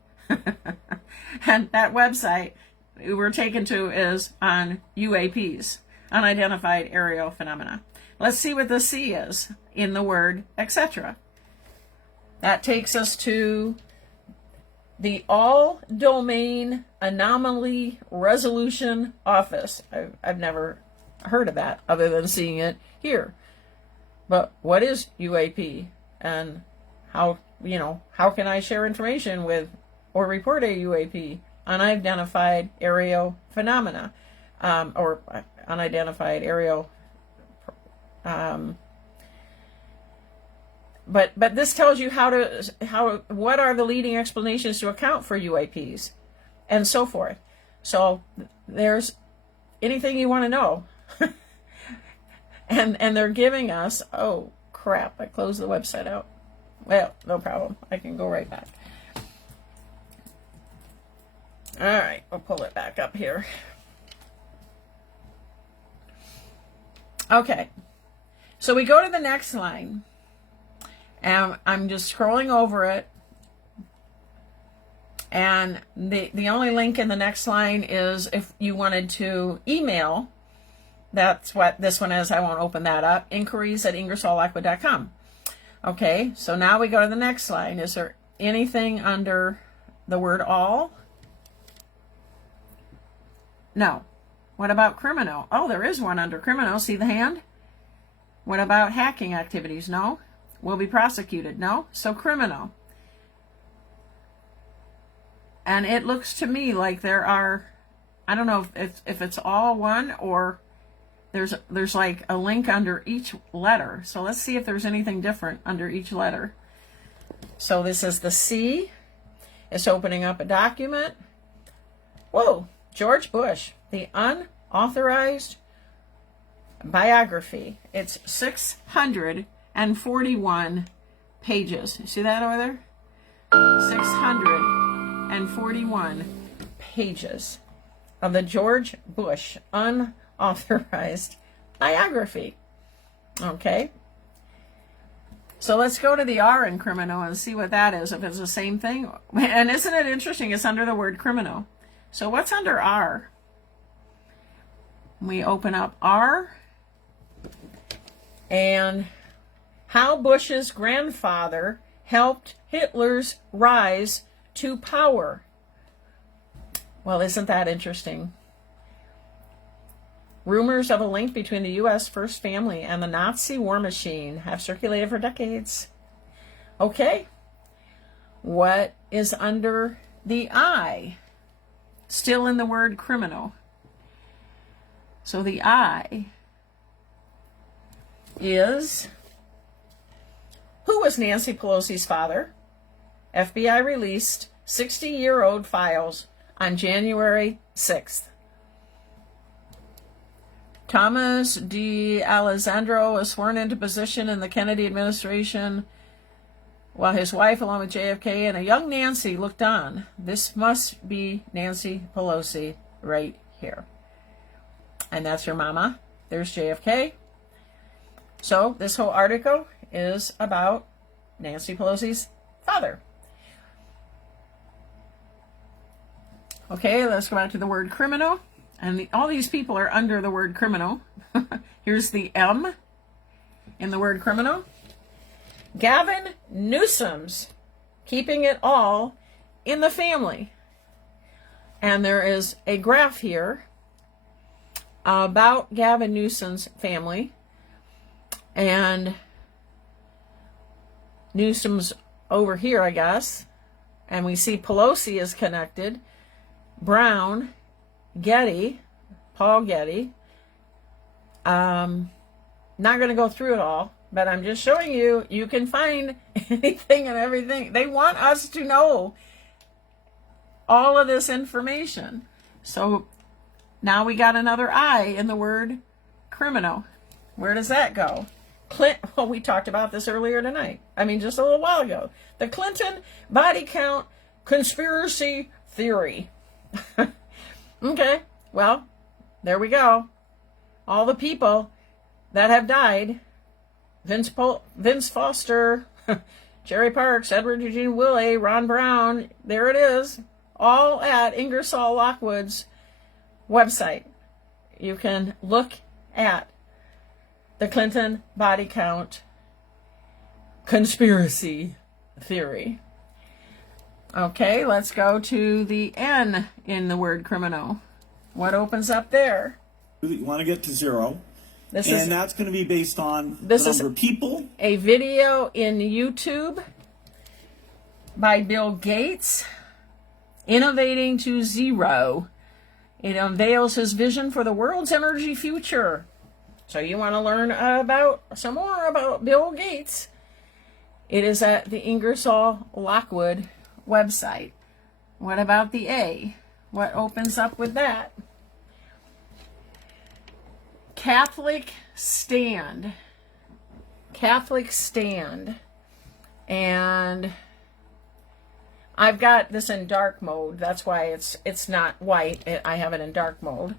And that website we're taken to is on UAPs, unidentified aerial phenomena. Let's see what the C is in the word etc. That takes us to the All Domain Anomaly Resolution Office. I've never heard of that other than seeing it here. But what is UAP, and how can I share information with or report a UAP, unidentified aerial phenomena, or unidentified aerial but this tells you what are the leading explanations to account for UAPs and so forth. So there's anything you want to know. and they're giving us, oh crap, I closed the website out. Well, no problem. I can go right back. All right, we'll pull it back up here. Okay. So we go to the next line, and I'm just scrolling over it, and the only link in the next line is if you wanted to email. That's what this one is. I won't open that up. Inquiries@ingersolllockwood.com. Okay, so now we go to the next line. Is there anything under the word all? No. What about criminal? Oh, there is one under criminal. See the hand? What about hacking activities? No. Will be prosecuted? No. So criminal. And it looks to me like there are, I don't know if it's all one or there's like a link under each letter. So let's see if there's anything different under each letter. So this is the C. It's opening up a document. Whoa, George Bush, the unauthorized biography. It's 641 pages. You see that over there? 641 pages of the George Bush unauthorized biography. Okay. So let's go to the R in criminal and see what that is, if it's the same thing. And isn't it interesting? It's under the word criminal. So what's under R? We open up R. And how Bush's grandfather helped Hitler's rise to power. Well, isn't that interesting? Rumors of a link between the U.S. First Family and the Nazi war machine have circulated for decades. Okay. What is under the I? still in the word criminal. So the I is, who was Nancy Pelosi's father? FBI released 60-year-old files on January 6th. Thomas D. Alessandro was sworn into position in the Kennedy administration while his wife, along with JFK and a young Nancy, looked on. This must be Nancy Pelosi right here. And that's your mama. There's JFK. So this whole article is about Nancy Pelosi's father. Okay, let's go back to the word criminal. And all these people are under the word criminal. Here's the M in the word criminal. Gavin Newsom's keeping it all in the family. And there is a graph here about Gavin Newsom's family. And Newsom's over here, I guess. And we see Pelosi is connected. Brown, Getty, Paul Getty. Not going to go through it all, but I'm just showing you, you can find anything and everything. They want us to know all of this information. So now we got another I in the word criminal. Where does that go? Well, we talked about this earlier tonight. I mean, just a little while ago. The Clinton body count conspiracy theory. Okay, well, there we go. All the people that have died, Vince Foster, Jerry Parks, Edward Eugene Willey, Ron Brown, there it is, all at Ingersoll Lockwood's website. You can look at the Clinton body count conspiracy theory. Okay, let's go to the N in the word criminal. What opens up there? You want to get to 0. This and is, that's going to be based on this the is number of people. A video in YouTube by Bill Gates, Innovating to Zero. It unveils his vision for the world's energy future. So you want to learn about some more about Bill Gates. It is at the Ingersoll Lockwood website. What about the A? What opens up with that? Catholic Stand. Catholic Stand. And I've got this in dark mode. That's why it's not white. I have it in dark mode.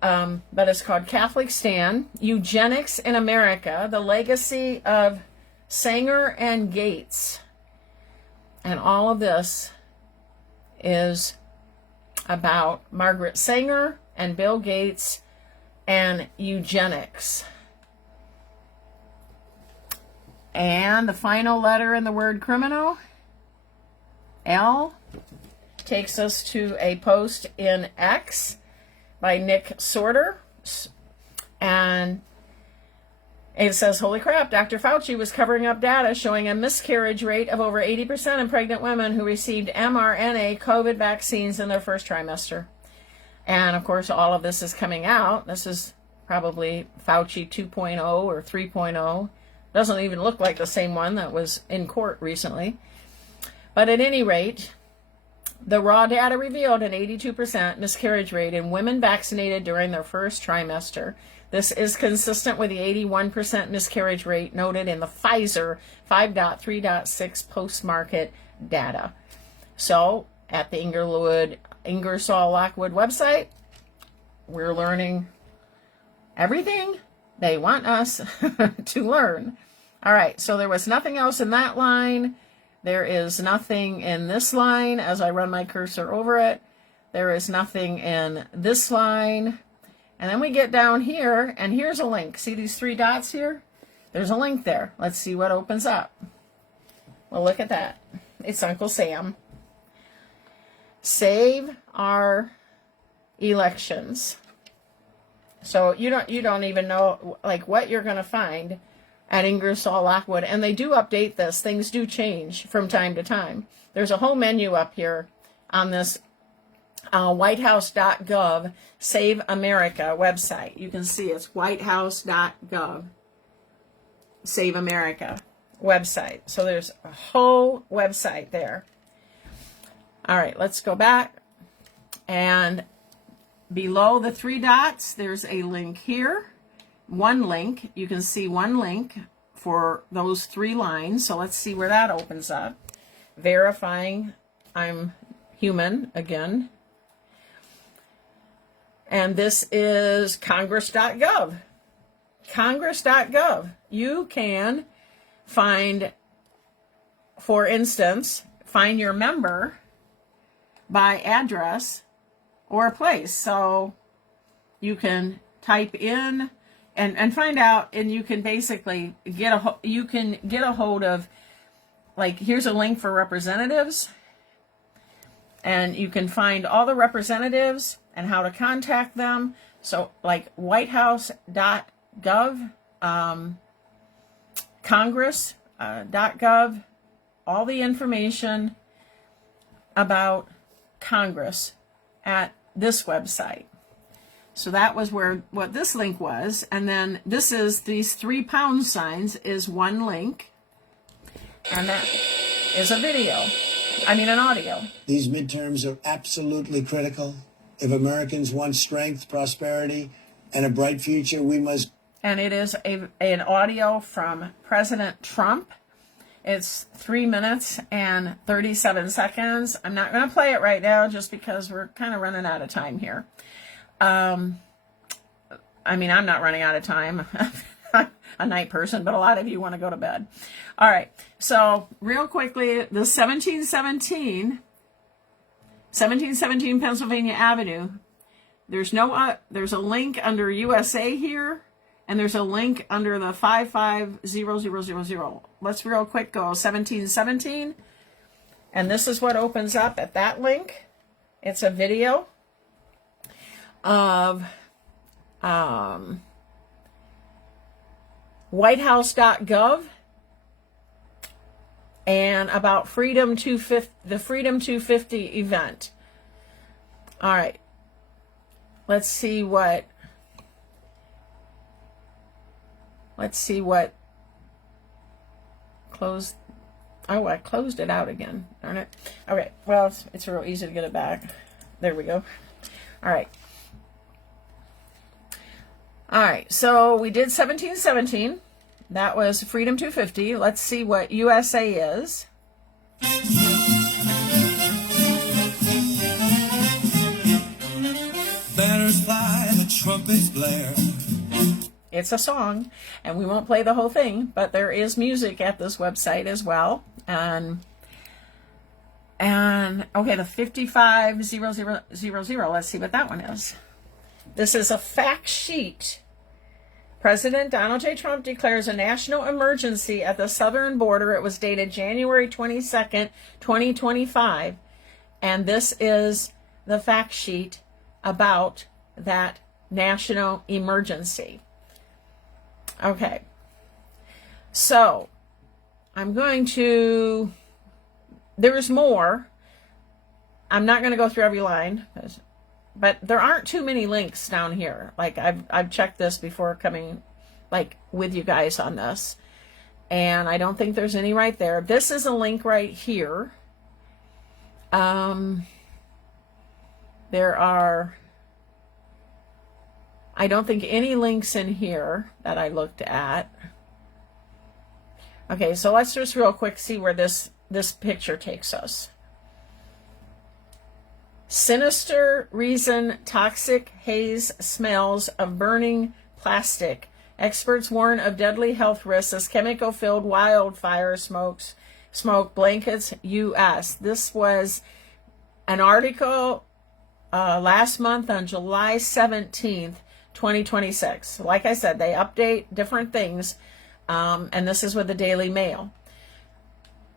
But it's called Catholic Stand. Eugenics in America, the legacy of Sanger and Gates. And all of this is about Margaret Sanger and Bill Gates and eugenics. And the final letter in the word criminal, L, takes us to a post in X by Nick Sorter. And it says, holy crap, Dr. Fauci was covering up data showing a miscarriage rate of over 80% in pregnant women who received mRNA COVID vaccines in their first trimester. And of course, all of this is coming out. This is probably Fauci 2.0 or 3.0. Doesn't even look like the same one that was in court recently. But at any rate, the raw data revealed an 82% miscarriage rate in women vaccinated during their first trimester. This is consistent with the 81% miscarriage rate noted in the Pfizer 5.3.6 post-market data. So, at the Ingersoll Lockwood website, we're learning everything they want us to learn. All right, so there was nothing else in that line. There is nothing in this line as I run my cursor over it. There is nothing in this line. And then we get down here, and here's a link. See these 3 dots here? There's a link there. Let's see what opens up. Well, look at that. It's Uncle Sam. Save our elections. So you don't even know like what you're going to find at Ingersoll Lockwood. And they do update this. Things do change from time to time. There's a whole menu up here on this whitehouse.gov Save America website. You can see it's whitehouse.gov Save America website. So there's a whole website there. All right, let's go back. And below the three dots, there's a link here. One link. You can see one link for those three lines. So let's see where that opens up. Verifying I'm human again. And this is congress.gov. Congress.gov. You can find, for instance, find your member by address or place. So you can type in and find out, and you can basically get a hold of, like, here's a link for representatives, and you can find all the representatives and how to contact them. So like whitehouse.gov, congress.gov, all the information about Congress at this website. So that was what this link was. And then this is, these 3 pound signs is one link. And that is a video. I mean, an audio. These midterms are absolutely critical. If Americans want strength, prosperity, and a bright future, we must. And it is an audio from President Trump. It's 3 minutes and 37 seconds. I'm not going to play it right now just because we're kind of running out of time here. I mean, I'm not running out of time. I'm a night person, but a lot of you want to go to bed. All right. So real quickly, the 1717 Pennsylvania Avenue. There's a link under USA here, and there's a link under the 550000. Let's real quick go 1717, and this is what opens up at that link. It's a video of whitehouse.gov and about the Freedom 250 event. All right. Let's see what closed. Oh, I closed it out again. Darn it. All right. Well, it's real easy to get it back. There we go. All right. All right. So we did 1717. That was Freedom 250. Let's see what USA is. Banners fly, the trumpets blare. It's a song, and we won't play the whole thing, but there is music at this website as well. And okay, the 550000. Let's see what that one is. This is a fact sheet. President Donald J. Trump declares a national emergency at the southern border. It was dated January 22nd, 2025. And this is the fact sheet about that national emergency. Okay. So I'm going to, there's more. I'm not going to go through every line, but there aren't too many links down here. Like I've checked this before coming like with you guys on this, and I don't think there's any right there. This is a link right here. There are, I don't think any links in here that I looked at. Okay, so let's just real quick see where this picture takes us. Sinister reason toxic haze smells of burning plastic. Experts warn of deadly health risks as chemical-filled wildfire smoke blankets U.S. This was an article last month on July 17th, 2026. Like I said, they update different things, and this is with the Daily Mail.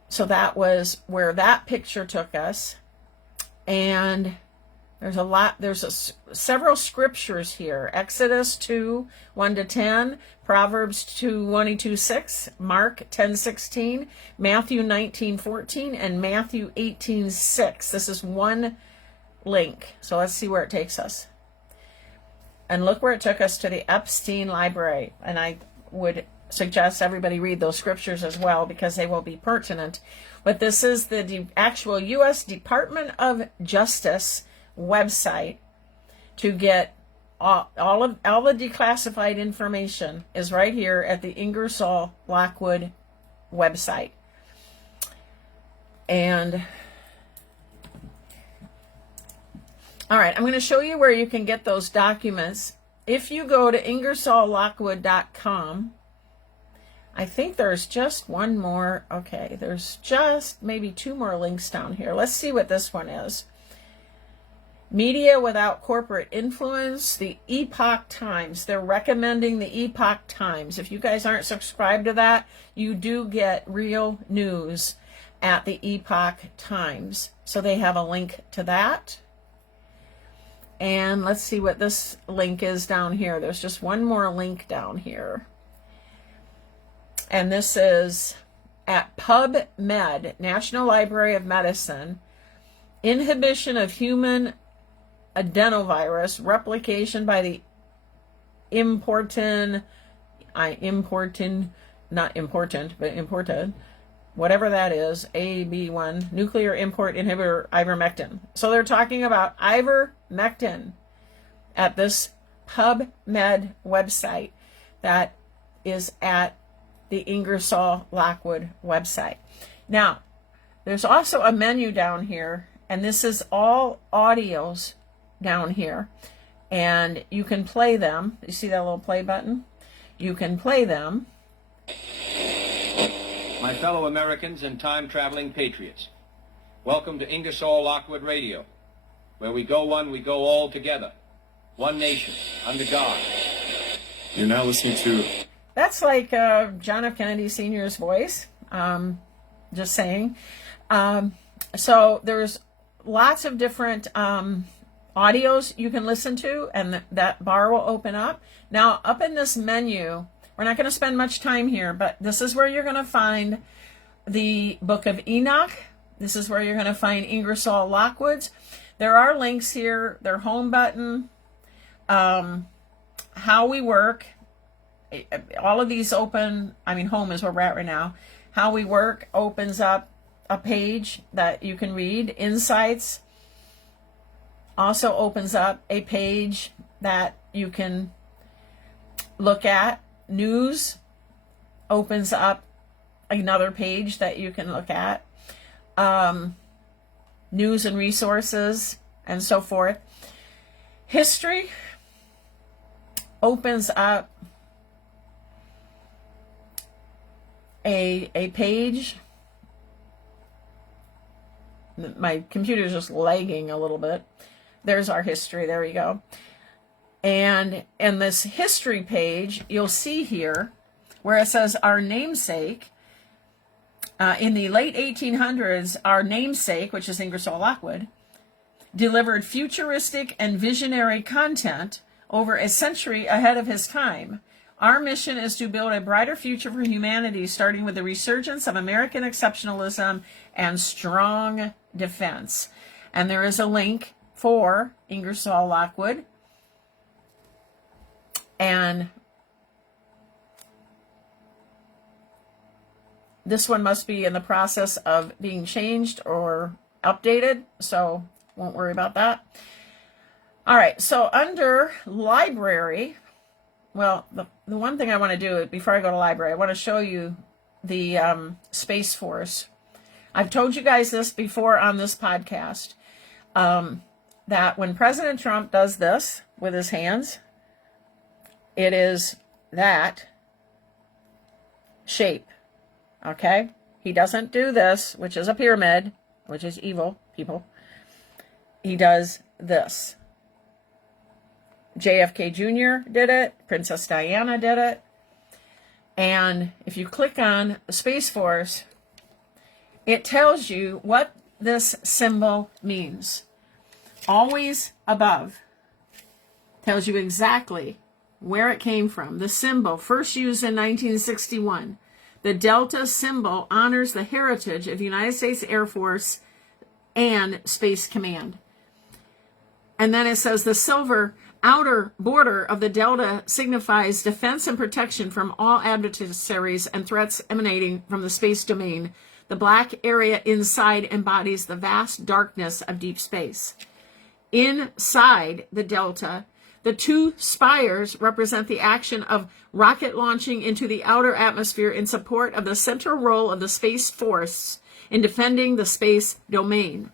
So that was where that picture took us. And there's several scriptures here. Exodus 2, 1-10, Proverbs 2, 1-6, Mark 10:16, Matthew 19:14, and Matthew 18:6. This is one link. So let's see where it takes us. And look where it took us, to the Epstein Library. And I would suggest everybody read those scriptures as well, because they will be pertinent. But this is the actual U.S. Department of Justice website. To get all the declassified information is right here at the Ingersoll Lockwood website. And all right, I'm going to show you where you can get those documents. If you go to IngersollLockwood.com, I think there's just one more. Okay, there's just maybe 2 more links down here. Let's see what this one is. Media Without Corporate Influence, the Epoch Times. They're recommending the Epoch Times. If you guys aren't subscribed to that, you do get real news at the Epoch Times. So they have a link to that. And let's see what this link is down here. There's just one more link down here. And this is at PubMed, National Library of Medicine, Inhibition of Human Adenovirus Replication by the imported, whatever that is, AB1, nuclear import inhibitor ivermectin. So they're talking about ivermectin at this PubMed website that is at the Ingersoll Lockwood website. Now, there's also a menu down here, and this is all audios down here, and you can play them. You see that little play button? You can play them. My fellow Americans and time-traveling patriots, welcome to Ingersoll Lockwood Radio, where we go one, we go all together. One nation, under God. You're now listening to... That's like John F. Kennedy Sr.'s voice. Just saying. So there's lots of different audios you can listen to, and that bar will open up. Now, up in this menu, we're not going to spend much time here, but this is where you're going to find the Book of Enoch. This is where you're going to find Ingersoll Lockwood's. There are links here, their home button, how we work. All of these open, home is where we're at right now. How we work opens up a page that you can read. Insights also opens up a page that you can look at. News opens up another page that you can look at. News and resources and so forth. History opens up a page. My computer's just lagging a little bit. There's our history. There you go. And in this history page, you'll see here where it says our namesake. In the late 1800s, our namesake, which is Ingersoll Lockwood, delivered futuristic and visionary content over a century ahead of his time. Our mission is to build a brighter future for humanity, starting with the resurgence of American exceptionalism and strong defense. And there is a link for Ingersoll Lockwood. And this one must be in the process of being changed or updated, so won't worry about that. All right, so under library, well, the one thing I want to do before I go to library, I want to show you the Space Force. I've told you guys this before on this podcast, that when President Trump does this with his hands, it is that shape, okay? He doesn't do this, which is a pyramid, which is evil, people. He does this. JFK Jr. did it. Princess Diana did it. And if you click on Space Force, it tells you what this symbol means. Always above. Tells you exactly where it came from. The symbol, first used in 1961. The Delta symbol honors the heritage of the United States Air Force and Space Command. And then it says the silver outer border of the delta signifies defense and protection from all adversaries and threats emanating from the space domain. The black area inside embodies the vast darkness of deep space. Inside the delta, the two spires represent the action of rocket launching into the outer atmosphere in support of the central role of the Space Force in defending the space domain.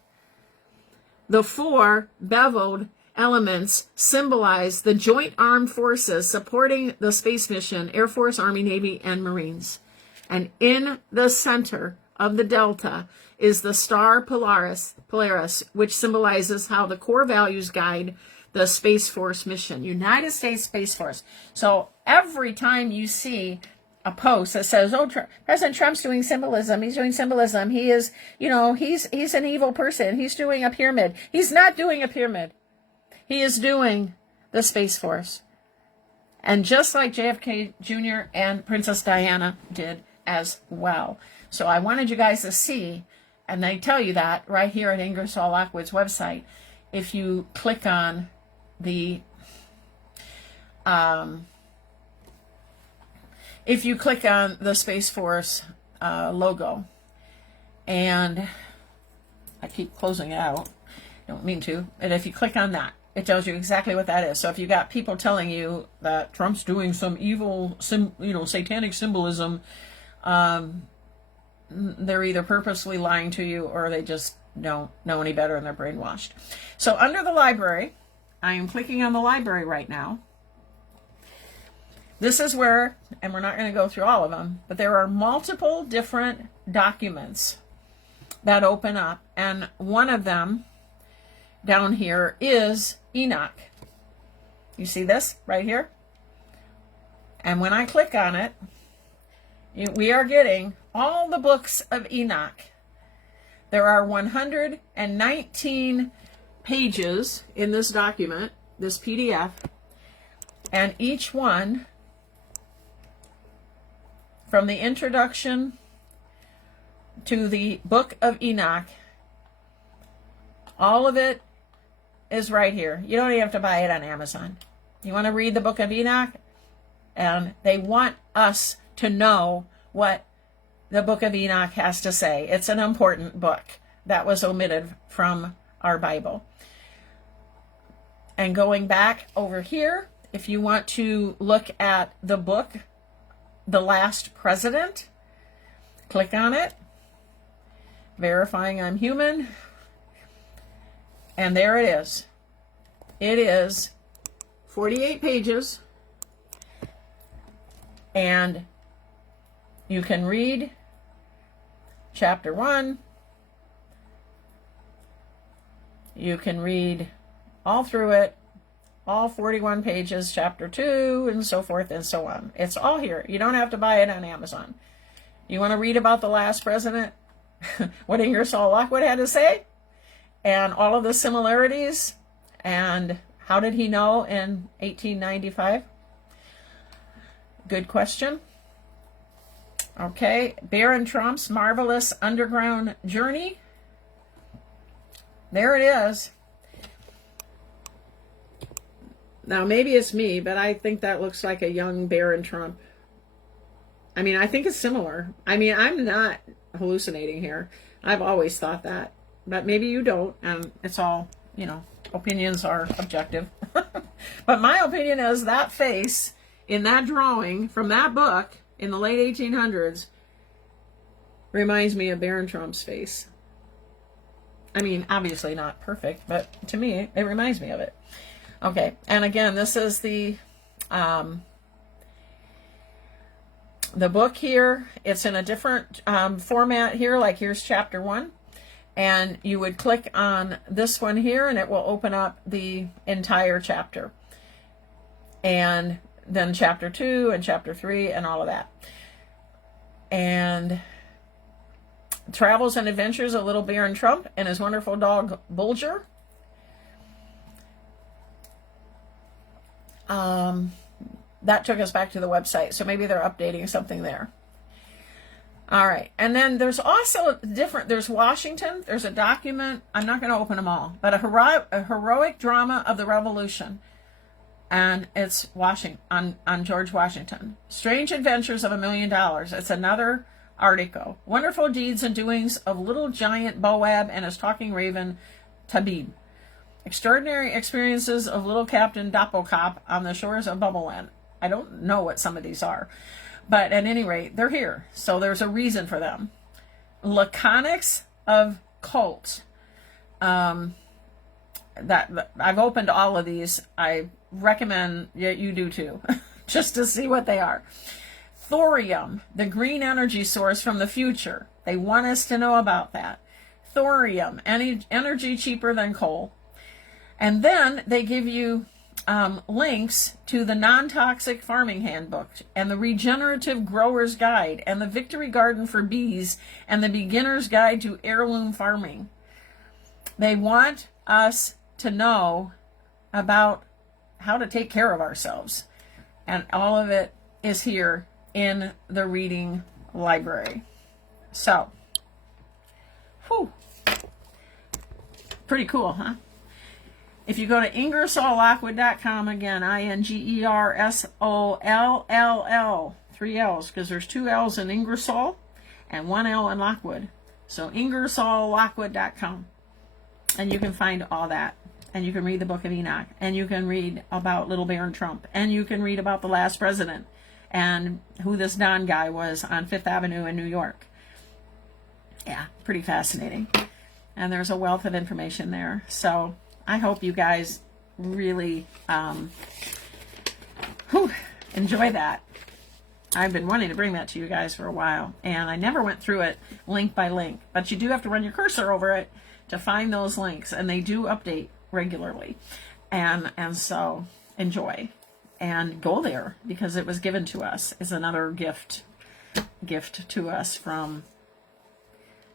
The four beveled elements symbolize the joint armed forces supporting the space mission: Air Force, Army, Navy, and Marines. And in the center of the delta is the star Polaris, which symbolizes how the core values guide the Space Force mission, United States Space Force. So every time you see a post that says, "Oh, President Trump's doing symbolism. He's doing symbolism. He is, he's an evil person. He's doing a pyramid." He's not doing a pyramid. He is doing the Space Force. And just like JFK Jr. and Princess Diana did as well. So I wanted you guys to see, and they tell you that right here at Ingersoll Lockwood's website. If you click on the Space Force logo, and I keep closing it out, don't mean to, and if you click on that, it tells you exactly what that is. So if you got people telling you that Trump's doing some evil, satanic symbolism, they're either purposely lying to you or they just don't know any better and they're brainwashed. So under the library, I am clicking on the library right now. This is where, and we're not going to go through all of them, but there are multiple different documents that open up. And one of them down here is Enoch. You see this right here? And when I click on it, we are getting all the books of Enoch. There are 119 pages in this document, this PDF, and each one, from the introduction to the book of Enoch, all of it is right here. You don't even have to buy it on Amazon. You want to read the book of Enoch? And they want us to know what the book of Enoch has to say. It's an important book that was omitted from our Bible. And going back over here, if you want to look at the book, The Last President, click on it, verifying I'm human, and there it is. It is 48 pages, and you can read chapter 1. You can read all through it, all 41 pages, chapter 2, and so forth and so on. It's all here. You don't have to buy it on Amazon. You want to read about the last president, what Ingersoll Lockwood had to say, and all of the similarities, and how did he know in 1895? Good question. Okay, Baron Trump's Marvelous Underground Journey. There it is. Now, maybe it's me, but I think that looks like a young Baron Trump. I mean, I think it's similar. I mean, I'm not hallucinating here. I've always thought that. But maybe you don't, and it's all, opinions are objective. But my opinion is that face in that drawing from that book in the late 1800s reminds me of Baron Trump's face. I mean, obviously not perfect, but to me, it reminds me of it. Okay, and again, this is the book here. It's in a different format here, like here's chapter 1. And you would click on this one here, and it will open up the entire chapter. And then chapter 2 and chapter 3 and all of that. And Travels and Adventures of Little Baron Trump and his wonderful dog Bulger. That took us back to the website, so maybe they're updating something there. All right. And then there's also there's Washington. There's a document. I'm not going to open them all, but a heroic drama of the Revolution. And it's on George Washington. Strange Adventures of $1 Million. It's another article. Wonderful Deeds and Doings of Little Giant Boab and his Talking Raven, Tabib. Extraordinary Experiences of Little Captain Doppelkop on the Shores of Bubbleland. I don't know what some of these are. But at any rate, they're here. So there's a reason for them. Laconics of Cult. That I've opened all of these. I recommend you do too, just to see what they are. Thorium, the green energy source from the future. They want us to know about that. Thorium, energy cheaper than coal. And then they give you links to the non-toxic farming handbook and the regenerative grower's guide and the victory garden for bees and the beginner's guide to heirloom farming. They want us to know about how to take care of ourselves. And all of it is here in the reading library. So, pretty cool, huh? If you go to IngersollLockwood.com, again, INGERSOLLL, 3 L's, because there's 2 L's in Ingersoll and 1 L in Lockwood. So IngersollLockwood.com. And you can find all that. And you can read the Book of Enoch. And you can read about Little Baron Trump. And you can read about the last president and who this Don guy was on Fifth Avenue in New York. Yeah, pretty fascinating. And there's a wealth of information there. So I hope you guys really enjoy that. I've been wanting to bring that to you guys for a while, and I never went through it link by link, but you do have to run your cursor over it to find those links, and they do update regularly. And so enjoy and go there, because it was given to us as another gift to us from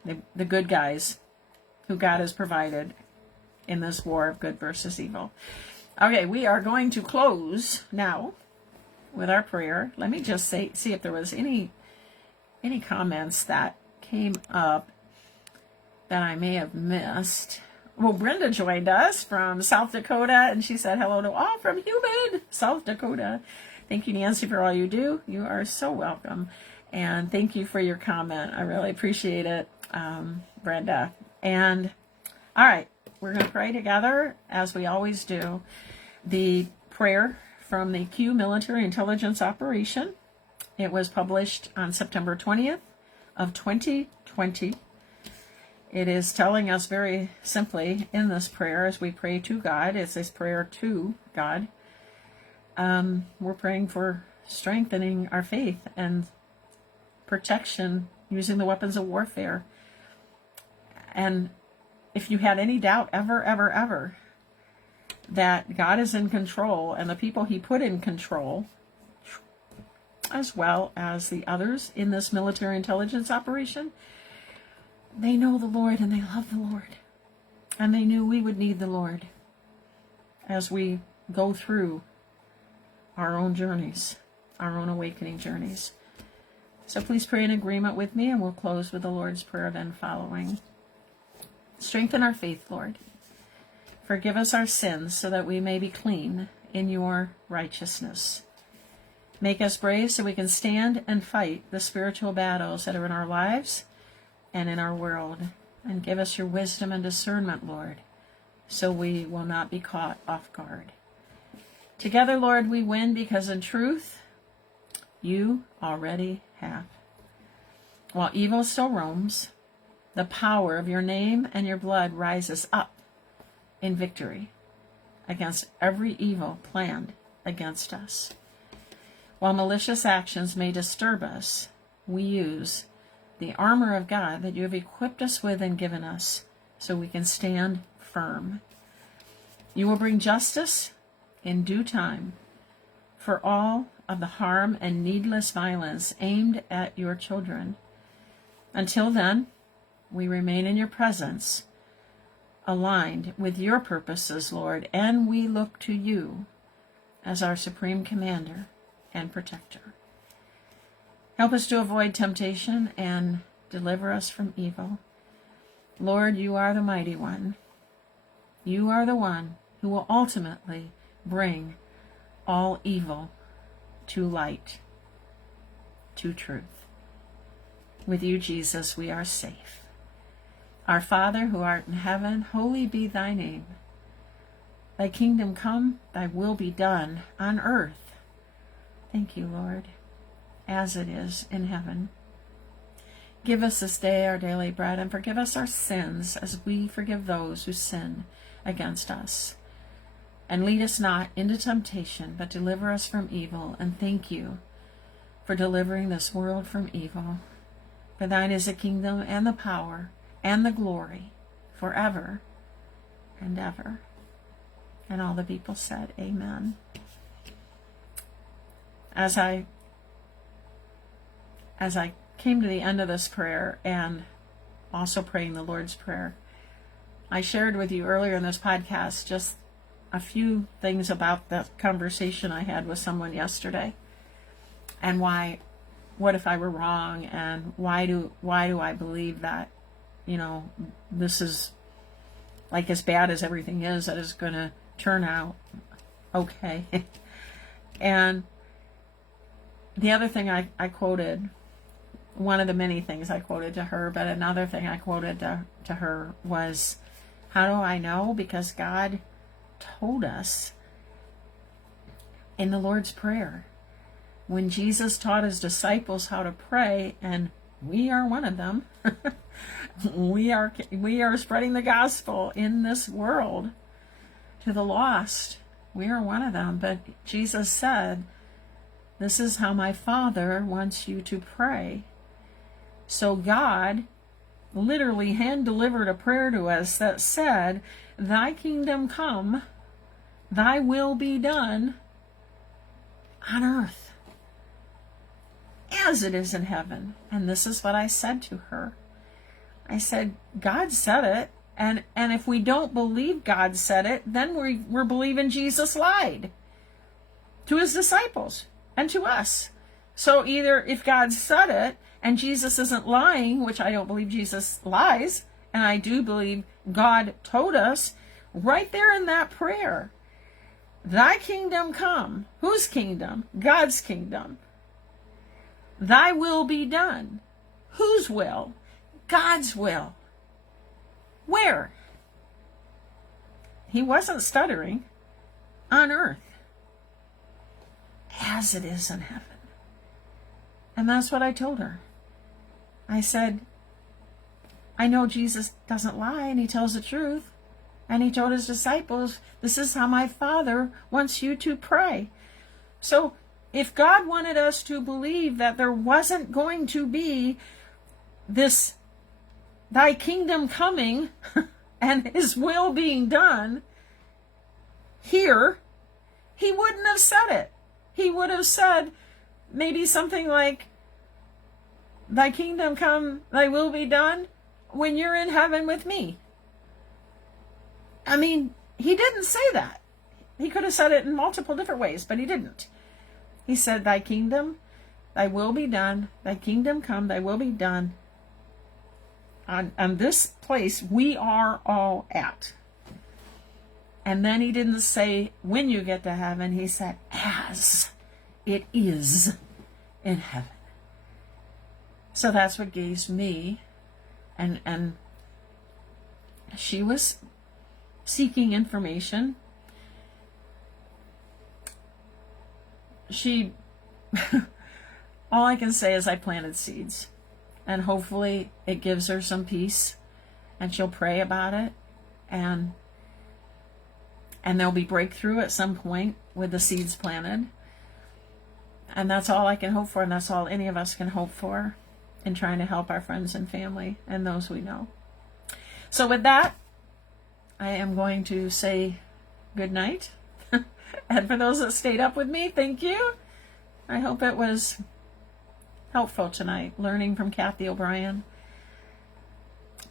the good guys who God has provided in this war of good versus evil. Okay, we are going to close now with our prayer. Let me just see if there was any comments that came up that I may have missed. Well, Brenda joined us from South Dakota, and she said hello to all from humid South Dakota. Thank you, Nancy, for all you do. You are so welcome. And thank you for your comment. I really appreciate it, Brenda. And all right, we're going to pray together, as we always do. The prayer from the Q Military Intelligence Operation. It was published on September 20th of 2020. It is telling us very simply in this prayer, as we pray to God, it's this prayer to God. We're praying for strengthening our faith and protection using the weapons of warfare. And if you had any doubt ever that God is in control and the people he put in control, as well as the others in this military intelligence operation, they know the Lord and they love the Lord. And they knew we would need the Lord as we go through our own journeys, our own awakening journeys. So please pray in agreement with me, and we'll close with the Lord's Prayer then following. Strengthen our faith, Lord. Forgive us our sins so that we may be clean in your righteousness. Make us brave so we can stand and fight the spiritual battles that are in our lives and in our world. And give us your wisdom and discernment, Lord, so we will not be caught off guard. Together, Lord, we win, because in truth, you already have. While evil still roams, the power of your name and your blood rises up in victory against every evil planned against us. While malicious actions may disturb us, we use the armor of God that you have equipped us with and given us so we can stand firm. You will bring justice in due time for all of the harm and needless violence aimed at your children. Until then, we remain in your presence, aligned with your purposes, Lord, and we look to you as our supreme commander and protector. Help us to avoid temptation and deliver us from evil. Lord, you are the mighty one. You are the one who will ultimately bring all evil to light, to truth. With you, Jesus, we are safe. Our Father, who art in heaven, holy be thy name. Thy kingdom come, thy will be done on earth. Thank you, Lord, as it is in heaven. Give us this day our daily bread, and forgive us our sins as we forgive those who sin against us. And lead us not into temptation, but deliver us from evil. And thank you for delivering this world from evil. For thine is the kingdom and the power and the glory forever and ever. And all the people said, amen. As I came to the end of this prayer and also praying the Lord's Prayer, I shared with you earlier in this podcast just a few things about the conversation I had with someone yesterday, and what if I were wrong, and why do I believe that, this is like as bad as everything is, that is going to turn out okay. And the other thing I quoted, one of the many things I quoted to her, but another thing I quoted to her was, how do I know? Because God told us in the Lord's Prayer, when Jesus taught his disciples how to pray, and we are one of them. we are spreading the gospel in this world to the lost. We are one of them. But Jesus said, this is how my Father wants you to pray. So God literally hand-delivered a prayer to us that said, thy kingdom come, thy will be done on earth as it is in heaven. And this is what I said to her. I said, God said it, and if we don't believe God said it, then we're believing Jesus lied to his disciples and to us. So either if God said it and Jesus isn't lying, which I don't believe Jesus lies, and I do believe God told us right there in that prayer, thy kingdom come. Whose kingdom? God's kingdom. Thy will be done. Whose will? God's will. Where? He wasn't stuttering. On earth, as it is in heaven. And that's what I told her. I said, I know Jesus doesn't lie, and he tells the truth. And he told his disciples, this is how my Father wants you to pray. So if God wanted us to believe that there wasn't going to be this thy kingdom coming and his will being done here, he wouldn't have said it. He would have said maybe something like, thy kingdom come, thy will be done when you're in heaven with me. I mean, he didn't say that. He could have said it in multiple different ways, but he didn't. He said, thy kingdom, thy will be done, thy kingdom come, thy will be done on this place we are all at. And then he didn't say, when you get to heaven, he said, as it is in heaven. So that's what gazed me. And she was seeking information. All I can say is I planted seeds. And hopefully it gives her some peace. And she'll pray about it. And there'll be breakthrough at some point with the seeds planted. And that's all I can hope for, and that's all any of us can hope for in trying to help our friends and family and those we know. So with that, I am going to say good night. And for those that stayed up with me, thank you. I hope it was helpful tonight, learning from Cathy O'Brien,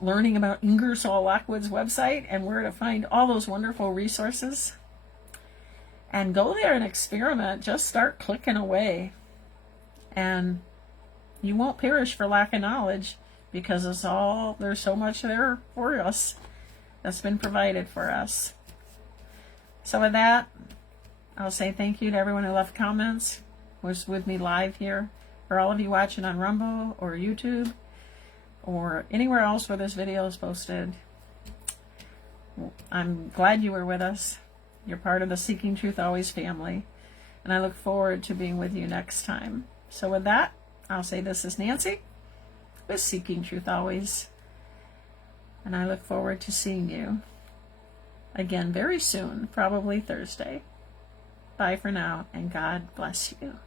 learning about Ingersoll Lockwood's website and where to find all those wonderful resources. And go there and experiment. Just start clicking away. And you won't perish for lack of knowledge, because there's so much there for us that's been provided for us. So with that, I'll say thank you to everyone who left comments, was with me live here, for all of you watching on Rumble or YouTube or anywhere else where this video is posted. I'm glad you were with us. You're part of the Seeking Truth Always family, and I look forward to being with you next time. So with that, I'll say this is Nancy with Seeking Truth Always, and I look forward to seeing you again very soon, probably Thursday. Bye for now, and God bless you.